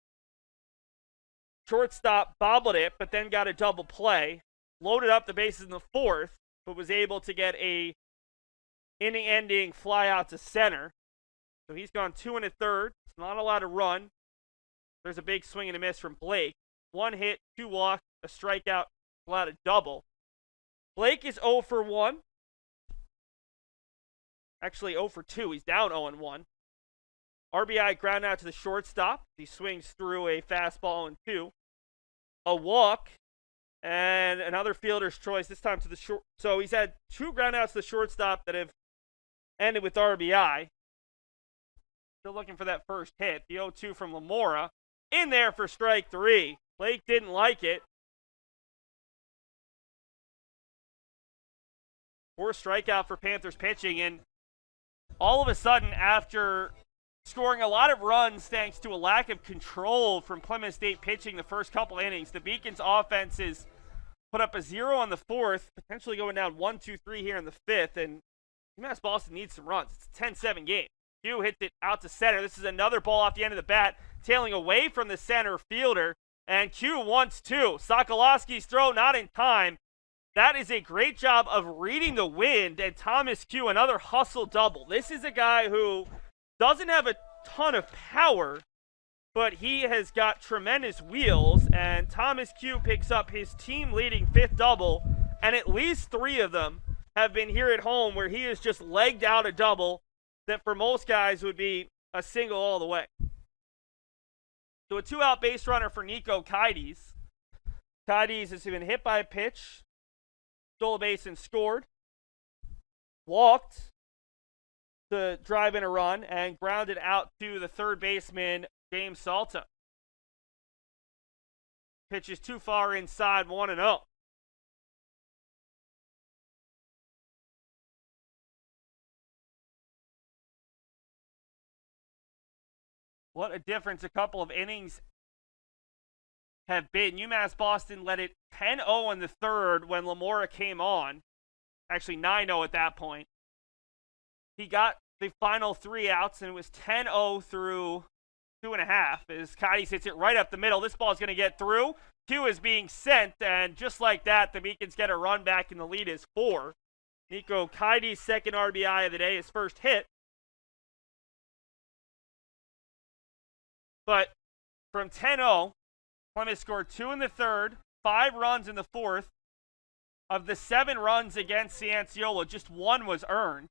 shortstop bobbled it, but then got a double play. Loaded up the bases in the fourth, but was able to get a inning-ending fly out to center. So he's gone 2 1/3. It's not allowed to run. There's a big swing and a miss from Blake. 1 hit, 2 walks, a strikeout, allowed a double. Blake is 0 for 1. Actually 0 for 2. He's down 0 1. RBI ground out to the shortstop. He swings through a fastball and 2. A walk. And another fielder's choice, this time to the short. So he's had 2 groundouts to the shortstop that have ended with RBI. Still looking for that first hit. The 0-2 from Lamora. In there for strike 3. Blake didn't like it. 4th strikeout for Panthers pitching. And all of a sudden, after scoring a lot of runs thanks to a lack of control from Plymouth State pitching the first couple innings, the Beacons offense is put up a 0 on the 4th, potentially going down 1-2-3 here in the 5th, and UMass Boston needs some runs. It's a 10-7 game. Q hits it out to center. This is another ball off the end of the bat, tailing away from the center fielder, and Q wants 2. Sokolowski's throw not in time. That is a great job of reading the wind, and Thomas Q, another hustle double. This is a guy who doesn't have a ton of power, but he has got tremendous wheels, and Thomas Q picks up his team-leading 5th double, and at least 3 of them have been here at home where he has just legged out a double that for most guys would be a single all the way. So a 2-out base runner for Nico Kaides. Kaides has been hit by a pitch, stole a base and scored, walked to drive in a run, and grounded out to the third baseman, James Salta. Pitch is too far inside, 1-0. What a difference a couple of innings have been. UMass Boston led it 10-0 in the third when Lamora came on. Actually 9-0 at that point. He got the final 3 outs, and it was 10-0 through 2.5 as Kaides hits it right up the middle. This ball is going to get through. Q is being sent, and just like that, the Beacons get a run back, and the lead is 4. Nico Kaides' second RBI of the day, his first hit. But from 10-0, Plymouth scored 2 in the third, 5 runs in the fourth. Of the 7 runs against Cianciolo, just 1 was earned.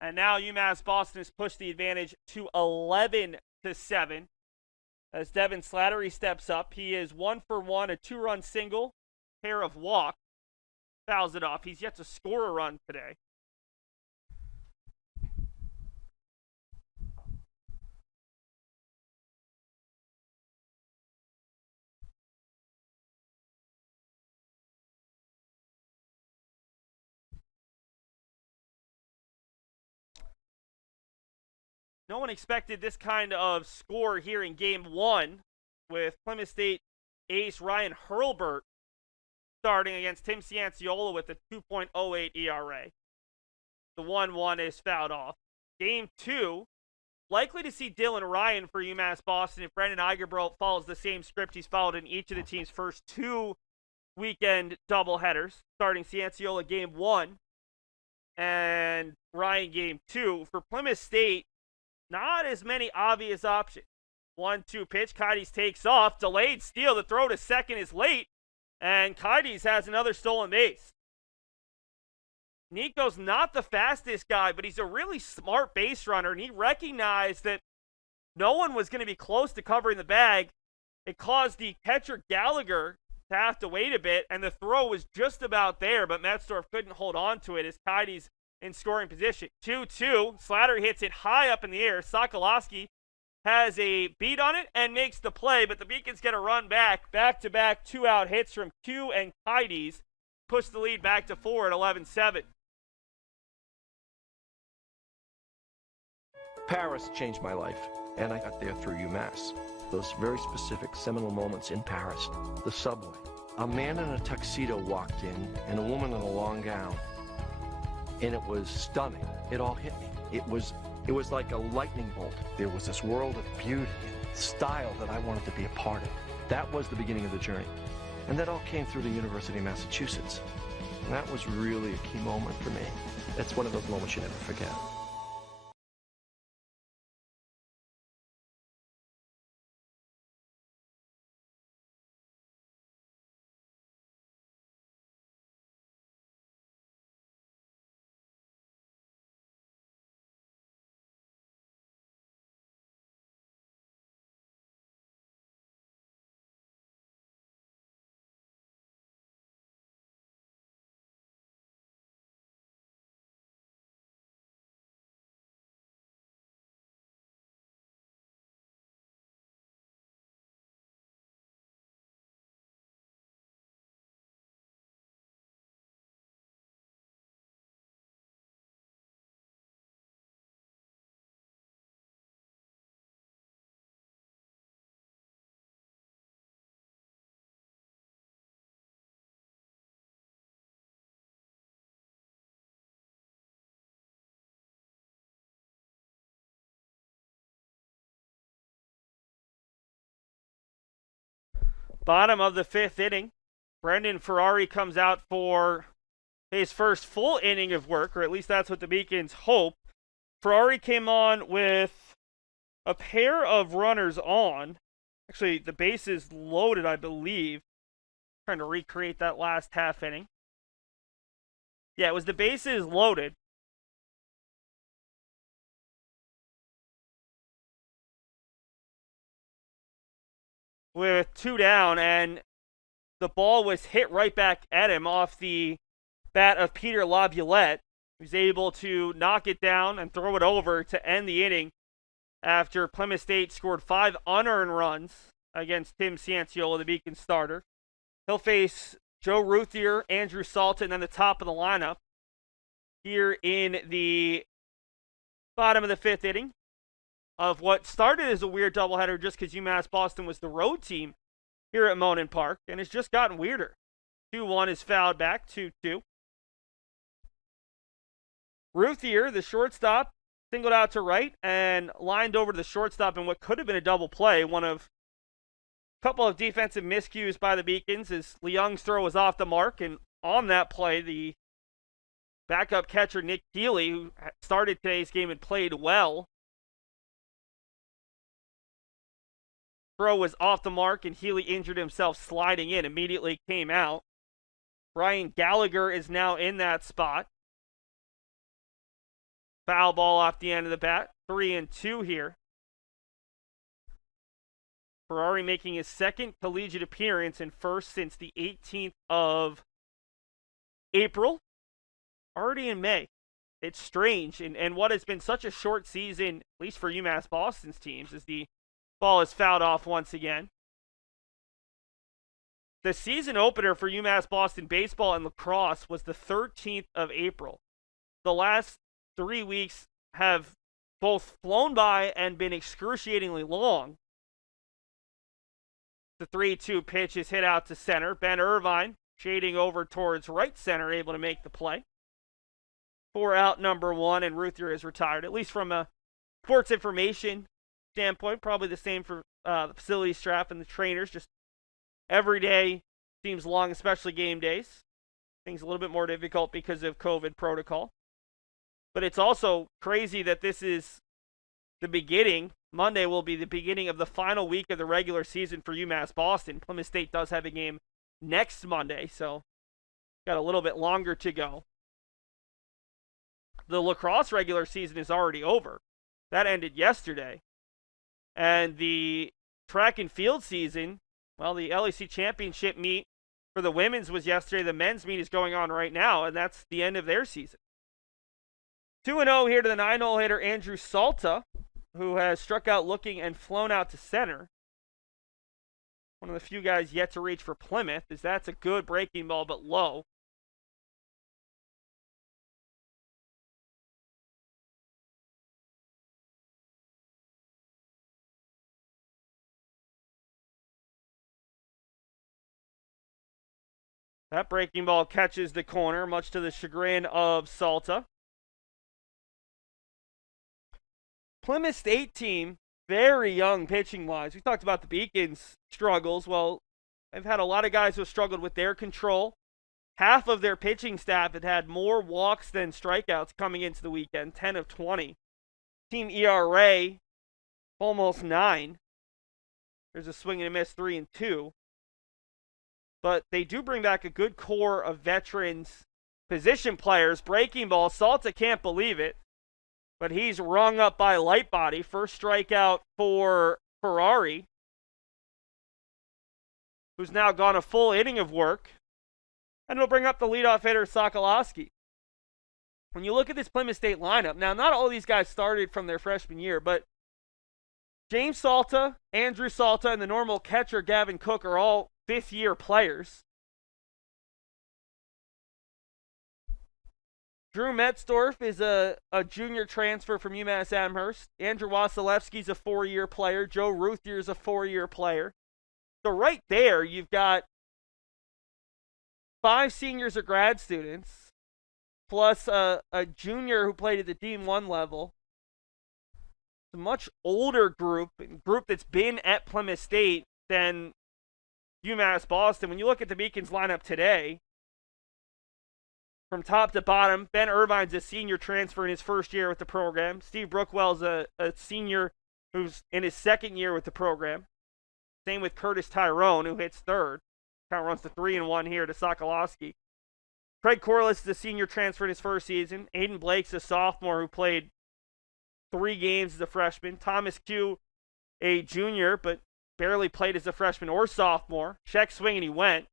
And now UMass Boston has pushed the advantage to 11-7 as Devin Slattery steps up. He is 1 for 1, a 2-run single, pair of walks, fouls it off. He's yet to score a run today. No one expected this kind of score here in Game 1 with Plymouth State ace Ryan Hurlburt starting against Tim Cianciolo with a 2.08 ERA. The 1-1 is fouled off. Game 2, likely to see Dylan Ryan for UMass Boston if Brendan Eigerbrolt follows the same script he's followed in each of the team's first 2 weekend doubleheaders, starting Cianciolo Game 1 and Ryan Game 2. For Plymouth State, not as many obvious options. 1-2 pitch. Kaides takes off. Delayed steal. The throw to second is late. And Kaides has another stolen base. Nico's not the fastest guy, but he's a really smart base runner. And he recognized that no one was going to be close to covering the bag. It caused the catcher Gallagher to have to wait a bit, and the throw was just about there, but Metzdorf couldn't hold on to it as Keides in scoring position. 2-2. Slattery hits it high up in the air. Sokolowski has a beat on it and makes the play, but the Beacons get a run back-to-back two-out hits from Q and Keides, push the lead back to 4 at 11-7. Paris changed my life, and I got there through UMass. Those very specific seminal moments in Paris. The subway. A man in a tuxedo walked in, and a woman in a long gown. And it was stunning. It all hit me. It was like a lightning bolt. There was this world of beauty and style that I wanted to be a part of. That was the beginning of the journey. And that all came through the University of Massachusetts. And that was really a key moment for me. It's one of those moments you never forget. Bottom of the 5th inning, Brendan Ferrari comes out for his first full inning of work, or at least that's what the Beacons hope. Ferrari came on with a pair of runners on. Actually, the bases loaded, I believe. Trying to recreate that last half inning. Yeah, it was the bases loaded. With 2 down, and the ball was hit right back at him off the bat of Peter Laviolette. He was able to knock it down and throw it over to end the inning after Plymouth State scored 5 unearned runs against Tim Cianciola, the Beacon starter. He'll face Joe Ruthier, Andrew Salton, and the top of the lineup here in the bottom of the 5th inning of what started as a weird doubleheader just because UMass Boston was the road team here at Monin Park, and it's just gotten weirder. 2-1 is fouled back, 2-2. Ruthier, the shortstop, singled out to right and lined over to the shortstop in what could have been a double play. One of a couple of defensive miscues by the Beacons as Leung's throw was off the mark, and on that play, the backup catcher Nick Healy, who started today's game and played well, throw was off the mark, and Healy injured himself sliding in, immediately came out. Brian Gallagher is now in that spot. Foul ball off the end of the bat. 3-2 here. Ferrari making his second collegiate appearance and first since the 18th of April. Already in May. It's strange. And what has been such a short season, at least for UMass Boston's teams, is the ball is fouled off once again. The season opener for UMass Boston Baseball and lacrosse was the 13th of April. The last 3 weeks have both flown by and been excruciatingly long. The 3-2 pitch is hit out to center. Ben Irvine shading over towards right center, able to make the play. 4 out, number 1, and Ruthier is retired. At least from a sports information standpoint, probably the same for the facility staff and the trainers. Just every day seems long, especially game days. Things a little bit more difficult because of COVID protocol. But it's also crazy that this is the beginning. Monday will be the beginning of the final week of the regular season for UMass Boston. Plymouth State does have a game next Monday, so got a little bit longer to go. The lacrosse regular season is already over. That ended yesterday. And the track and field season, well, the LEC championship meet for the women's was yesterday. The men's meet is going on right now, and that's the end of their season. 2-0 here to the 9-hole hitter, Andrew Salta, who has struck out looking and flown out to center. One of the few guys yet to reach for Plymouth, as that's a good breaking ball, but low. That breaking ball catches the corner, much to the chagrin of Salta. Plymouth State team, very young pitching-wise. We talked about the Beacons' struggles. Well, they've had a lot of guys who have struggled with their control. Half of their pitching staff had more walks than strikeouts coming into the weekend, 10 of 20. Team ERA, almost 9. There's a swing and a miss, 3-2. But they do bring back a good core of veterans, position players. Breaking ball, Salta can't believe it, but he's rung up by Lightbody. First strikeout for Ferrari, who's now gone a full inning of work. And it'll bring up the leadoff hitter, Sokolowski. When you look at this Plymouth State lineup, now not all these guys started from their freshman year, but James Salta, Andrew Salta, and the normal catcher, Gavin Cook, are all fifth-year players. Drew Metzdorf is a junior transfer from UMass Amherst. Andrew Wasilewski's a 4-year player. Joe Ruthier's a 4-year player. So right there, you've got 5 seniors or grad students, plus a junior who played at the D1 level. A much older group that's been at Plymouth State than UMass Boston. When you look at the Beacons lineup today, from top to bottom, Ben Irvine's a senior transfer in his first year with the program. Steve Brookwell's a senior who's in his second year with the program. Same with Curtis Tyrone, who hits third. Count runs to 3-1 here to Sokolowski. Craig Corliss is a senior transfer in his first season. Aidan Blake's a sophomore who played 3 games as a freshman. Thomas Q, a junior, but barely played as a freshman or sophomore. Check swing and he went.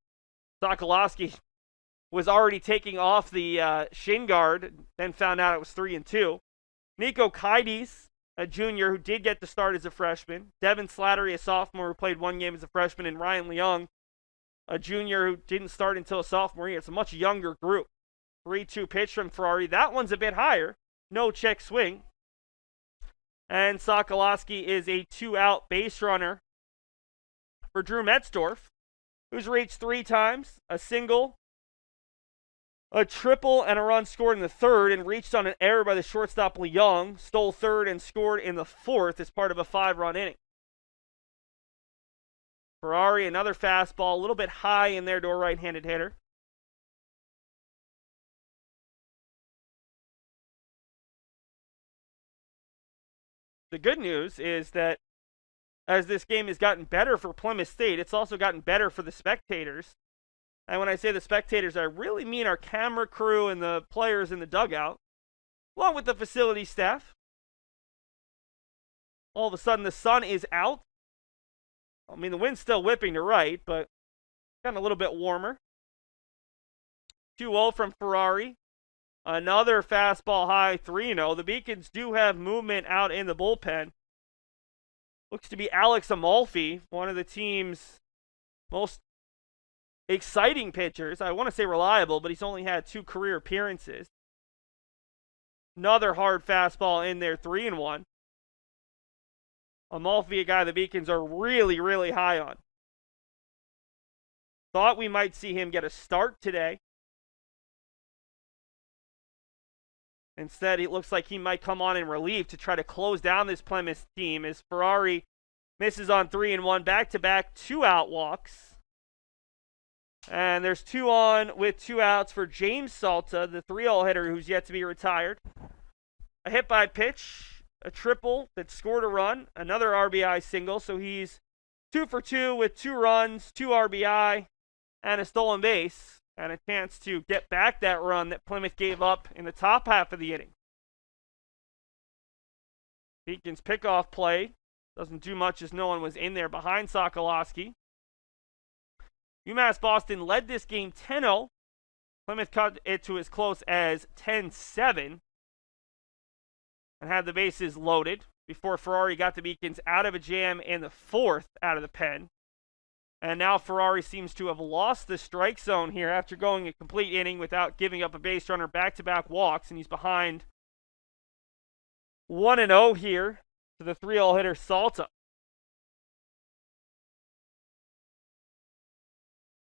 Sokolowski was already taking off the shin guard, then found out it was 3-2. Nico Kaides, a junior who did get to start as a freshman. Devin Slattery, a sophomore who played 1 game as a freshman. And Ryan Leung, a junior who didn't start until a sophomore year. It's a much younger group. 3-2 pitch from Ferrari. That one's a bit higher. No check swing. And Sokolowski is a 2-out base runner for Drew Metzdorf, who's reached 3 times, a single, a triple, and a run scored in the third, and reached on an error by the shortstop Leung, stole third and scored in the fourth as part of a 5-run inning. Ferrari, another fastball, a little bit high in there to a right-handed hitter. The good news is that as this game has gotten better for Plymouth State, it's also gotten better for the spectators. And when I say the spectators, I really mean our camera crew and the players in the dugout, along with the facility staff. All of a sudden, the sun is out. I mean, the wind's still whipping to right, but gotten a little bit warmer. 2-0 from Ferrari. Another fastball high, 3-0. The Beacons do have movement out in the bullpen. Looks to be Alex Amalfi, one of the team's most exciting pitchers. I want to say reliable, but he's only had 2 career appearances. Another hard fastball in there, 3-1. Amalfi, a guy the Beacons are really, really high on. Thought we might see him get a start today. Instead, it looks like he might come on in relief to try to close down this Plymouth team as Ferrari misses on 3-1, back-to-back 2-out walks. And there's 2 on with 2 outs for James Salta, the 3-hole hitter who's yet to be retired. A hit by pitch, a triple that scored a run, another RBI single. So he's 2 for 2 with 2 runs, 2 RBI, and a stolen base. And a chance to get back that run that Plymouth gave up in the top half of the inning. Beacons pickoff play doesn't do much as no one was in there behind Sokolowski. UMass Boston led this game 10-0. Plymouth cut it to as close as 10-7 and had the bases loaded before Ferrari got the Beacons out of a jam in the fourth out of the pen. And now Ferrari seems to have lost the strike zone here after going a complete inning without giving up a base runner, back-to-back walks, and he's behind 1-0 here to the 3-0 hitter Salta.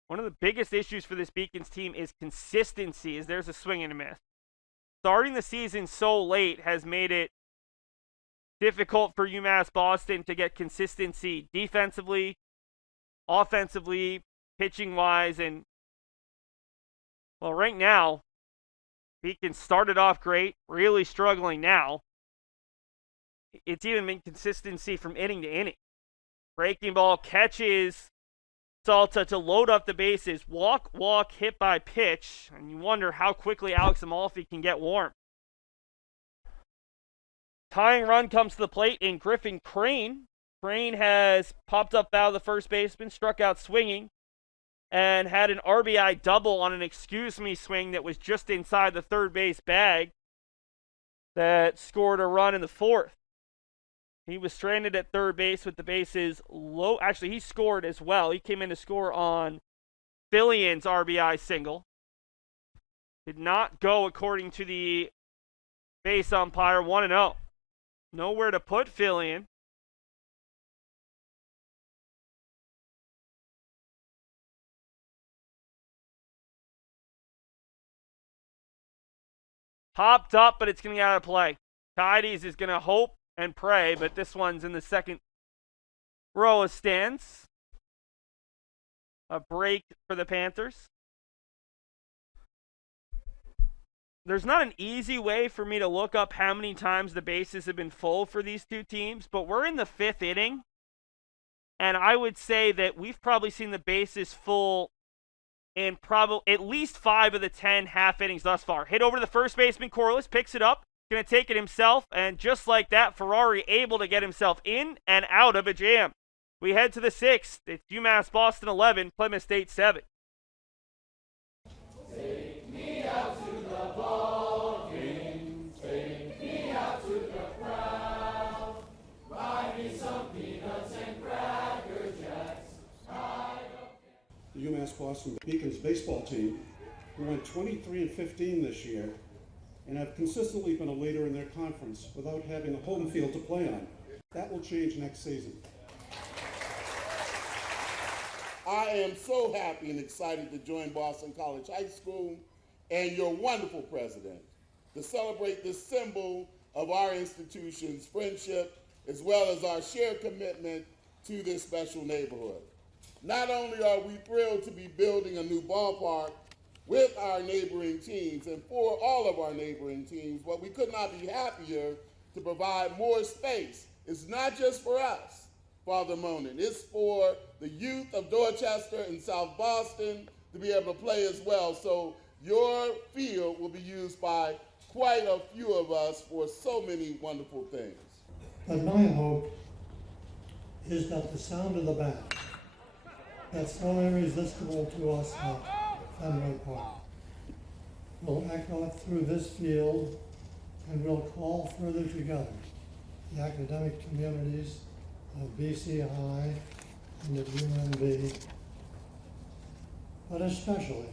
One of the biggest issues for this Beacons team is consistency, as there's a swing and a miss. Starting the season so late has made it difficult for UMass Boston to get consistency defensively, offensively, pitching-wise, and, well, right now, Beacons started off great, really struggling now. It's even been consistency from inning to inning. Breaking ball catches Salta to load up the bases, walk, hit by pitch, and you wonder how quickly Alex Amalfi can get warm. Tying run comes to the plate in Griffin Crane. Crane has popped up out of the first baseman, struck out swinging, and had an RBI double on an excuse me swing that was just inside the third base bag that scored a run in the fourth. He was stranded at third base with the bases low. Actually, he scored as well. He came in to score on Fillion's RBI single. Did not go according to the base umpire. 1-0. Nowhere to put Fillion. Popped up, but it's going to get out of play. Tides is going to hope and pray, but this one's in the second row of stands. A break for the Panthers. There's not an easy way for me to look up how many times the bases have been full for these two teams, but we're in the fifth inning, and I would say that we've probably seen the bases full in probably at least 5 of the 10 half innings thus far. Hit over to the first baseman, Corliss, picks it up, going to take it himself, and just like that, Ferrari able to get himself in and out of a jam. We head to the 6th. It's UMass Boston 11, Plymouth State 7. Take me out to the ball game. Take me out to the crowd. Buy me some peanuts and Cracker Jacks. The UMass Boston Beacons baseball team, who went 23-15 this year, and have consistently been a leader in their conference without having a home field to play on. That will change next season. I am so happy and excited to join Boston College High School and your wonderful president to celebrate this symbol of our institution's friendship as well as our shared commitment to this special neighborhood. Not only are we thrilled to be building a new ballpark with our neighboring teams and for all of our neighboring teams, but we could not be happier to provide more space. It's not just for us, Father Monin. It's for the youth of Dorchester and South Boston to be able to play as well. So your field will be used by quite a few of us for so many wonderful things. But my hope is that the sound of the bat, that's so irresistible to us at Fenway Park, will echo through this field and will call further together the academic communities of BC High and of UMB, but especially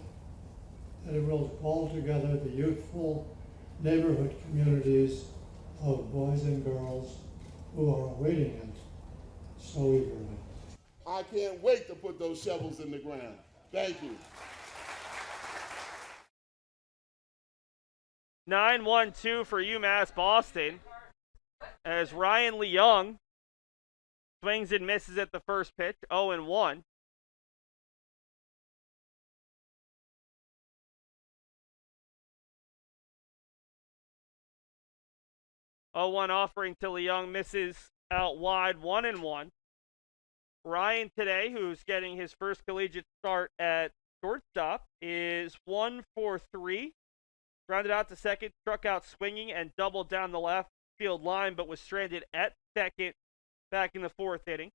that it will call together the youthful neighborhood communities of boys and girls who are awaiting it so eagerly. I can't wait to put those shovels in the ground. Thank you. 9-1-2 for UMass Boston as Ryan Leung swings and misses at the first pitch, 0-1. One offering to Leung, misses out wide, 1-1. Ryan today, who's getting his first collegiate start at shortstop, is 1 for 3. Grounded out to second, struck out swinging, and doubled down the left field line, but was stranded at second back in the fourth inning.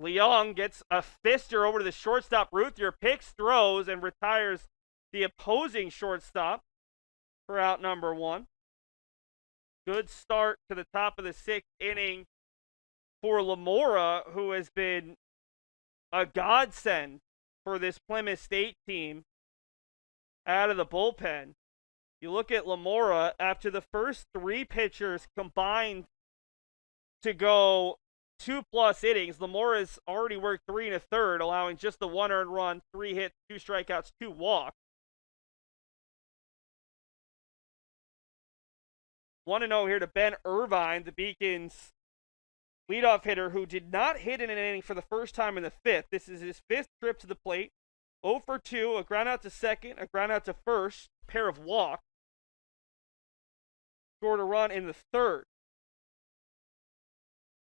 Leong gets a fister over to the shortstop. Ruthier picks, throws, and retires the opposing shortstop for out number 1. Good start to the top of the 6th inning for Lamora, who has been a godsend for this Plymouth State team out of the bullpen. You look at Lamora, after the first 3 pitchers combined to go 2+ innings, Lamora's already worked 3 1/3, allowing just the 1 earned run, 3 hits, 2 strikeouts, 2 walks. 1-0 here to Ben Irvine, the Beacons leadoff hitter, who did not hit in an inning for the first time in the 5th. This is his 5th trip to the plate. 0 for 2, a ground out to second, a ground out to first, pair of walks. Scored a run in the 3rd.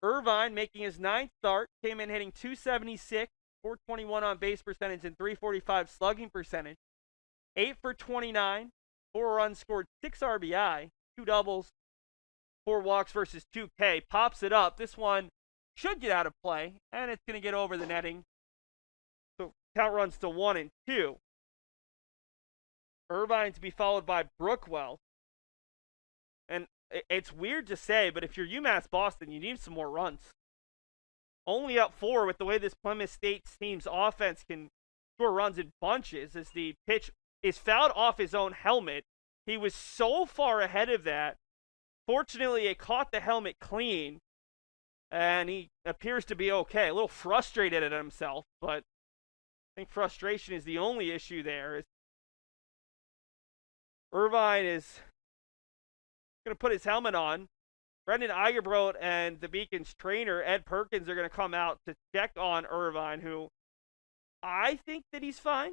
Irvine, making his 9th start, came in hitting .276, .421 on base percentage, and .345 slugging percentage. 8 for 29, 4 runs scored, 6 RBI, 2 doubles, 4 walks versus 2 K. Pops it up. This one should get out of play, and it's going to get over the netting. So count runs to 1 and 2. Irvine to be followed by Brookwell. And it's weird to say, but if you're UMass Boston, you need some more runs. Only up 4 with the way this Plymouth State team's offense can score runs in bunches as the pitch is fouled off his own helmet. He was so far ahead of that. Fortunately, it caught the helmet clean, and he appears to be okay. A little frustrated at himself, but I think frustration is the only issue there. Irvine is going to put his helmet on. Brendan Eigebrot and the Beacons trainer, Ed Perkins, are going to come out to check on Irvine, who I think that he's fine.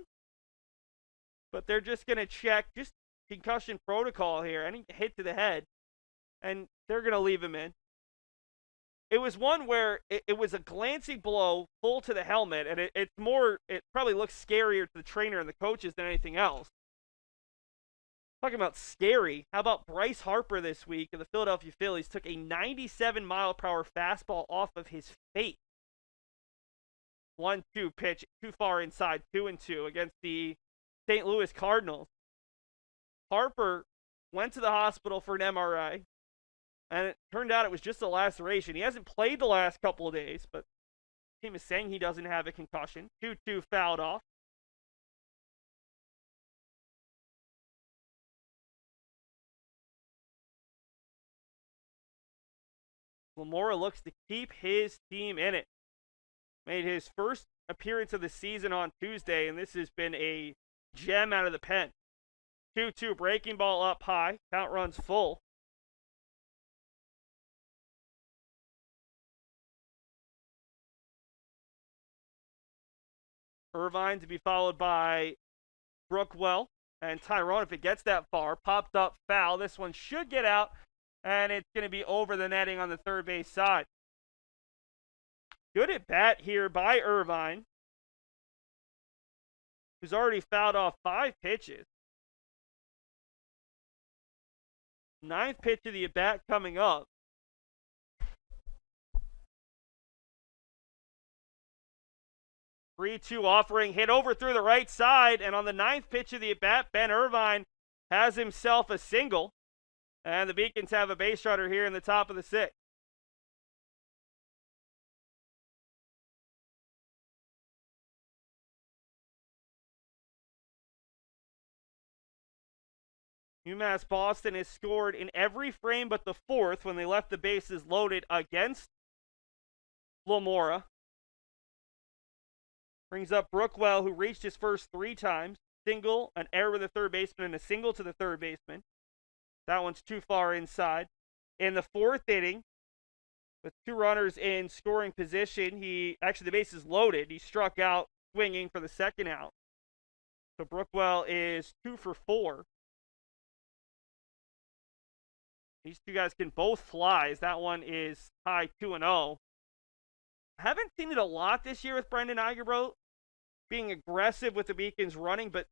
But they're just going to check just concussion protocol here. Any hit to the head. And they're going to leave him in. It was one where it was a glancing blow full to the helmet. And it probably looks scarier to the trainer and the coaches than anything else. Talking about scary, how about Bryce Harper this week of the Philadelphia Phillies took a 97-mile-per-hour fastball off of his face. 1-2 pitch, too far inside, 2-2 against the St. Louis Cardinals. Harper went to the hospital for an MRI, and it turned out it was just a laceration. He hasn't played the last couple of days, but the team is saying he doesn't have a concussion. 2-2 fouled off. Lamora looks to keep his team in it. Made his first appearance of the season on Tuesday, and this has been a gem out of the pen. 2-2 breaking ball up high. Count runs full. Irvine to be followed by Brookwell and Tyrone. If it gets that far, popped up foul. This one should get out. And it's going to be over the netting on the third base side. Good at bat here by Irvine, who's already fouled off 5 pitches. 9th pitch of the at bat coming up. (3-2) offering, hit over through the right side, and on the 9th pitch of the at bat, Ben Irvine has himself a single. And the Beacons have a base runner here in the top of the 6th. UMass Boston has scored in every frame but the 4th when they left the bases loaded against Lamora. Brings up Brookwell, who reached his first 3 times. Single, an error with the third baseman, and a single to the third baseman. That one's too far inside. In the 4th inning, with 2 runners in scoring position, the base is loaded. He struck out swinging for the 2nd out. So Brookwell is 2 for 4. These 2 guys can both fly, as that one is high 2-0. Haven't seen it a lot this year with Brendan Eigebrot being aggressive with the Beacons running, but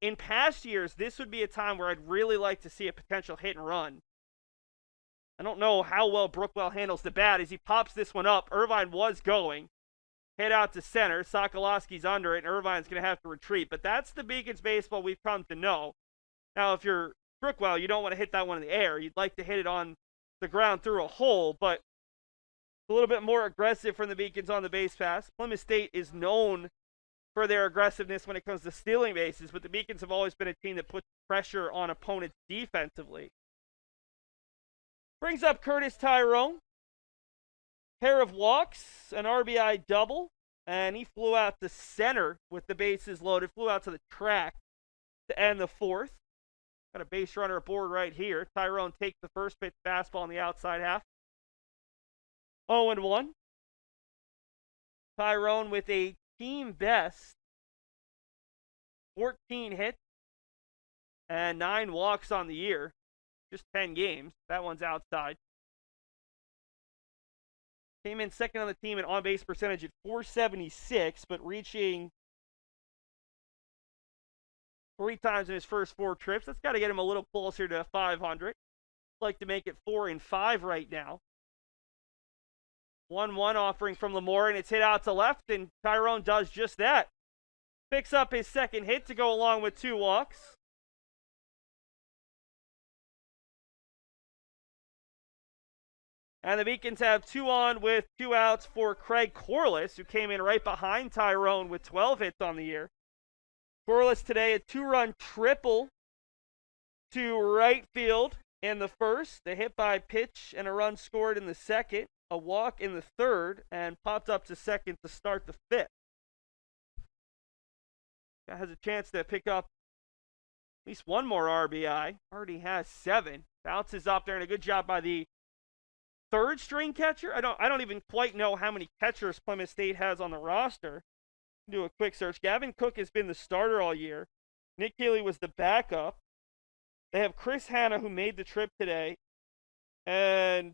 in past years, this would be a time where I'd really like to see a potential hit and run. I don't know how well Brookwell handles the bat as he pops this one up. Irvine was going. hit out to center. Sokolowski's under it, and Irvine's going to have to retreat. But that's the Beacons baseball we've come to know. Now, if you're Crookwell, you don't want to hit that one in the air. You'd like to hit it on the ground through a hole, but a little bit more aggressive from the Beacons on the base pass. Plymouth State is known for their aggressiveness when it comes to stealing bases, but the Beacons have always been a team that puts pressure on opponents defensively. Brings up Curtis Tyrone. Pair of walks, an RBI double, and he flew out to center with the bases loaded, flew out to the track to end the fourth. Got a base runner aboard right here. Tyrone takes the first pitch fastball on the outside half. 0-1. Tyrone with a team best 14 hits and 9 walks on the year. Just 10 games. That one's outside. Came in second on the team in on-base percentage at .476, but reaching 3 times in his first 4 trips. That's got to get him a little closer to 500. Like to make it 4 and 5 right now. 1-1 offering from Lamore, and it's hit out to left, and Tyrone does just that. Picks up his second hit to go along with 2 walks. And the Beacons have 2 on with 2 outs for Craig Corliss, who came in right behind Tyrone with 12 hits on the year. Corliss today a 2-run triple to right field in the first, a hit by pitch and a run scored in the second, a walk in the third, and popped up to second to start the fifth. Guy has a chance to pick up at least 1 more RBI. Already has 7. Bounces up there, and a good job by the third string catcher. I don't even quite know how many catchers Plymouth State has on the roster. Do a quick search. Gavin Cook has been the starter all year. Nick Healy was the backup. They have Chris Hanna, who made the trip today, and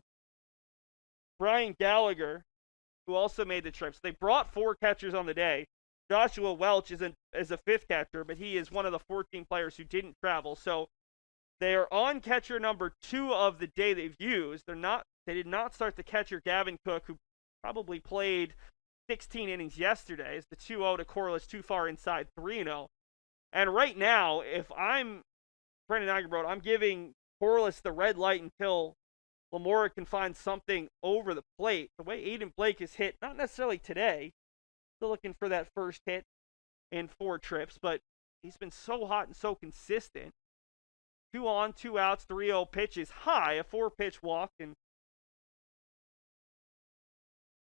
Brian Gallagher, who also made the trip. So they brought 4 catchers on the day. Joshua Welch is a 5th catcher, but he is one of the 14 players who didn't travel. So they are on catcher number 2 of the day they've used. They did not start the catcher Gavin Cook, who probably played 16 innings yesterday. It's the 2-0 to Corliss, too far inside 3-0. And right now, if I'm Brendan Eigerbrod, I'm giving Corliss the red light until Lamora can find something over the plate. The way Aidan Blake is hit, not necessarily today, still looking for that first hit in 4 trips, but he's been so hot and so consistent. 2 on, 2 outs, 3-0 pitch is high, a 4-pitch walk, and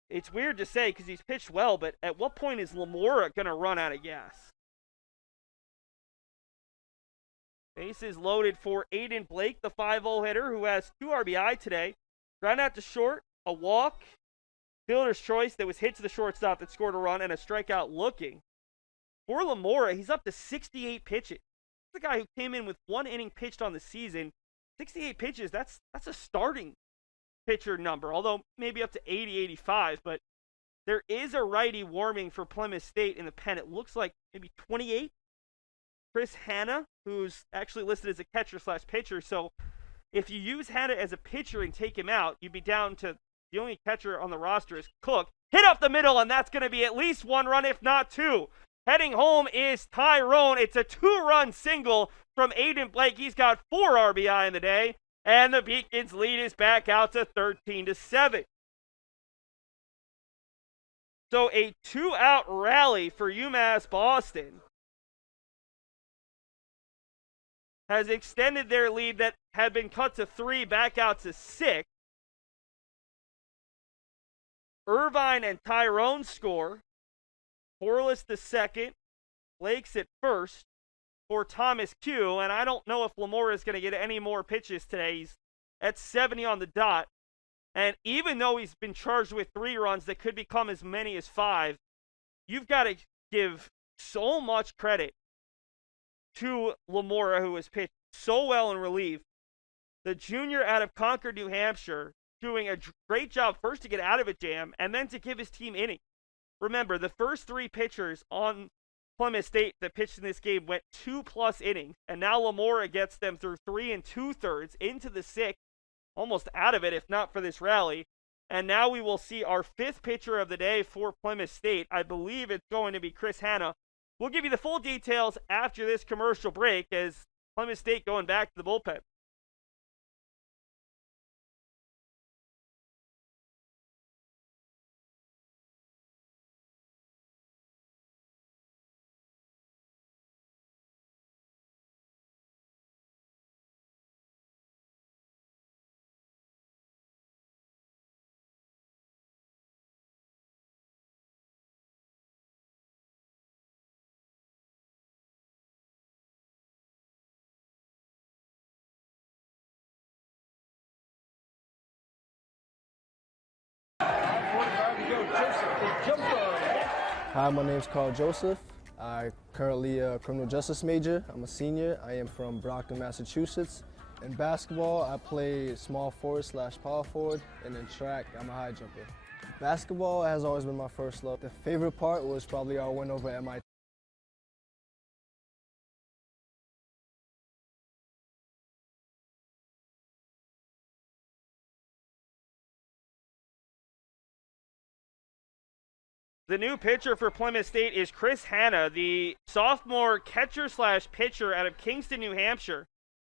it's weird to say because he's pitched well, but at what point is Lamora going to run out of gas? Bases loaded for Aidan Blake, the 5-0 hitter, who has 2 RBI today. Ground out to short, a walk, fielder's choice that was hit to the shortstop that scored a run, and a strikeout looking. For Lamora, he's up to 68 pitches. The guy who came in with 1 inning pitched on the season. 68 pitches, that's a starting pitcher number, although maybe up to 80, 85, but there is a righty warming for Plymouth State in the pen. It looks like maybe 28. Chris Hanna, who's actually listed as a catcher/pitcher, so if you use Hanna as a pitcher and take him out, you'd be down to the only catcher on the roster is Cook. Hit up the middle, and that's going to be at least 1 run, if not 2. Heading home is Tyrone. It's a 2-run single from Aidan Blake. He's got 4 RBI in the day. And the Beacons lead is back out to 13-7. So a 2-out rally for UMass Boston has extended their lead that had been cut to 3 back out to 6. Irvine and Tyrone score. Corliss the second. Blake's at first for Thomas Q, and I don't know if Lamora is going to get any more pitches today. He's at 70 on the dot, and even though he's been charged with 3 runs that could become as many as 5, you've got to give so much credit to Lamora, who has pitched so well in relief. The junior out of Concord, New Hampshire, doing a great job first to get out of a jam and then to give his team innings. Remember, the first 3 pitchers on Plymouth State that pitched in this game went 2+ innings, and now Lamora gets them through 3 2/3 into the 6th, almost out of it if not for this rally. And now we will see our 5th pitcher of the day for Plymouth State. I believe it's going to be Chris Hanna. We'll give you the full details after this commercial break as Plymouth State going back to the bullpen. Hi, my name is Carl Joseph. I currently a criminal justice major. I'm a senior. I am from Brockton, Massachusetts. In basketball, I play small forward / power forward, and in track, I'm a high jumper. Basketball has always been my first love. The favorite part was probably our win over MIT. The new pitcher for Plymouth State is Chris Hanna, the sophomore catcher/pitcher out of Kingston, New Hampshire.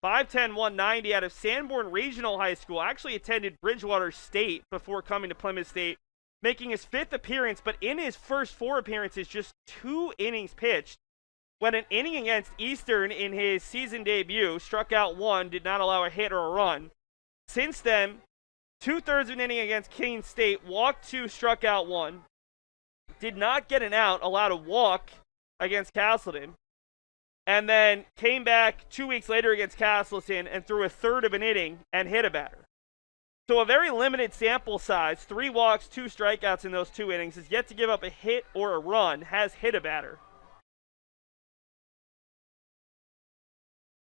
5'10", 190 out of Sanborn Regional High School. Actually attended Bridgewater State before coming to Plymouth State, making his 5th appearance, but in his first 4 appearances, just 2 innings pitched. Went an inning against Eastern in his season debut, struck out 1, did not allow a hit or a run. Since then, 2/3 of an inning against Keene State, walked 2, struck out 1. Did not get an out, allowed a walk against Castleton, and then came back 2 weeks later against Castleton and threw 1/3 of an inning and hit a batter. So a very limited sample size, 3 walks, 2 strikeouts in those 2 innings, is yet to give up a hit or a run, has hit a batter.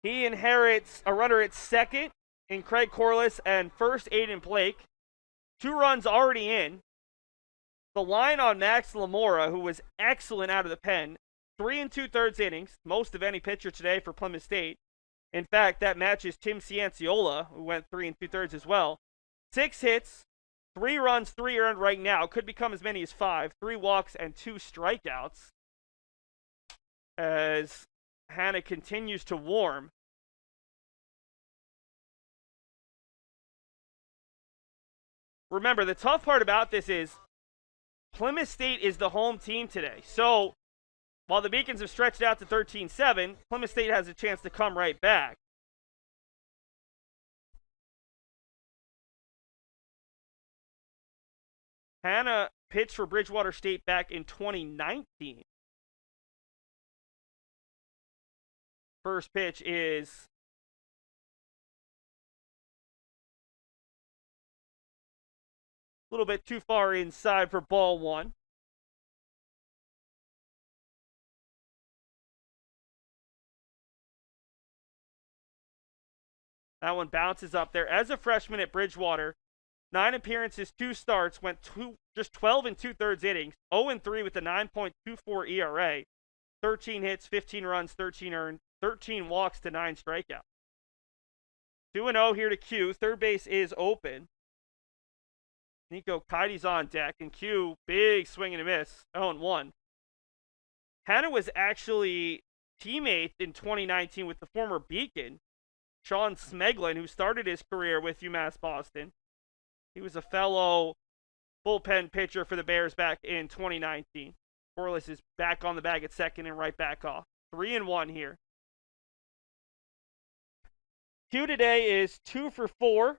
He inherits a runner at second in Craig Corliss and first Aidan Blake. 2 runs already in. The line on Max Lamora, who was excellent out of the pen, 3 2/3 innings, most of any pitcher today for Plymouth State. In fact, that matches Tim Cianciola, who went 3 2/3 as well. 6 hits, 3 runs, 3 earned right now. Could become as many as 5. 3 walks and 2 strikeouts as Hanna continues to warm. Remember, the tough part about this is Plymouth State is the home team today. So, while the Beacons have stretched out to 13-7, Plymouth State has a chance to come right back. Hanna pitched for Bridgewater State back in 2019. First pitch is a little bit too far inside for ball 1. That one bounces up there. As a freshman at Bridgewater, 9 appearances, 2 starts, went just 12 2/3 innings, 0-3 with a 9.24 ERA, 13 hits, 15 runs, 13 earned, 13 walks to 9 strikeouts. 2-0 here to Q. Third base is open. Nico Keide's on deck, and Q, big swing and a miss, 0-1. Hanna was actually teammates in 2019 with the former Beacon, Sean Smeglin, who started his career with UMass Boston. He was a fellow bullpen pitcher for the Bears back in 2019. Corliss is back on the bag at second and right back off. 3-1 here. Q today is 2 for 4.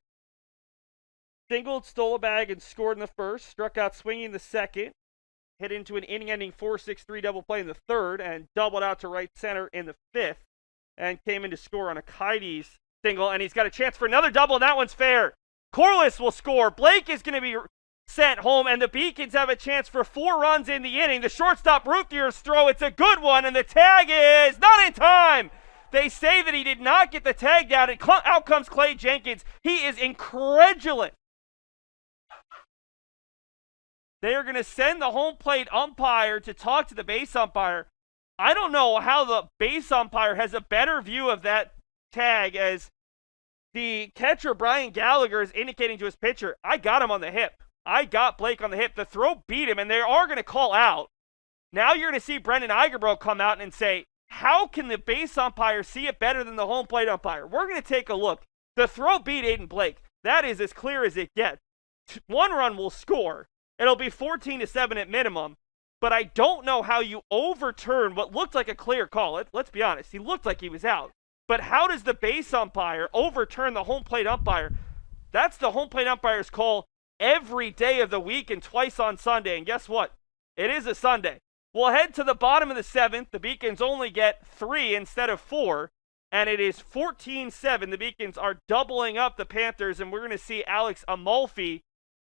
Singled, stole a bag, and scored in the first. Struck out swinging the second. Hit into an inning-ending 4-6-3 double play in the third, and doubled out to right center in the 5th. And came in to score on a Keide's single, and he's got a chance for another double, and that one's fair. Corliss will score. Blake is going to be sent home, and the Beacons have a chance for 4 runs in the inning. The shortstop Ruthier's throw, it's a good one, and the tag is not in time. They say that he did not get the tag down, and out comes Clay Jenkins. He is incredulous. They are going to send the home plate umpire to talk to the base umpire. I don't know how the base umpire has a better view of that tag, as the catcher, Brian Gallagher, is indicating to his pitcher, I got him on the hip. I got Blake on the hip. The throw beat him, and they are going to call out. Now you're going to see Brendan Igerbro come out and say, how can the base umpire see it better than the home plate umpire? We're going to take a look. The throw beat Aidan Blake. That is as clear as it gets. One run will score. It'll be 14-7 at minimum. But I don't know how you overturn what looked like a clear call. Let's be honest. He looked like he was out. But how does the base umpire overturn the home plate umpire? That's the home plate umpire's call every day of the week and twice on Sunday. And guess what? It is a Sunday. We'll head to the bottom of the 7th. The Beacons only get 3 instead of 4. And it is 14-7. The Beacons are doubling up the Panthers. And we're going to see Alex Amalfi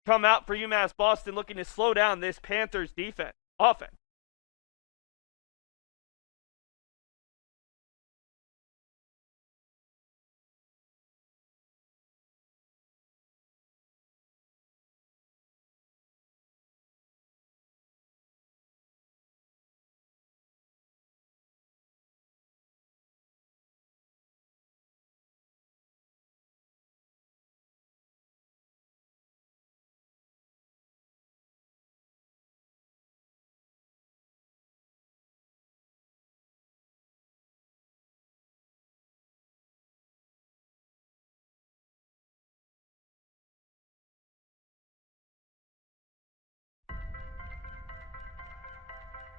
come out for UMass Boston looking to slow down this Panthers offense.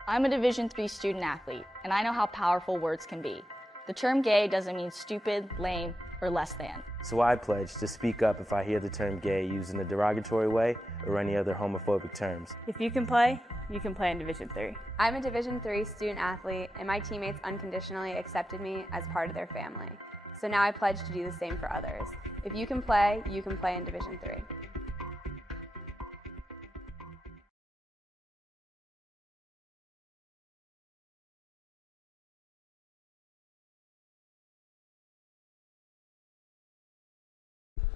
I'm a Division III student athlete, and I know how powerful words can be. The term gay doesn't mean stupid, lame, or less than. So I pledge to speak up if I hear the term gay used in a derogatory way or any other homophobic terms. If you can play in Division III. I'm a Division III student athlete, and my teammates unconditionally accepted me as part of their family. So now I pledge to do the same for others. If you can play in Division III.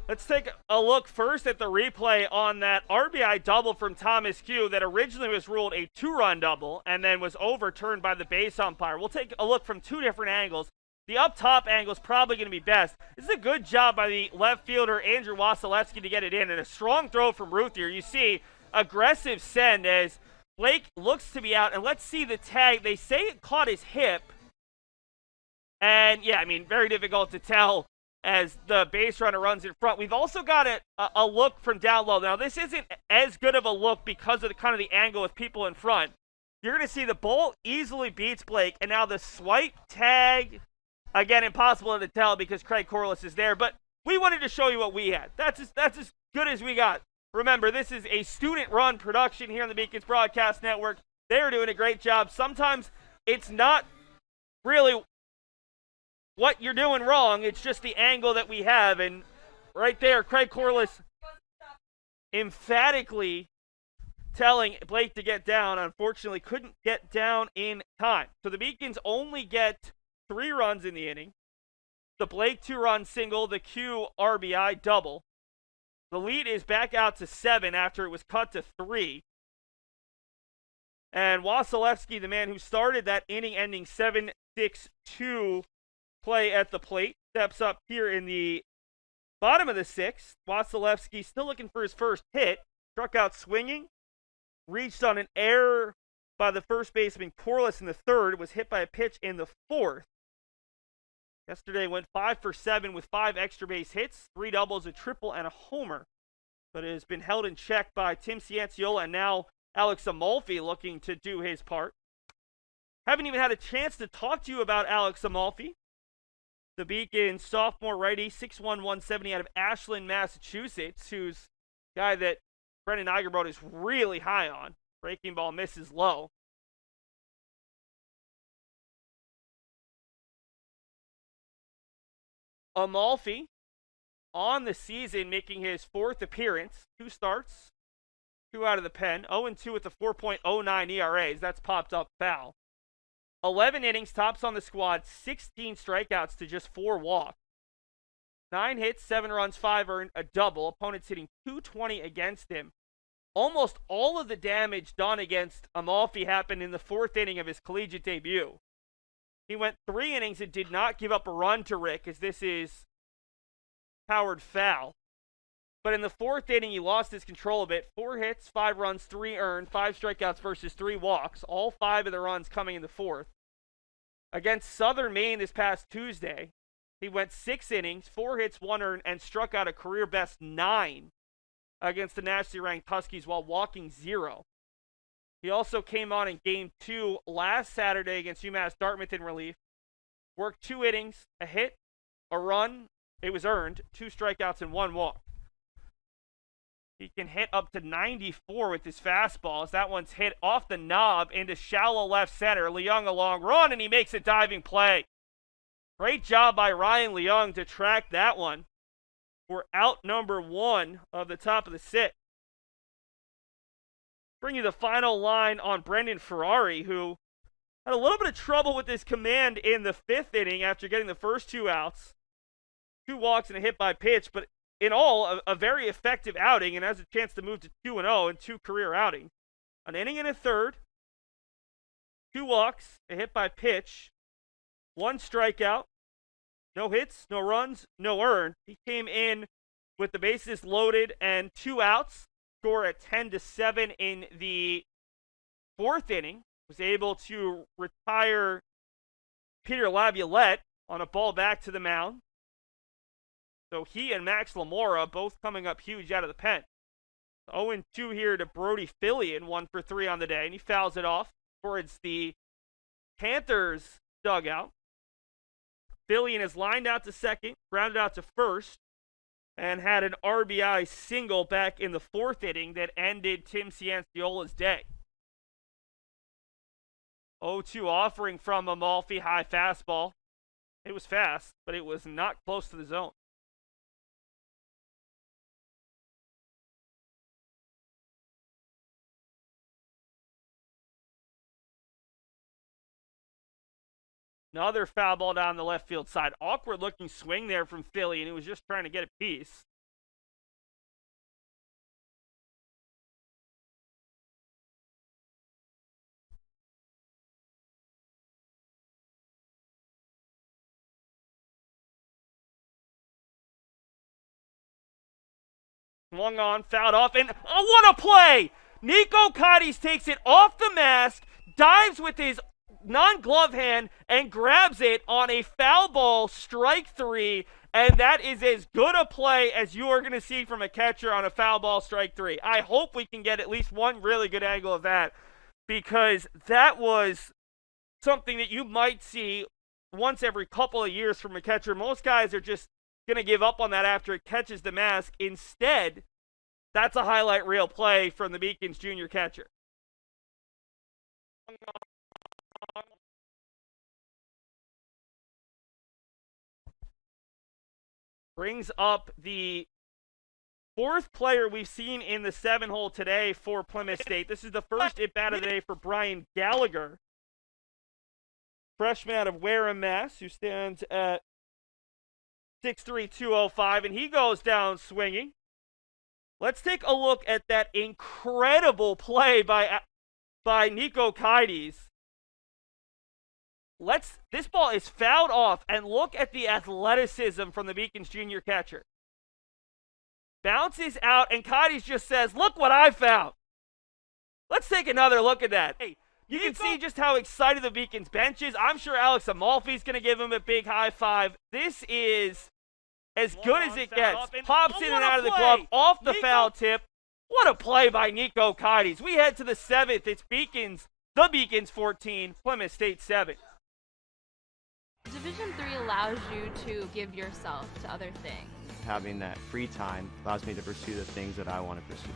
Let's take a look first at the replay on that RBI double from Thomas Q that originally was ruled a 2-run double and then was overturned by the base umpire. We'll take a look from 2 different angles. The up top angle is probably going to be best. This is a good job by the left fielder, Andrew Wasilewski, to get it in, and a strong throw from Ruthier. You see aggressive send as Blake looks to be out, and let's see the tag. They say it caught his hip, and yeah, I mean, very difficult to tell as the base runner runs in front. We've also got a look from down low. Now, this isn't as good of a look because of the angle with people in front. You're going to see the ball easily beats Blake, and now the swipe tag, again, impossible to tell because Craig Corliss is there, but we wanted to show you what we had. That's as good as we got. Remember, this is a student-run production here on the Beacons Broadcast Network. They're doing a great job. Sometimes it's not really what you're doing wrong. It's just the angle that we have. And right there, Craig Corliss emphatically telling Blake to get down. Unfortunately, couldn't get down in time. So the Beacons only get 3 runs in the inning. The Blake 2-run single, the Q RBI double. The lead is back out to 7 after it was cut to 3. And Wasilewski, the man who started that inning-ending 7-6-2 play at the plate, steps up here in the bottom of the 6th. Wasilewski still looking for his first hit. Struck out swinging. Reached on an error by the first baseman Corliss in the 3rd. Was hit by a pitch in the 4th. Yesterday went 5 for 7 with 5 extra base hits, 3 doubles, a triple, and a homer. But it has been held in check by Tim Cianciola and now Alex Amalfi looking to do his part. Haven't even had a chance to talk to you about Alex Amalfi. The Beacon sophomore righty, 6'1", 170 out of Ashland, Massachusetts, who's a guy that Brendan Igerbro is really high on. Breaking ball misses low. Amalfi on the season making his 4th appearance. 2 starts, 2 out of the pen. 0-2 with the 4.09 ERAs. That's popped up foul. 11 innings, tops on the squad, 16 strikeouts to just 4 walks. 9 hits, 7 runs, 5 earned, a double. Opponents hitting .220 against him. Almost all of the damage done against Amalfi happened in the 4th inning of his collegiate debut. He went 3 innings and did not give up a run to Rick, as this is powered foul. But in the fourth inning, he lost his control a bit. 4 hits, 5 runs, 3 earned, 5 strikeouts versus 3 walks. All 5 of the runs coming in the fourth. Against Southern Maine this past Tuesday, he went 6 innings, 4 hits, 1 earned, and struck out a career-best 9 against the nationally ranked Huskies while walking 0. He also came on in Game 2 last Saturday against UMass Dartmouth in relief. Worked 2 innings, a hit, a run, it was earned, 2 strikeouts, and 1 walk. He can hit up to 94 with his fastball as that one's hit off the knob into shallow left center. Leung a long run, and he makes a diving play. Great job by Ryan Leung to track that one for out number 1 of the top of the 6th. Bring you the final line on Brendan Ferrari, who had a little bit of trouble with his command in the 5th inning after getting the first 2 outs. 2 walks and a hit by pitch, but in all, a very effective outing and has a chance to move to 2-0 in 2 career outings. An inning and a third, 2 walks, a hit by pitch, 1 strikeout, no hits, no runs, no earned. He came in with the bases loaded and 2 outs, score at 10-7 in the 4th inning. Was able to retire Peter Laviolette on a ball back to the mound. So he and Max Lamora both coming up huge out of the pen. 0-2 here to Brody Fillion, 1 for 3 on the day, and he fouls it off towards the Panthers dugout. Fillion is lined out to second, grounded out to first, and had an RBI single back in the 4th inning that ended Tim Cianciola's day. 0-2 offering from Amalfi, high fastball. It was fast, but it was not close to the zone. Another foul ball down the left field side. Awkward looking swing there from Philly, and he was just trying to get a piece. Swung on, fouled off, and oh, what a play! Nico Cotties takes it off the mask, dives with his non-glove hand, and grabs it on a foul ball, strike 3, and that is as good a play as you are going to see from a catcher on a foul ball, strike 3. I hope we can get at least one really good angle of that, because that was something that you might see once every couple of years from a catcher. Most guys are just going to give up on that after it catches the mask. Instead, that's a highlight reel play from the Beacons junior catcher. Brings up the 4th player we've seen in the 7-hole today for Plymouth State. This is the first at-bat of the day for Brian Gallagher, freshman out of Wareham, Mass., who stands at 6'3", 205, and he goes down swinging. Let's take a look at that incredible play by Nico Cotties. This ball is fouled off, and look at the athleticism from the Beacons junior catcher. Bounces out, and Cotties just says, "Look what I found." Let's take another look at that. Hey, you can see just how excited the Beacons bench is. I'm sure Alex Amalfi's going to give him a big high five. This is as good as it gets. Pops in and out of the glove, off the foul tip. What a play by Nico Cotties. We head to the 7th. It's the Beacons 14, Plymouth State 7. Division III allows you to give yourself to other things. Having that free time allows me to pursue the things that I want to pursue.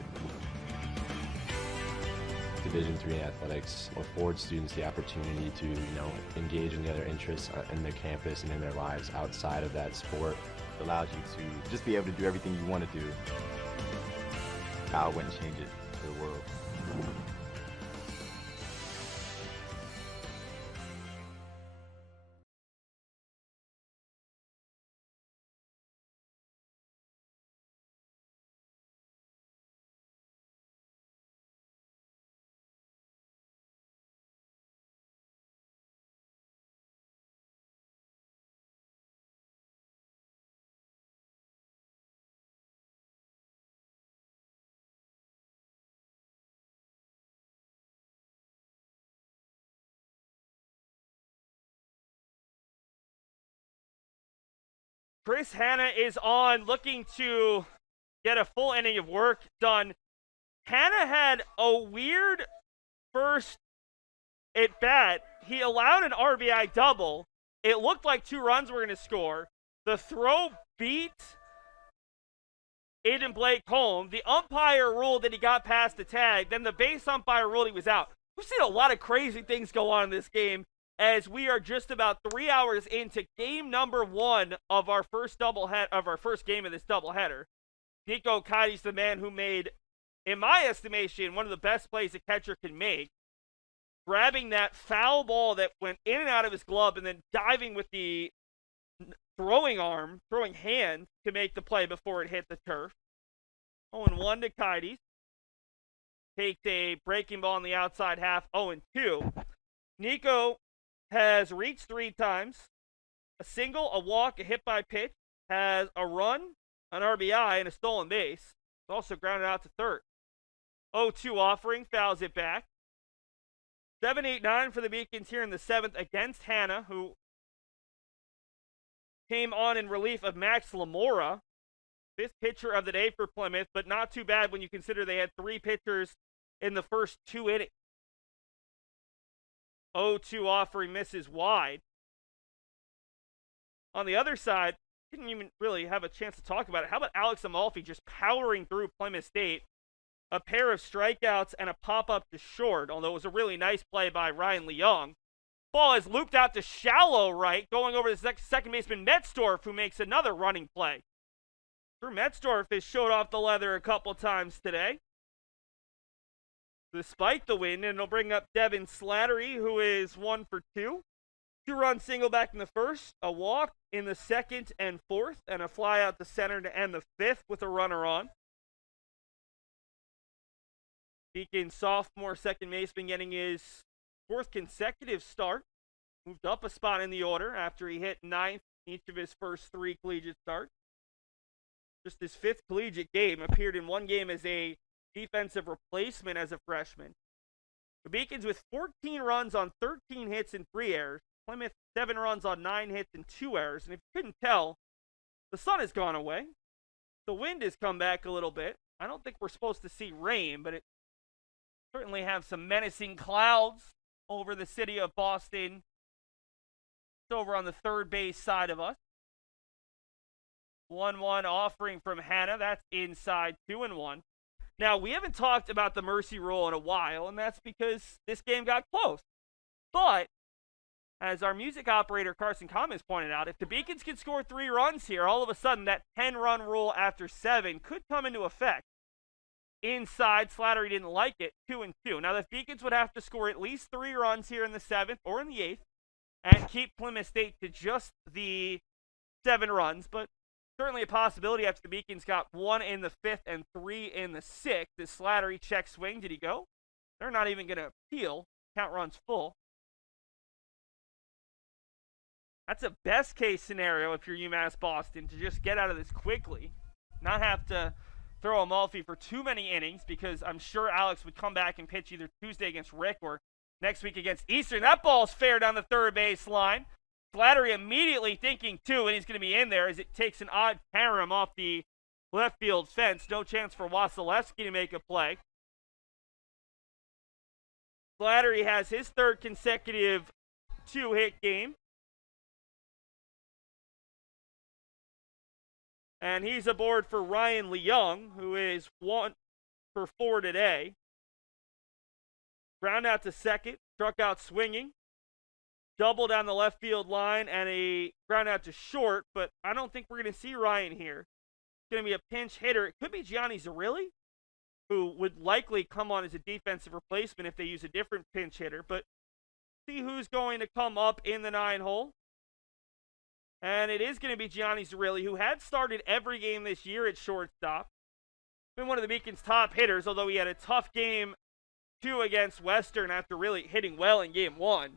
Division III athletics affords students the opportunity to, engage in the other interests in their campus and in their lives outside of that sport. It allows you to just be able to do everything you want to do. I wouldn't change it for the world. Chris Hanna is on, looking to get a full inning of work done. Hanna had a weird first at bat. He allowed an RBI double. It looked like 2 runs were going to score. The throw beat Aidan Blake home. The umpire ruled that he got past the tag. Then the base umpire ruled he was out. We've seen a lot of crazy things go on in this game, as we are just about 3 hours into game number 1 of our first game of this doubleheader. Nico Kaidi's the man who made, in my estimation, one of the best plays a catcher can make, grabbing that foul ball that went in and out of his glove and then diving with the throwing hand to make the play before it hit the turf. 0-1 to Kaides. Takes a breaking ball on the outside half, 0-2. Nico has reached 3 times. A single, a walk, a hit by pitch. Has a run, an RBI, and a stolen base. It's also grounded out to third. 0-2 offering, fouls it back. 7-8-9 for the Beacons here in the 7th against Hanna, who came on in relief of Max Lamora. 5th pitcher of the day for Plymouth, but not too bad when you consider they had 3 pitchers in the first 2 innings. 0-2 offering misses wide. On the other side, didn't even really have a chance to talk about it. How about Alex Amalfi just powering through Plymouth State? A pair of strikeouts and a pop-up to short, although it was a really nice play by Ryan Leung. Ball is looped out to shallow right, going over to second baseman Metzdorf, who makes another running play. Drew Metzdorf has showed off the leather a couple times today, despite the win, and it'll bring up Devin Slattery, who is 1 for 2. 2-run single back in the first, a walk in the second and fourth, and a fly out to center to end the 5th with a runner on. Beacon sophomore second baseman getting his 4th consecutive start. Moved up a spot in the order after he hit 9th in each of his first 3 collegiate starts. Just his 5th collegiate game. Appeared in 1 game as a defensive replacement as a freshman. The Beacons with 14 runs on 13 hits and 3 errors. Plymouth 7 runs on 9 hits and 2 errors. And if you couldn't tell, the sun has gone away. The wind has come back a little bit. I don't think we're supposed to see rain, but it certainly have some menacing clouds over the city of Boston. It's over on the third base side of us. 1-1 offering from Hanna. That's inside 2-1. Now, we haven't talked about the mercy rule in a while, and that's because this game got close. But, as our music operator Carson Commons pointed out, if the Beacons can score 3 runs here, all of a sudden that 10-run rule after 7 could come into effect. Inside, Slattery didn't like it, 2-2. Now, the Beacons would have to score at least 3 runs here in the 7th or in the 8th and keep Plymouth State to just the 7 runs, but certainly a possibility after the Beacons got 1 in the 5th and 3 in the 6th. This Slattery check swing, did he go? They're not even going to appeal. Count runs full. That's a best case scenario if you're UMass Boston, to just get out of this quickly. Not have to throw Amalfi for too many innings, because I'm sure Alex would come back and pitch either Tuesday against Rick or next week against Eastern. That ball's fair down the third base line. Slattery immediately thinking, too, and he's going to be in there as it takes an odd carom off the left field fence. No chance for Wasilewski to make a play. Slattery has his 3rd consecutive 2-hit game. And he's aboard for Ryan Leung, who is 1 for 4 today. Ground out to second, struck out swinging. Double down the left field line and a ground out to short, but I don't think we're going to see Ryan here. It's going to be a pinch hitter. It could be Gianni Zarilli, who would likely come on as a defensive replacement if they use a different pinch hitter, but see who's going to come up in the 9-hole. And it is going to be Gianni Zarilli, who had started every game this year at shortstop. Been one of the Beacons' top hitters, although he had a tough game 2 against Western after really hitting well in game 1.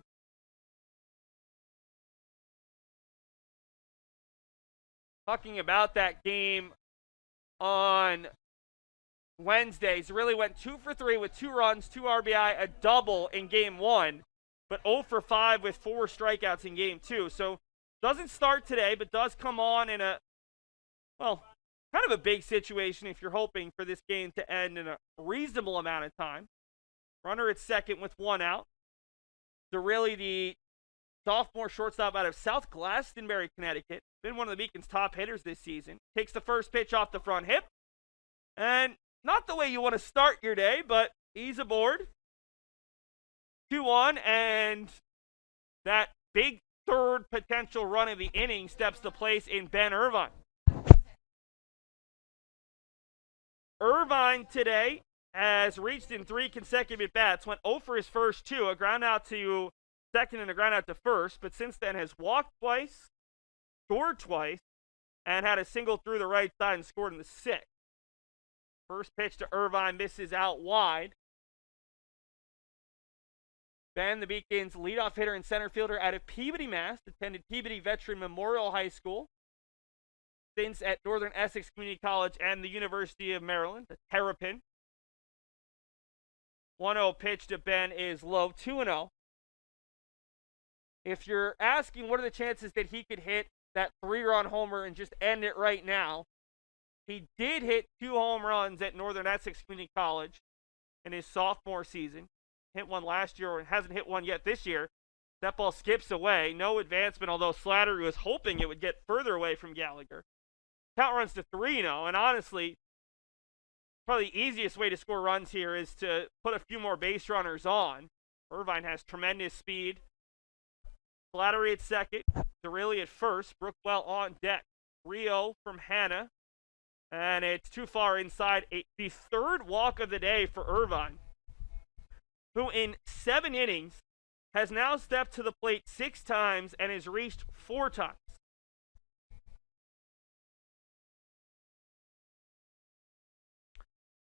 Talking about that game on Wednesday, Zarilli went 2 for 3 with 2 runs, 2 RBI, a double in game 1, but 0 for 5 with 4 strikeouts in game 2. So Doesn't start today, but does come on in a, well, kind of a big situation if you're hoping for this game to end in a reasonable amount of time. Runner at second with one out. So really the sophomore shortstop out of South Glastonbury, Connecticut. Been one of the Beacon's top hitters this season. Takes the first pitch off the front hip. And not the way you want to start your day, but he's aboard. 2-1, and that big third potential run of the inning steps to place in Ben Irvine. Irvine today has reached in 3 consecutive at-bats, went 0 for his first 2, a ground out to second and a ground out to first, but since then has walked twice, scored twice, and had a single through the right side and scored in the 6th. First pitch to Irvine misses out wide. Ben, the Beacon's leadoff hitter and center fielder out of Peabody, Mass., attended Peabody Veteran Memorial High School, stints at Northern Essex Community College and the University of Maryland, the Terrapin. 1-0 pitch to Ben is low, 2-0. If you're asking what are the chances that he could hit that 3-run homer and just end it right now, he did hit 2 home runs at Northern Essex Community College in his sophomore season. Hit one last year and hasn't hit one yet this year. That ball skips away. No advancement, although Slattery was hoping it would get further away from Gallagher. Count runs to 3-0, and honestly, probably the easiest way to score runs here is to put a few more base runners on. Irvine has tremendous speed. Slattery at second, Dorilli at first, Brookwell on deck. 3-0 from Hannah, and it's too far inside. The third walk of the day for Irvine, who in 7 innings has now stepped to the plate 6 times and has reached 4 times.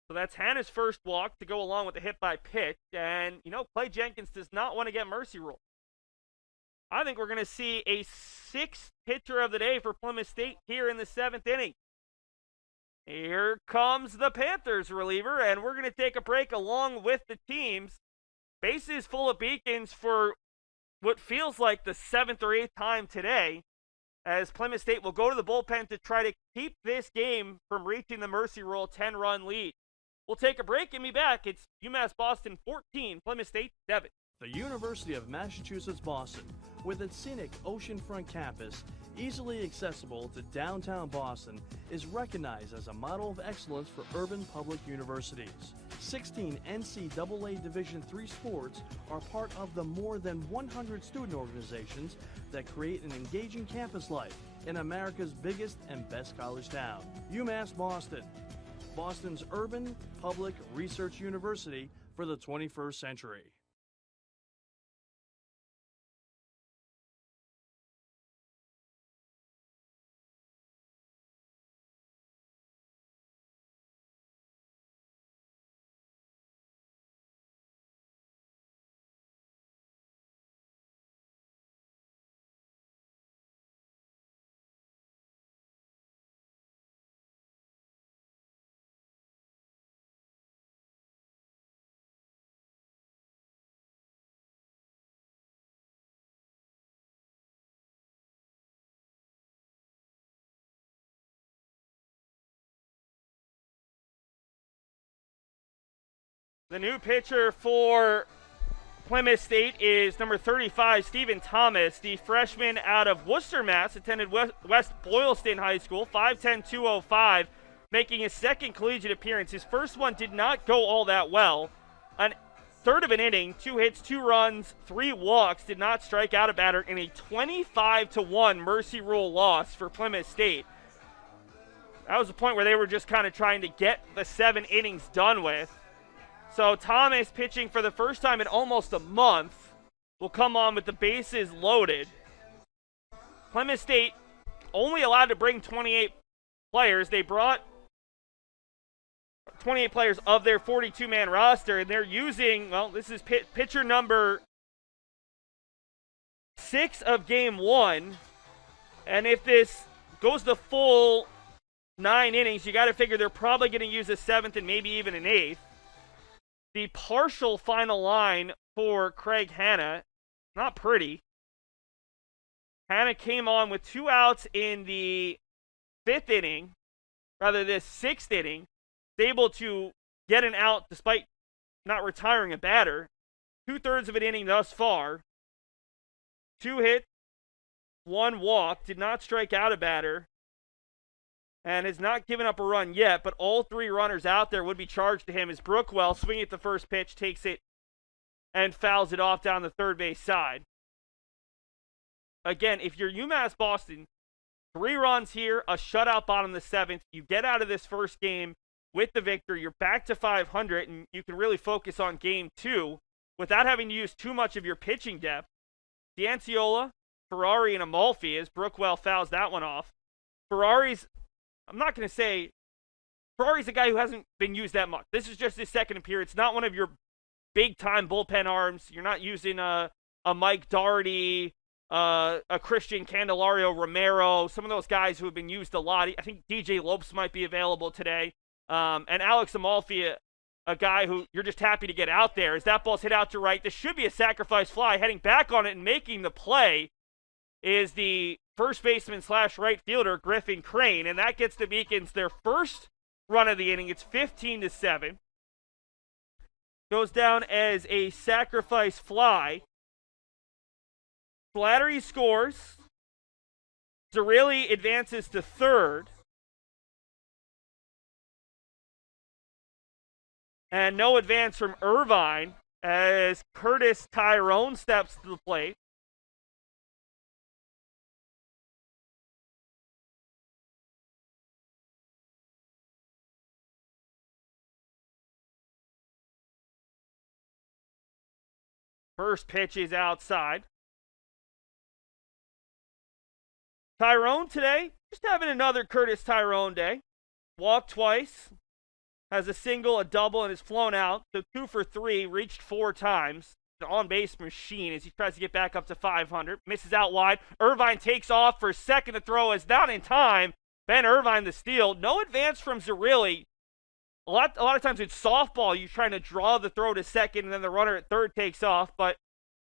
So that's Hannah's first walk to go along with the hit by pitch. And, you know, Clay Jenkins does not want to get mercy ruled. I think we're going to see a 6th pitcher of the day for Plymouth State here in the 7th inning. Here comes the Panthers reliever, and we're going to take a break along with the teams. Bases full of Beacons for what feels like the 7th or 8th time today, as Plymouth State will go to the bullpen to try to keep this game from reaching the mercy rule 10-run lead. We'll take a break and be back. It's UMass Boston 14, Plymouth State 7. The University of Massachusetts Boston, with its scenic oceanfront campus, easily accessible to downtown Boston, is recognized as a model of excellence for urban public universities. 16 NCAA Division III sports are part of the more than 100 student organizations that create an engaging campus life in America's biggest and best college town. UMass Boston, Boston's urban public research university for the 21st century. The new pitcher for Plymouth State is number 35, Stephen Thomas, the freshman out of Worcester, Mass., attended West Boylston High School, 5'10", 205, making his second collegiate appearance. His first one did not go all that well. A third of an inning, 2 hits, 2 runs, 3 walks, did not strike out a batter in a 25-1 mercy rule loss for Plymouth State. That was the point where they were just kind of trying to get the 7 innings done with. So Thomas, pitching for the first time in almost a month, will come on with the bases loaded. Plymouth State only allowed to bring 28 players. They brought 28 players of their 42-man roster, and they're using, well, this is pitcher number 6 of game 1. And if this goes the full 9 innings, you got to figure they're probably going to use a 7th and maybe even an 8th. The partial final line for Craig Hanna, not pretty. Hannah came on with 2 outs in the 5th inning, rather this 6th inning, able to get an out despite not retiring a batter. 2/3 of an inning thus far. 2 hits, 1 walk, did not strike out a batter, and has not given up a run yet, but all 3 runners out there would be charged to him as Brookwell, swinging at the first pitch, takes it and fouls it off down the third base side. Again, if you're UMass Boston, 3 runs here, a shutout bottom of the 7th, you get out of this first game with the victory, you're back to 500, and you can really focus on game 2 without having to use too much of your pitching depth. D'Anciola, Ferrari, and Amalfi as Brookwell fouls that one off. Ferrari's a guy who hasn't been used that much. This is just his second appearance. It's not one of your big-time bullpen arms. You're not using a Mike Doherty, a Christian Candelario Romero, some of those guys who have been used a lot. I think DJ Lopes might be available today. And Alex Amalfi, a guy who you're just happy to get out there. As that ball's hit out to right, this should be a sacrifice fly. Heading back on it and making the play is the first baseman / right fielder, Griffin Crane. And that gets the Beacons their first run of the inning. It's 15-7. Goes down as a sacrifice fly. Slattery scores. Zerilli advances to third. And no advance from Irvine as Curtis Tyrone steps to the plate. First pitch is outside. Tyrone today, just having another Curtis Tyrone day. Walked twice, has a single, a double, and is flown out. So 2 for 3, reached 4 times. An on-base machine as he tries to get back up to 500. Misses out wide. Irvine takes off for second to throw, is not in time. Ben Irvine the steal. No advance from Zerilli. A lot of times it's softball. You're trying to draw the throw to second, and then the runner at third takes off. But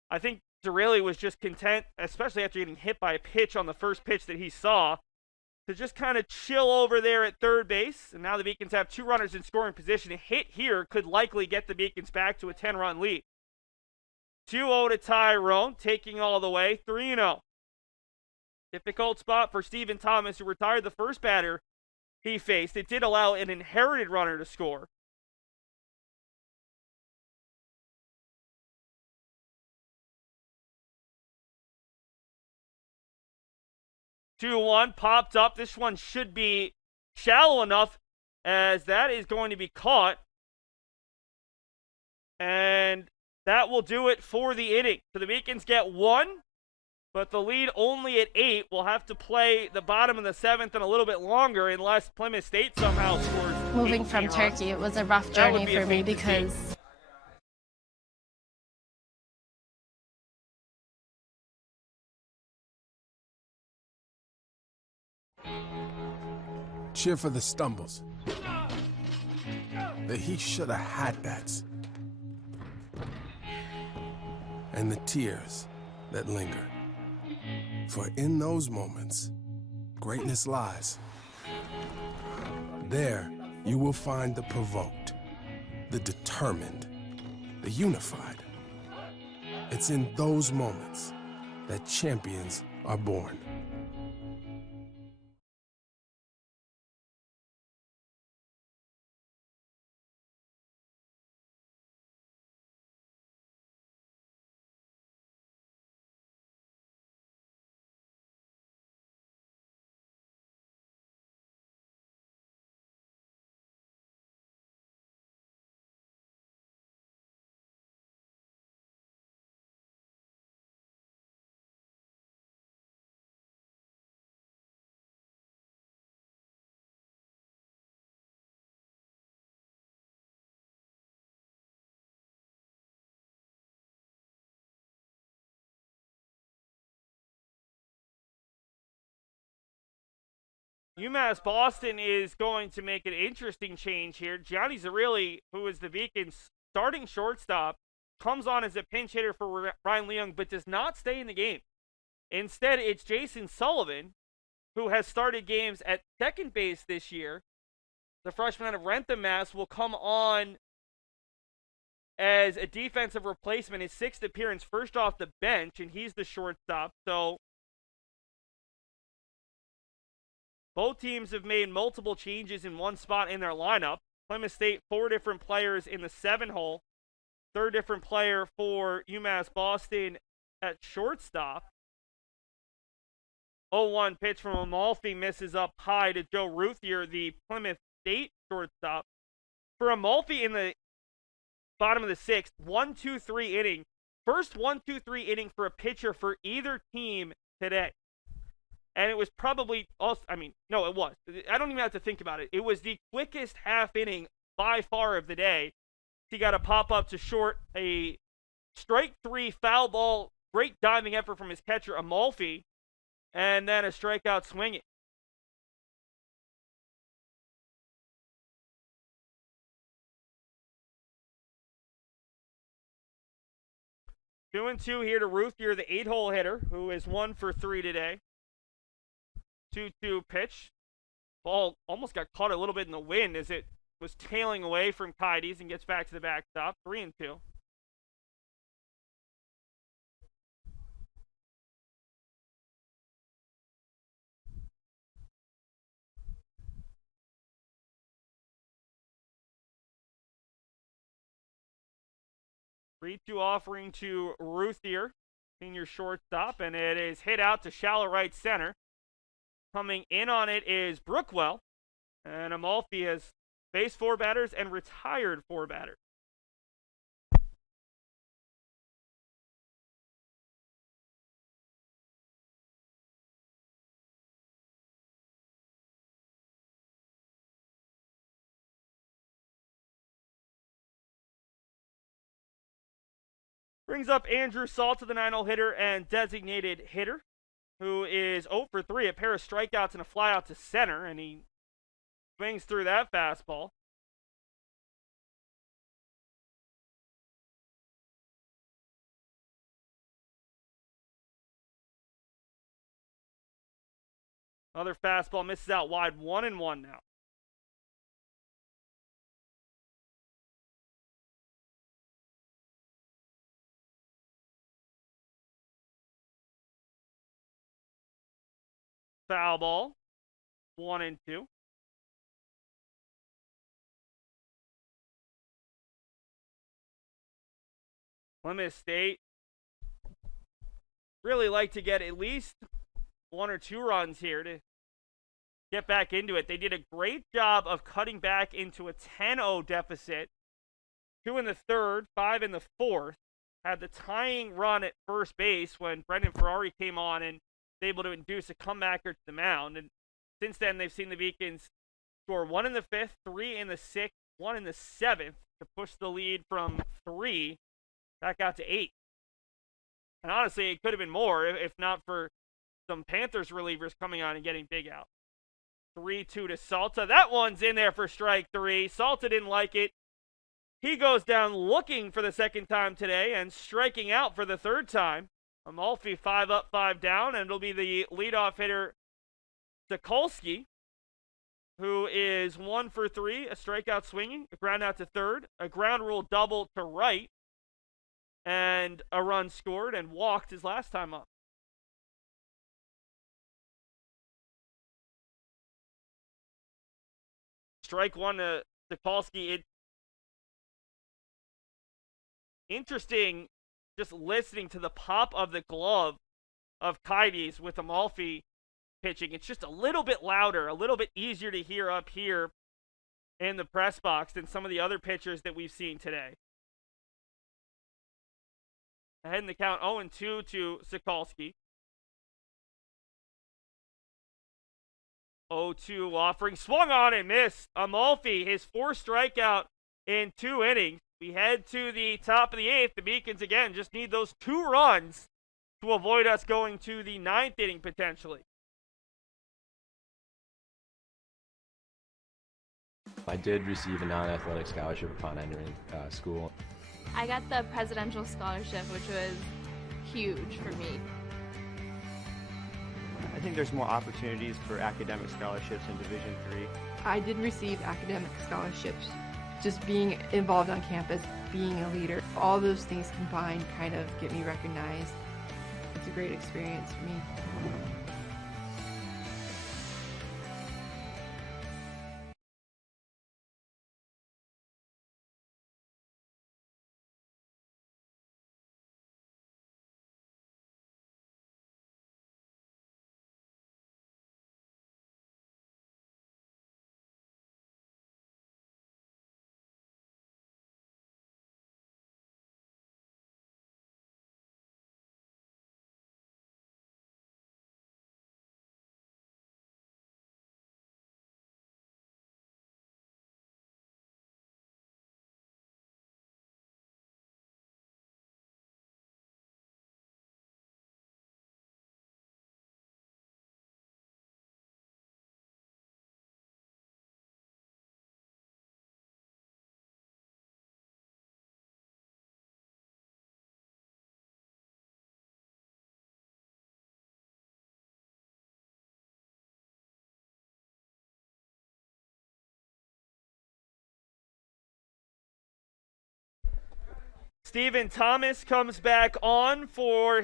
I think Zerilli was just content, especially after getting hit by a pitch on the first pitch that he saw, to just kind of chill over there at third base. And now the Beacons have 2 runners in scoring position. A hit here could likely get the Beacons back to a 10-run lead. 2-0 to Tyrone, taking all the way, 3-0. Difficult spot for Stephen Thomas, who retired the first batter he faced. It did allow an inherited runner to score. Two-one popped up. This one should be shallow enough as that is going to be caught. And that will do it for the inning. So the Beacons get 1, but the lead only at 8. We'll have to play the bottom of the 7th and a little bit longer unless Plymouth State somehow scores. Moving from Turkey, it was a rough journey for me because Cheer for the stumbles. The he shoulda had that's. And the tears that linger. For in those moments, greatness lies. There, you will find the provoked, the determined, the unified. It's in those moments that champions are born. UMass Boston is going to make an interesting change here. Gianni Zerilli, who is the Beacons' starting shortstop, comes on as a pinch hitter for Ryan Leung, but does not stay in the game. Instead, it's Jason Sullivan, who has started games at second base this year. The freshman out of Rentham, Mass. will come on as a defensive replacement. His 6th appearance, first off the bench, and he's the shortstop. So both teams have made multiple changes in one spot in their lineup. Plymouth State, 4 different players in the 7-hole. 3rd different player for UMass Boston at shortstop. 0-1 pitch from Amalfi misses up high to Joe Ruthier, the Plymouth State shortstop. For Amalfi in the bottom of the 6th, 1-2-3 inning. First 1-2-3 inning for a pitcher for either team today. And it was probably also, no, it was. I don't even have to think about it. It was the quickest half inning by far of the day. He got a pop up to short, a strike 3 foul ball, great diving effort from his catcher, Amalfi, and then a strikeout swinging. Two and 2 here to Ruthier, the 8-hole hitter, who is 1 for 3 today. 2-2 pitch. Ball almost got caught a little bit in the wind as it was tailing away from Kites and gets back to the backstop. 3-2. 3-2 offering to Ruthier, senior shortstop, and it is hit out to shallow right center. Coming in on it is Brookwell, and Amalfi has faced 4 batters and retired 4 batters. Brings up Andrew Salter, the 9-hole hitter and designated hitter, who is 0 for 3, a pair of strikeouts and a flyout to center, and he swings through that fastball. Another fastball misses out wide, 1-1 now. Foul ball, 1-2. Plymouth State really like to get at least 1 or 2 runs here to get back into it. They did a great job of cutting back into a 10-0 deficit. 2 in the 3rd, 5 in the 4th. Had the tying run at first base when Brendan Ferrari came on and able to induce a comebacker to the mound. And since then, they've seen the Beacons score 1 in the 5th, 3 in the 6th, 1 in the 7th to push the lead from 3 back out to 8. And honestly, it could have been more if not for some Panthers relievers coming on and getting big out. 3-2 to Salta. That one's in there for strike 3. Salta didn't like it. He goes down looking for the 2nd time today and striking out for the 3rd time. Amalfi 5 up, 5 down, and it'll be the leadoff hitter, Sokolski, who is 1 for 3, a strikeout swinging, a ground out to 3rd, a ground rule double to right, and a run scored and walked his last time up. Strike 1 to Sokolski. Interesting just listening to the pop of the glove of Kites with Amalfi pitching. It's just a little bit louder, a little bit easier to hear up here in the press box than some of the other pitchers that we've seen today. Ahead in the count, 0-2 to Sokolski. 0-2 offering, swung on and missed. Amalfi, his 4th strikeout in 2 innings. We head to the top of the 8th. The Beacons, again, just need those 2 runs to avoid us going to the 9th inning potentially. I did receive a non-athletic scholarship upon entering school. I got the presidential scholarship, which was huge for me. I think there's more opportunities for academic scholarships in Division III. I did receive academic scholarships. Just being involved on campus, being a leader, all those things combined kind of get me recognized. It's a great experience for me. Stephen Thomas comes back on for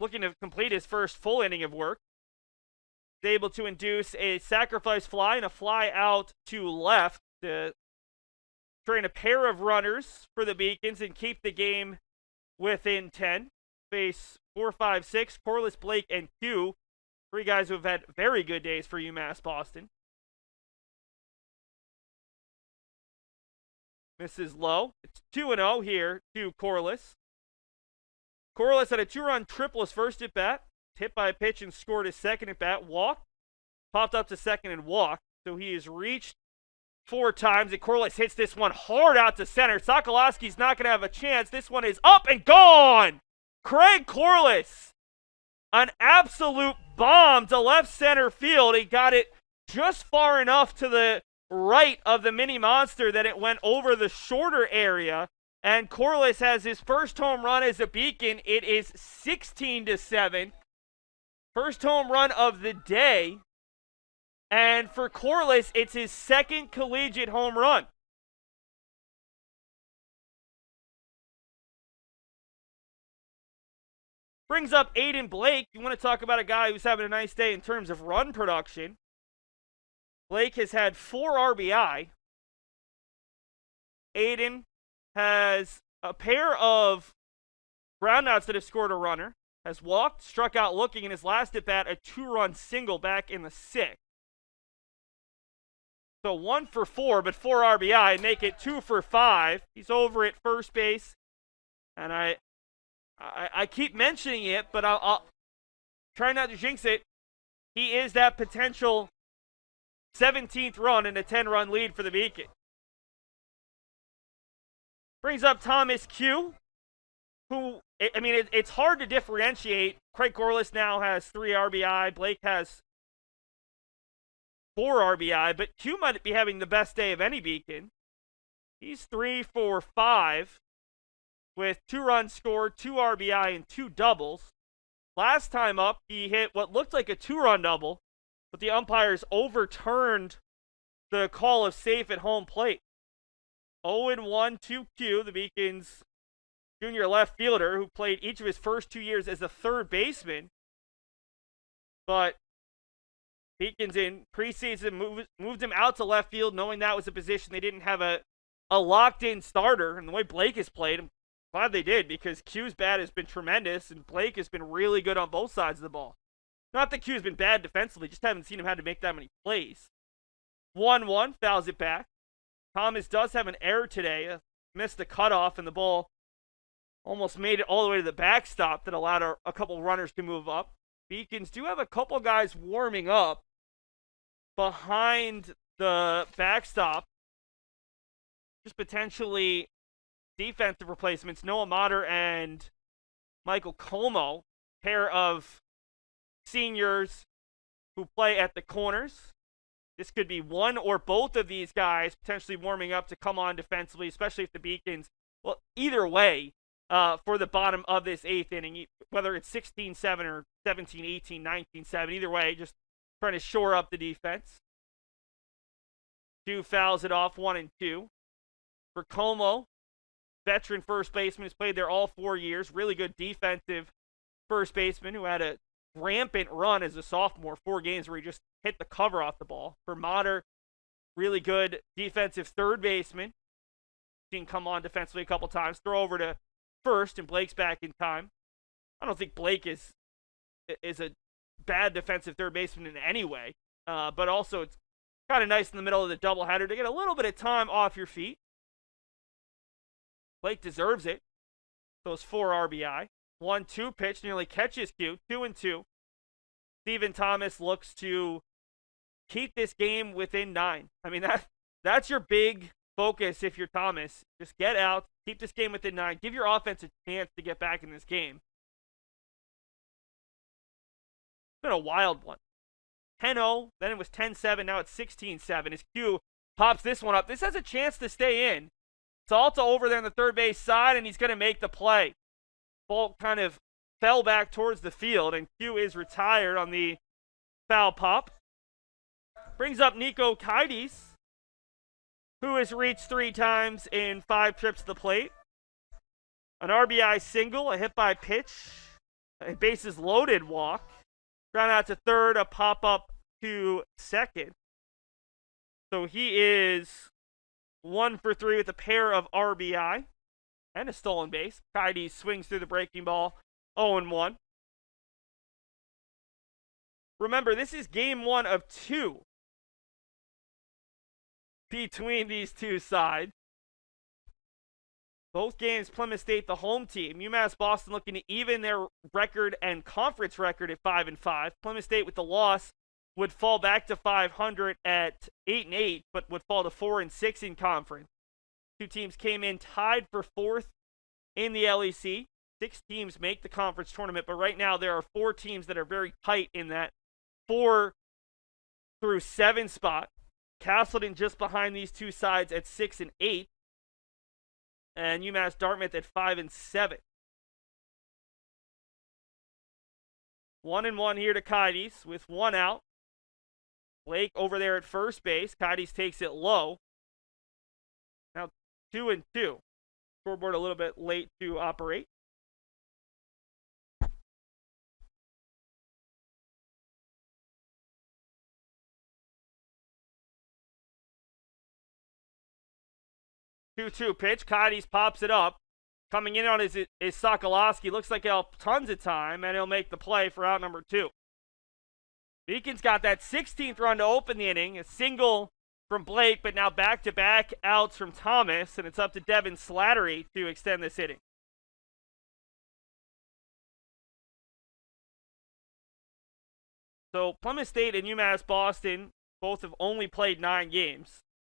looking to complete his first full inning of work. He's able to induce a sacrifice fly and a fly out to left to train a pair of runners for the Beacons and keep the game within 10. Face 4, 5, 6, Corliss, Blake, and Q. 3 guys who have had very good days for UMass Boston. Misses low. It's 2-0 here to Corliss. Corliss had a 2-run triple his first at bat. Hit by a pitch and scored his second at bat. Walked. Popped up to second and walked. So he has reached 4 times. And Corliss hits this one hard out to center. Sokolowski's not going to have a chance. This one is up and gone. Craig Corliss. An absolute bomb to left center field. He got it just far enough to the right of the mini monster that it went over the shorter area, and Corliss has his first home run as a Beacon. It is 16-7. First home run of the day, and for Corliss, it's his second collegiate home run. Brings up Aidan Blake. You want to talk about a guy who's having a nice day in terms of run production. Blake has had 4 RBI. Aidan has a pair of groundouts that have scored a runner. Has walked, struck out looking in his last at bat, a 2-run single back in the 6th. So 1 for 4, but 4 RBI, make it 2 for 5. He's over at first base, and I keep mentioning it, but I'll try not to jinx it. He is that potential 17th run and a 10-run lead for the Beacon. Brings up Thomas Q, who, I mean, it's hard to differentiate. Craig Corliss now has 3 RBI. Blake has 4 RBI, but Q might be having the best day of any Beacon. He's 3 for 5 with 2 runs scored, 2 RBI, and 2 doubles. Last time up, he hit what looked like a 2-run double, but the umpires overturned the call of safe at home plate. 0-1 to Q, the Beacons' junior left fielder, who played each of his first 2 years as a third baseman. But Beacons in preseason moved him out to left field, knowing that was a position they didn't have a locked-in starter. And the way Blake has played, I'm glad they did, because Q's bat has been tremendous, and Blake has been really good on both sides of the ball. Not that Q's been bad defensively, just haven't seen him have to make that many plays. 1-1, fouls it back. Thomas does have an error today. Missed the cutoff, and the ball almost made it all the way to the backstop that allowed a couple runners to move up. Beacons do have a couple guys warming up behind the backstop. Just potentially defensive replacements. Noah Motter and Michael Como, pair of seniors who play at the corners. This could be one or both of these guys potentially warming up to come on defensively, especially if the Beacons, well, either way, for the bottom of this 8th inning, whether it's 16-7 or 17-18, 19-7. Either way, just trying to shore up the defense. Q fouls it off 1-2. For Como, veteran first baseman, has played there all 4 years. Really good defensive first baseman who had a rampant run as a sophomore, 4 games where he just hit the cover off the ball. For Mater, really good defensive third baseman. Seen come on defensively a couple times. Throw over to first, and Blake's back in time. I don't think Blake is a bad defensive third baseman in any way, but also it's kind of nice in the middle of the doubleheader to get a little bit of time off your feet. Blake deserves it. Those 4 RBI. 1-2 pitch nearly catches Q. 2-2. Stephen Thomas looks to keep this game within 9. I mean, that's your big focus if you're Thomas. Just get out, keep this game within 9. Give your offense a chance to get back in this game. It's been a wild one. 10-0, then it was 10-7, now it's 16-7 as Q pops this one up. This has a chance to stay in. Salta over there on the third base side, and he's going to make the play. Ball kind of fell back towards the field, and Q is retired on the foul pop. Brings up Nico Kaides, who has reached 3 times in 5 trips to the plate. An RBI single, a hit by pitch, a bases loaded walk. Ground out to third, a pop-up to second. So he is 1 for 3 with a pair of RBI and a stolen base. Kaides swings through the breaking ball, 0-1. Remember, this is game 1 of 2 between these two sides. Both games, Plymouth State, the home team. UMass Boston looking to even their record and conference record at 5-5. Plymouth State with the loss would fall back to 500 at 8-8, but would fall to 4-6 in conference. 2 teams came in tied for 4th in the LEC. 6 teams make the conference tournament, but right now there are 4 teams that are very tight in that 4 through 7 spot. Castleton just behind these two sides at 6 and 8. And UMass Dartmouth at 5 and 7. 1-1 here to Kaides with 1 out. Blake over there at first base. Kaides takes it low. Now 2-2. Scoreboard a little bit late to operate. Two-two pitch. Kaides pops it up. Coming in on is Sokolowski. Looks like he'll have tons of time, and he'll make the play for out number 2. Beacon's got that 16th run to open the inning. A single from Blake, but now back-to-back outs from Thomas, and it's up to Devin Slattery to extend this inning. So Plymouth State and UMass Boston both have only played 9 games.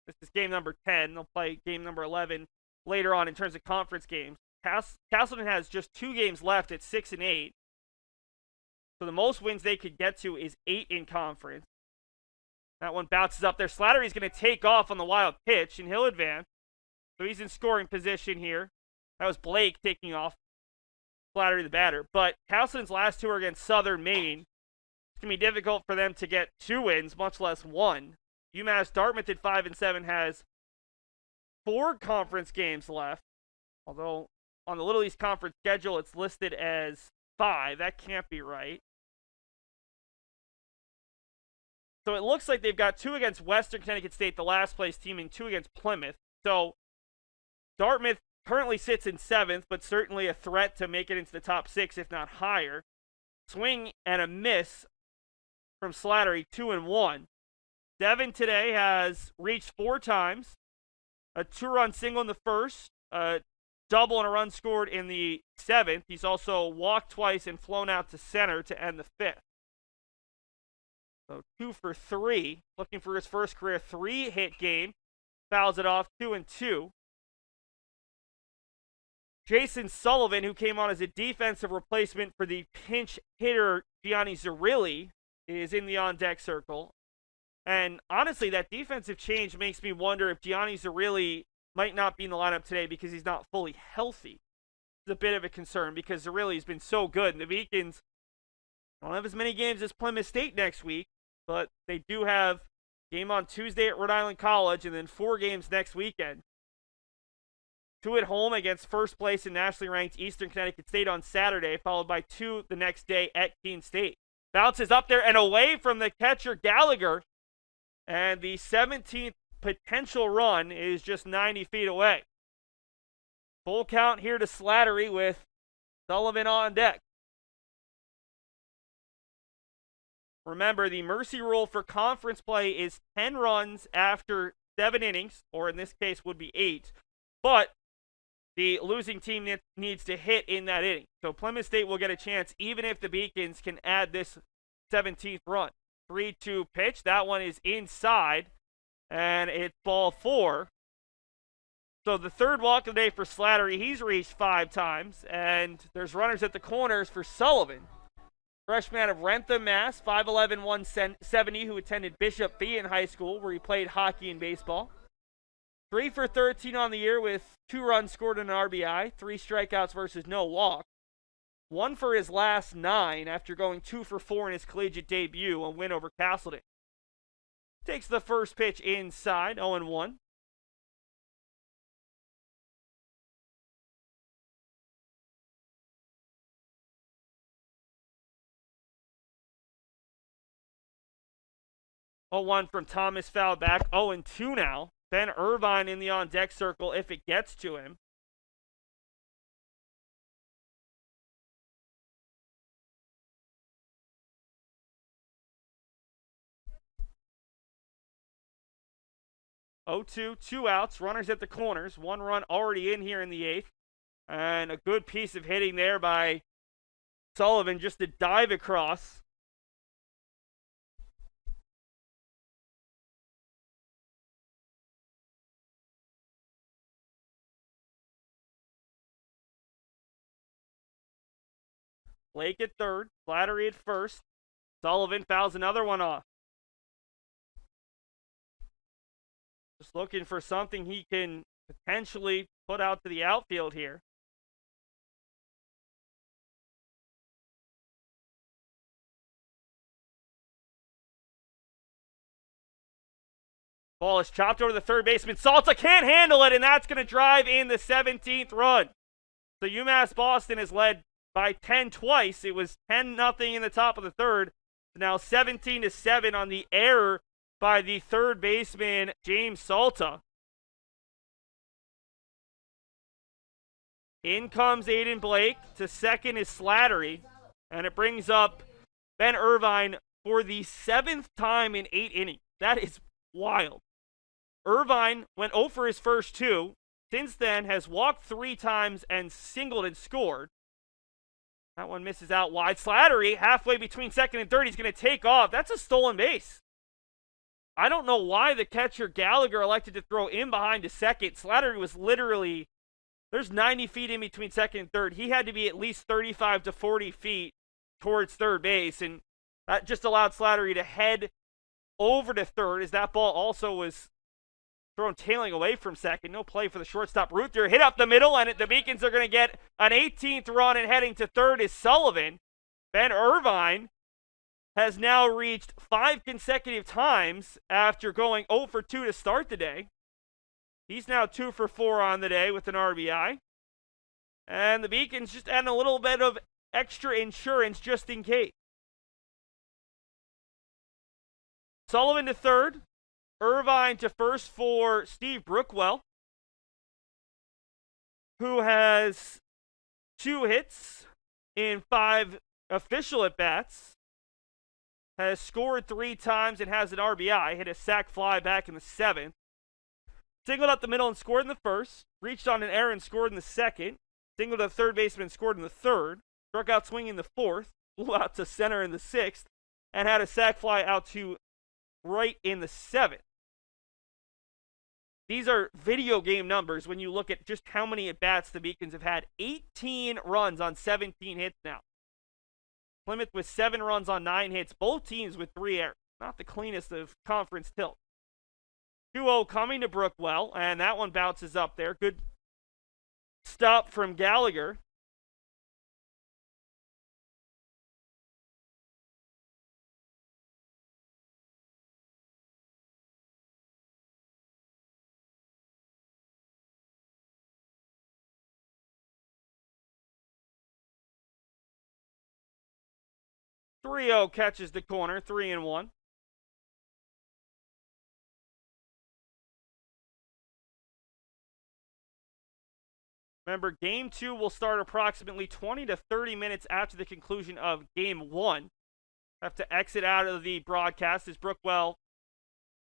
This is game number 10. They'll play game number 11 later on in terms of conference games. Castleton has just 2 games left at 6 and 8. So the most wins they could get to is 8 in conference. That one bounces up there. Slattery's going to take off on the wild pitch, and he'll advance. So he's in scoring position here. That was Blake taking off. Slattery the batter. But Castleton's last 2 are against Southern Maine. It's going to be difficult for them to get 2 wins, much less 1. UMass Dartmouth at 5 and 7 has 4 conference games left. Although on the Little East Conference schedule, it's listed as 5. That can't be right. So it looks like they've got 2 against Western Connecticut State, the last place team, and 2 against Plymouth. So Dartmouth currently sits in 7th, but certainly a threat to make it into the top 6, if not higher. Swing and a miss from Slattery, 2-1. Devin today has reached 4 times. A 2-run single in the first, a double and a run scored in the 7th. He's also walked twice and flown out to center to end the 5th. So 2 for 3, looking for his first career 3-hit game. Fouls it off, 2-2. Jason Sullivan, who came on as a defensive replacement for the pinch hitter Gianni Zerilli, is in the on-deck circle. And honestly, that defensive change makes me wonder if Gianni Zerilli might not be in the lineup today because he's not fully healthy. is a bit of a concern because Zarrilli has been so good. And the Beacons don't have as many games as Plymouth State next week, but they do have a game on Tuesday at Rhode Island College and then 4 games next weekend. 2 at home against first place and nationally ranked Eastern Connecticut State on Saturday, followed by 2 the next day at Keene State. Bounces up there and away from the catcher Gallagher, and the 17th potential run is just 90 feet away. Full count here to Slattery with Sullivan on deck. Remember, the mercy rule for conference play is 10 runs after 7 innings, or in this case would be 8. But the losing team needs to hit in that inning. So Plymouth State will get a chance even if the Beacons can add this 17th run. 3-2 pitch. That one is inside, and it's ball 4. So the third walk of the day for Slattery. He's reached 5 times, and there's runners at the corners for Sullivan. Freshman out of Rentham, Mass., 5'11", 170, who attended Bishop Fee in high school, where he played hockey and baseball. 3 for 13 on the year with 2 runs scored and an RBI, 3 strikeouts versus no walk. 1 for his last 9 after going 2 for 4 in his collegiate debut, a win over Castleton. Takes the first pitch inside, 0-1. Oh-1 from Thomas, foul back. 0-2 now. Ben Irvine in the on-deck circle if it gets to him. Oh-2, 2 outs. Runners at the corners. 1 run already in here in the 8th. And a good piece of hitting there by Sullivan just to dive across. Blake at third, Slattery at first. Sullivan fouls another one off. Just looking for something he can potentially put out to the outfield here. Ball is chopped over to the third baseman. Salta can't handle it, and that's going to drive in the 17th run. So UMass Boston has led by 10 twice. It was 10-0 in the top of the third. Now 17-7 on the error by the third baseman, James Salta. In comes Aidan Blake. To second is Slattery. And it brings up Ben Irvine for the 7th time in 8 innings. That is wild. Irvine went 0 for his first 2. Since then has walked 3 times and singled and scored. That one misses out wide. Slattery, halfway between second and third, he's going to take off. That's a stolen base. I don't know why the catcher Gallagher elected to throw in behind to second. Slattery was literally, there's 90 feet in between second and third. He had to be at least 35 to 40 feet towards third base, and that just allowed Slattery to head over to third as that ball also was thrown tailing away from second. No play for the shortstop. Ruther hit up the middle, and the Beacons are going to get an 18th run, and heading to third is Sullivan. Ben Irvine has now reached 5 consecutive times after going 0 for 2 to start the day. He's now 2 for 4 on the day with an RBI. And the Beacons just adding a little bit of extra insurance just in case. Sullivan to third. Irvine to first for Steve Brookwell, who has 2 hits in 5 official at-bats, has scored 3 times and has an RBI, hit a sac fly back in the 7th, singled up the middle and scored in the first, reached on an error and scored in the second, singled to the third baseman and scored in the third, struck out swinging in the 4th, flew out to center in the 6th, and had a sac fly out to right in the 7th. These are video game numbers when you look at just how many at-bats the Beacons have had. 18 runs on 17 hits now. Plymouth with 7 runs on 9 hits. Both teams with 3 errors. Not the cleanest of conference tilt. 2-0 coming to Brookwell, and that one bounces up there. Good stop from Gallagher. 3-0 catches the corner, 3-1. Remember, Game 2 will start approximately 20 to 30 minutes after the conclusion of Game 1. Have to exit out of the broadcast as Brookwell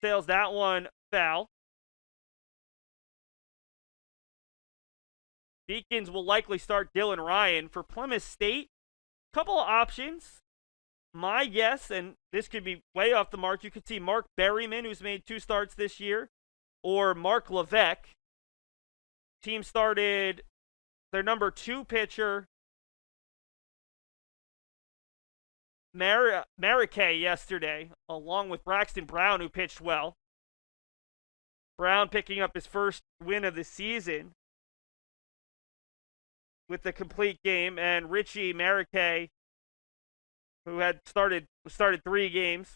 sails that one foul. Beacons will likely start Dylan Ryan. For Plymouth State, couple of options. My guess, and this could be way off the mark, you could see Mark Berryman, who's made 2 starts this year, or Mark Levesque. Team started their number 2 pitcher, Marikay, yesterday, along with Braxton Brown, who pitched well. Brown picking up his first win of the season with the complete game, and Richie Marikay, who had started 3 games,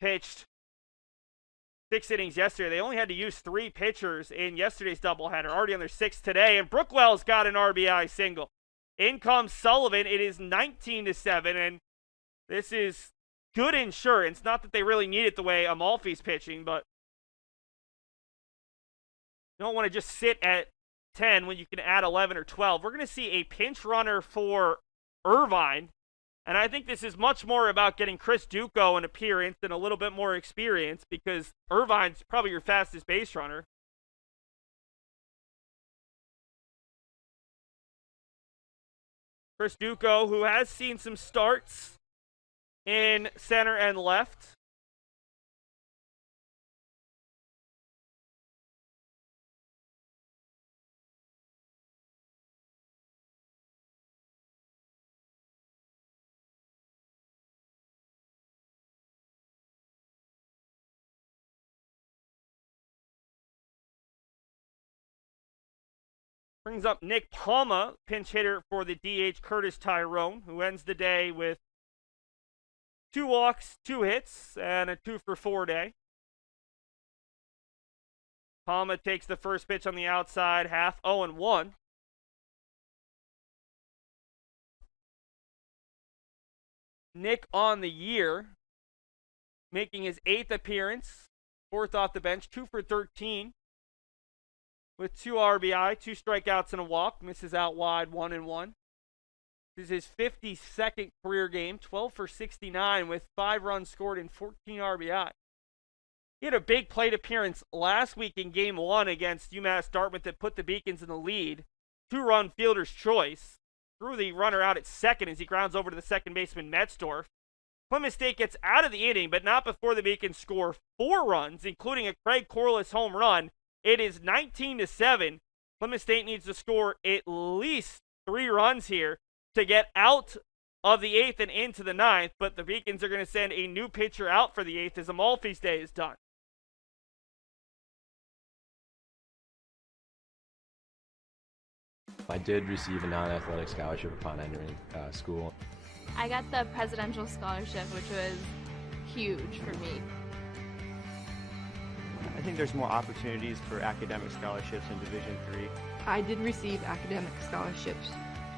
pitched 6 innings yesterday. They only had to use 3 pitchers in yesterday's doubleheader, already on their 6th today, and Brookwell's got an RBI single. In comes Sullivan. It is 19-7, and this is good insurance. Not that they really need it the way Amalfi's pitching, but you don't want to just sit at 10 when you can add 11 or 12. We're going to see a pinch runner for Irvine, and I think this is much more about getting Chris Duco an appearance and a little bit more experience, because Irvine's probably your fastest base runner. Chris Duco, who has seen some starts in center and left. Brings up Nick Palma, pinch hitter for the DH Curtis Tyrone, who ends the day with 2 walks, 2 hits, and a 2-for-4 day. Palma takes the first pitch on the outside, half 0-1. Nick on the year, making his 8th appearance, 4th off the bench, 2-for-13. With 2 RBI, 2 strikeouts and a walk. Misses out wide, 1-1. This is his 52nd career game, 12-for-69 with 5 runs scored and 14 RBI. He had a big plate appearance last week in Game 1 against UMass Dartmouth that put the Beacons in the lead. 2-run fielder's choice. Threw the runner out at second as he grounds over to the second baseman Metzdorf. Plymouth State gets out of the inning, but not before the Beacons score 4 runs, including a Craig Corliss home run. It is 19-7. Plymouth State needs to score at least 3 runs here to get out of the 8th and into the 9th, but the Beacons are going to send a new pitcher out for the 8th as Amalfi's day is done. I did receive a non-athletic scholarship upon entering school. I got the presidential scholarship, which was huge for me. I think there's more opportunities for academic scholarships in Division III. I did receive academic scholarships.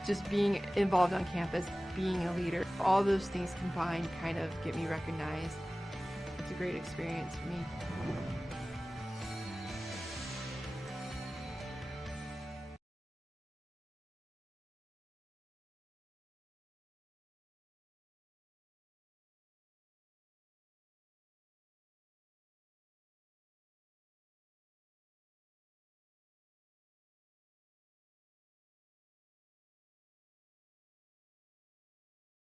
Just being involved on campus, being a leader, all those things combined kind of get me recognized. It's a great experience for me.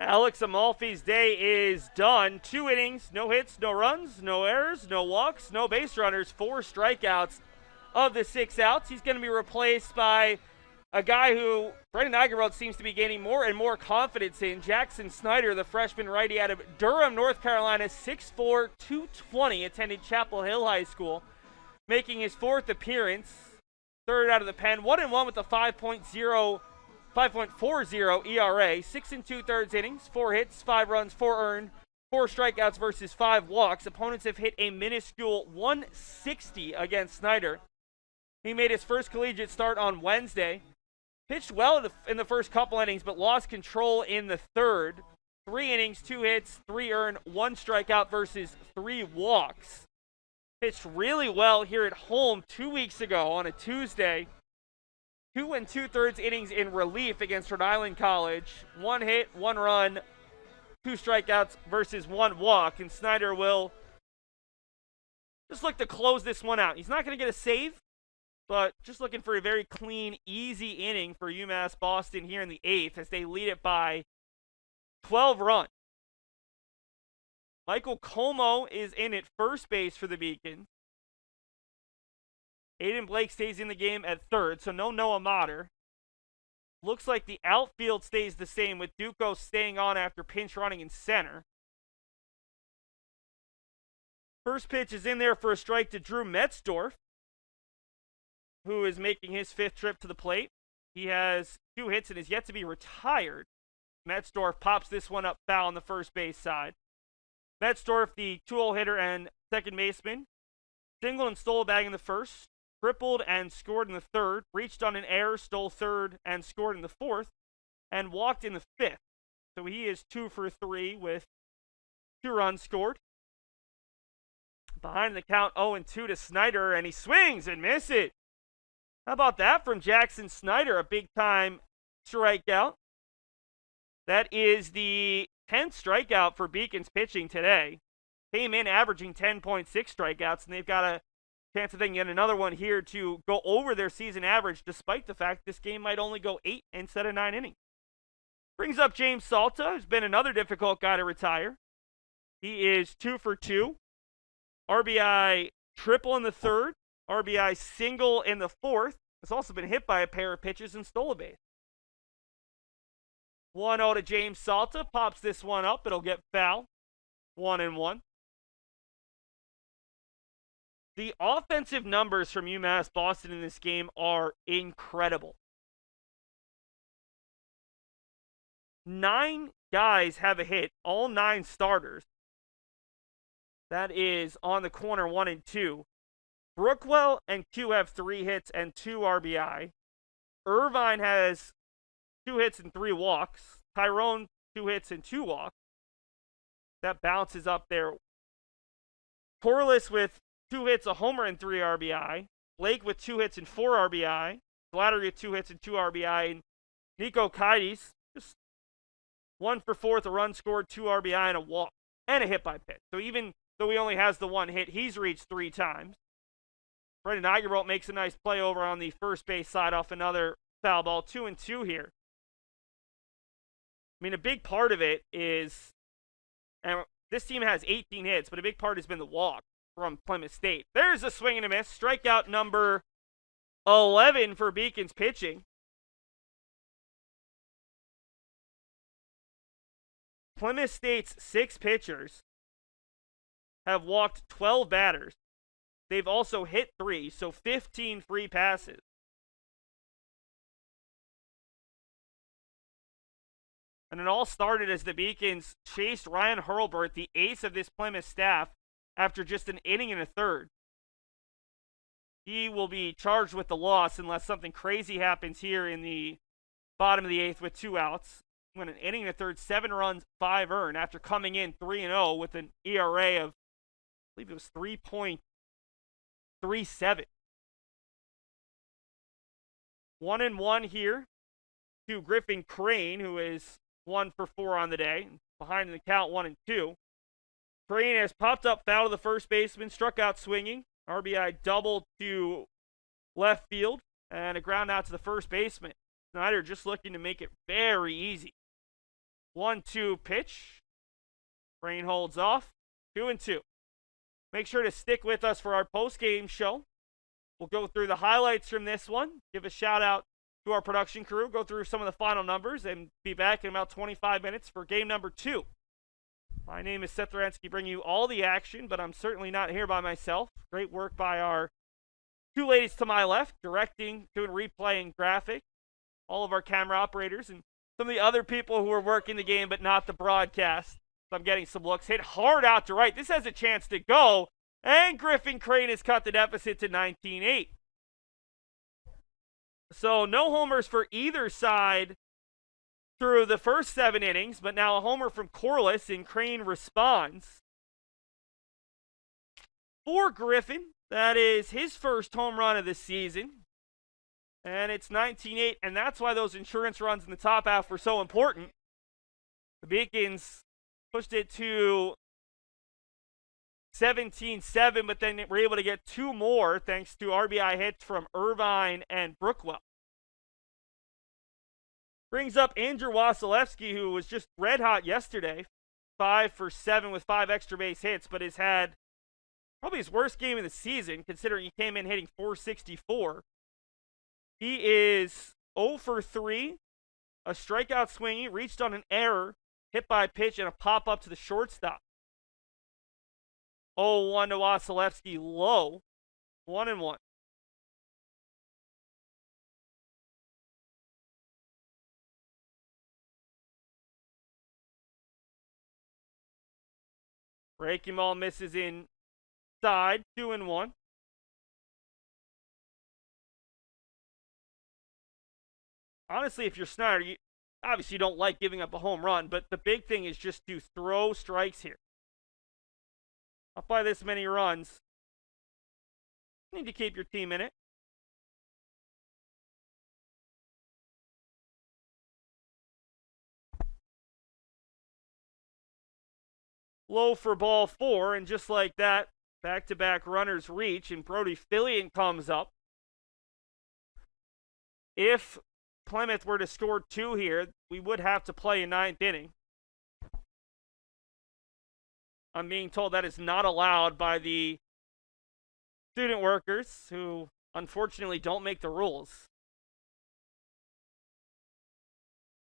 Alex Amalfi's day is done. 2 innings, no hits, no runs, no errors, no walks, no base runners, 4 strikeouts of the 6 outs. He's going to be replaced by a guy who Brendan Eigerwald seems to be gaining more and more confidence in. Jackson Snyder, the freshman righty out of Durham, North Carolina, 6'4", 220, attended Chapel Hill High School, making his 4th appearance, 3rd out of the pen, 1-1 with a 5.40 ERA, 6 2/3 innings, 4 hits, 5 runs, 4 earned, 4 strikeouts versus 5 walks. Opponents have hit a minuscule 160 against Snyder. He made his first collegiate start on Wednesday. Pitched well in the first couple innings, but lost control in the 3rd. 3 innings, 2 hits, 3 earned, 1 strikeout versus 3 walks. Pitched really well here at home 2 weeks ago on a Tuesday. 2 2/3 innings in relief against Rhode Island College. 1 hit, 1 run, 2 strikeouts versus 1 walk. And Snyder will just look to close this one out. He's not going to get a save, but just looking for a very clean, easy inning for UMass Boston here in the 8th as they lead it by 12 runs. Michael Como is in at first base for the Beacons. Aidan Blake stays in the game at third, so no Noah Motter. Looks like the outfield stays the same with Duco staying on after pinch running in center. First pitch is in there for a strike to Drew Metzdorf, who is making his 5th trip to the plate. He has 2 hits and is yet to be retired. Metzdorf pops this one up foul on the first base side. Metzdorf, the 2-hole hitter and second baseman, singled and stole a bag in the first, tripled and scored in the third, reached on an error, stole third and scored in the fourth, and walked in the 5th. So he is 2 for 3 with 2 runs scored. Behind the count, 0-2 to Snyder, and he swings and misses. How about that from Jackson Snyder, a big-time strikeout. That is the 10th strikeout for Beacons pitching today. Came in averaging 10.6 strikeouts, and they've got a chance of they can get another one here to go over their season average, despite the fact this game might only go 8 instead of 9 innings. Brings up James Salta, who's been another difficult guy to retire. He is 2 for 2. RBI triple in the 3rd. RBI single in the 4th. Has also been hit by a pair of pitches and stole a base. 1-0 to James Salta. Pops this one up. It'll get foul. 1-1. The offensive numbers from UMass Boston in this game are incredible. 9 guys have a hit. All 9 starters. That is on the corner 1 and 2. Brookwell and Q have 3 hits and 2 RBI. Irvine has 2 hits and 3 walks. Tyrone, 2 hits and 2 walks. That bounces up there. Corliss with 2 hits, a homer, and 3 RBI. Blake with 2 hits and 4 RBI. Slattery with 2 hits and 2 RBI. And Nico Kites, just 1 for 4, a run scored, 2 RBI, and a walk. And a hit by pitch. So even though he only has the 1 hit, he's reached 3 times. Brendan Nigerbolt makes a nice play over on the first base side off another foul ball. 2-2 here. I mean, a big part of it is, and this team has 18 hits, but a big part has been the walk from Plymouth State. There's a swing and a miss. Strikeout number 11 for Beacons pitching. Plymouth State's 6 pitchers have walked 12 batters. They've also hit 3, so 15 free passes. And it all started as the Beacons chased Ryan Hurlburt, the ace of this Plymouth staff, after just an inning and a third. He will be charged with the loss unless something crazy happens here in the bottom of the 8th with 2 outs. When an inning and a third, 7 runs, 5 earned after coming in 3-0 with an ERA of, I believe it was 3.37. 1-1 here to Griffin Crane, who is 1 for 4 on the day. Behind in the count, 1-2. Crane has popped up foul to the first baseman, struck out swinging. RBI double to left field, and a ground out to the first baseman. Snyder just looking to make it very easy. 1-2 pitch. Crane holds off. 2-2. Make sure to stick with us for our post-game show. We'll go through the highlights from this one. Give a shout out to our production crew. Go through some of the final numbers and be back in about 25 minutes for game number 2. My name is Seth Lorenski, bringing you all the action, but I'm certainly not here by myself. Great work by our 2 ladies to my left, directing, doing replaying graphic. All of our camera operators and some of the other people who are working the game but not the broadcast. So I'm getting some looks. Hit hard out to right. This has a chance to go. And Griffin Crane has cut the deficit to 19-8. So no homers for either side through the first 7 innings, but now a homer from Corliss, and Crane responds. For Griffin, that is his first home run of the season. And it's 19-8, and that's why those insurance runs in the top half were so important. The Beacons pushed it to 17-7, but then were able to get 2 more thanks to RBI hits from Irvine and Brookwell. Brings up Andrew Wasilewski, who was just red hot yesterday. 5 for 7 with 5 extra base hits, but has had probably his worst game of the season, considering he came in hitting .464. He is 0 for 3, a strikeout swinging, reached on an error, hit by a pitch, and a pop-up to the shortstop. 0-1 to Wasilewski, low, 1-1. Breaking ball misses inside, 2-1. Honestly, if you're Snyder, you obviously don't like giving up a home run, but the big thing is just to throw strikes here. Up by this many runs, you need to keep your team in it. Low for ball 4, and just like that, back-to-back runners reach, and Brody Fillion comes up. If Plymouth were to score 2 here, we would have to play a 9th inning. I'm being told that is not allowed by the student workers, who unfortunately don't make the rules.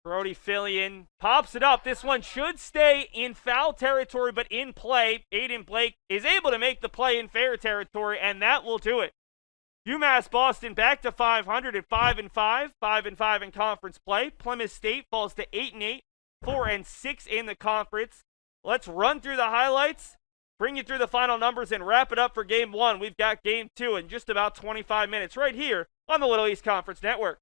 Brody Fillion pops it up. This one should stay in foul territory, but in play. Aidan Blake is able to make the play in fair territory, and that will do it. UMass Boston back to 500 at 5-5, 5-5 in conference play. Plymouth State falls to 8-8, 4-6 in the conference. Let's run through the highlights, bring you through the final numbers, and wrap it up for Game 1. We've got Game 2 in just about 25 minutes right here on the Little East Conference Network.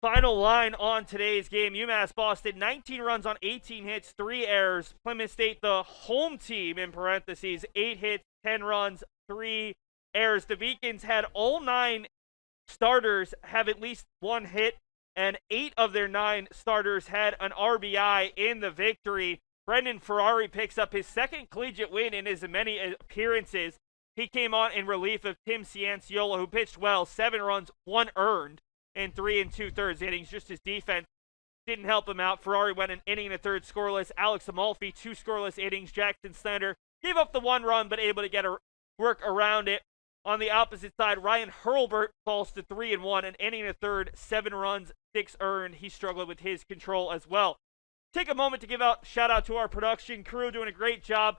Final line on today's game, UMass Boston, 19 runs on 18 hits, 3 errors. Plymouth State, the home team, in parentheses, 8 hits, 10 runs, 3 errors. The Beacons had all 9 starters have at least 1 hit, and 8 of their 9 starters had an RBI in the victory. Brendan Ferrari picks up his second collegiate win in as many appearances. He came on in relief of Tim Cianciola, who pitched well, 7 runs, 1 earned in 3 2/3 innings. Just his defense didn't help him out. Ferrari went an inning and a third scoreless. Alex Amalfi, 2 scoreless innings. Jackson Slander gave up the 1 run, but able to get a work around it. On the opposite side, Ryan Hurlbert falls to 3-1, an inning and a third, 7 runs, 6 earned. He struggled with his control as well. Take a moment to give a shout out to our production crew, doing a great job.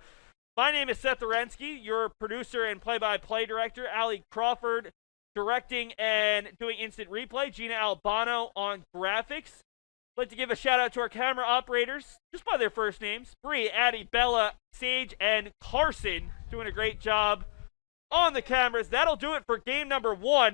My name is Seth Orensky, your producer and play-by-play director. Allie Crawford directing and doing instant replay. Gina Albano on graphics. I'd like to give a shout out to our camera operators, just by their first names. Bree, Addie, Bella, Sage, and Carson doing a great job on the cameras. That'll do it for game number 1.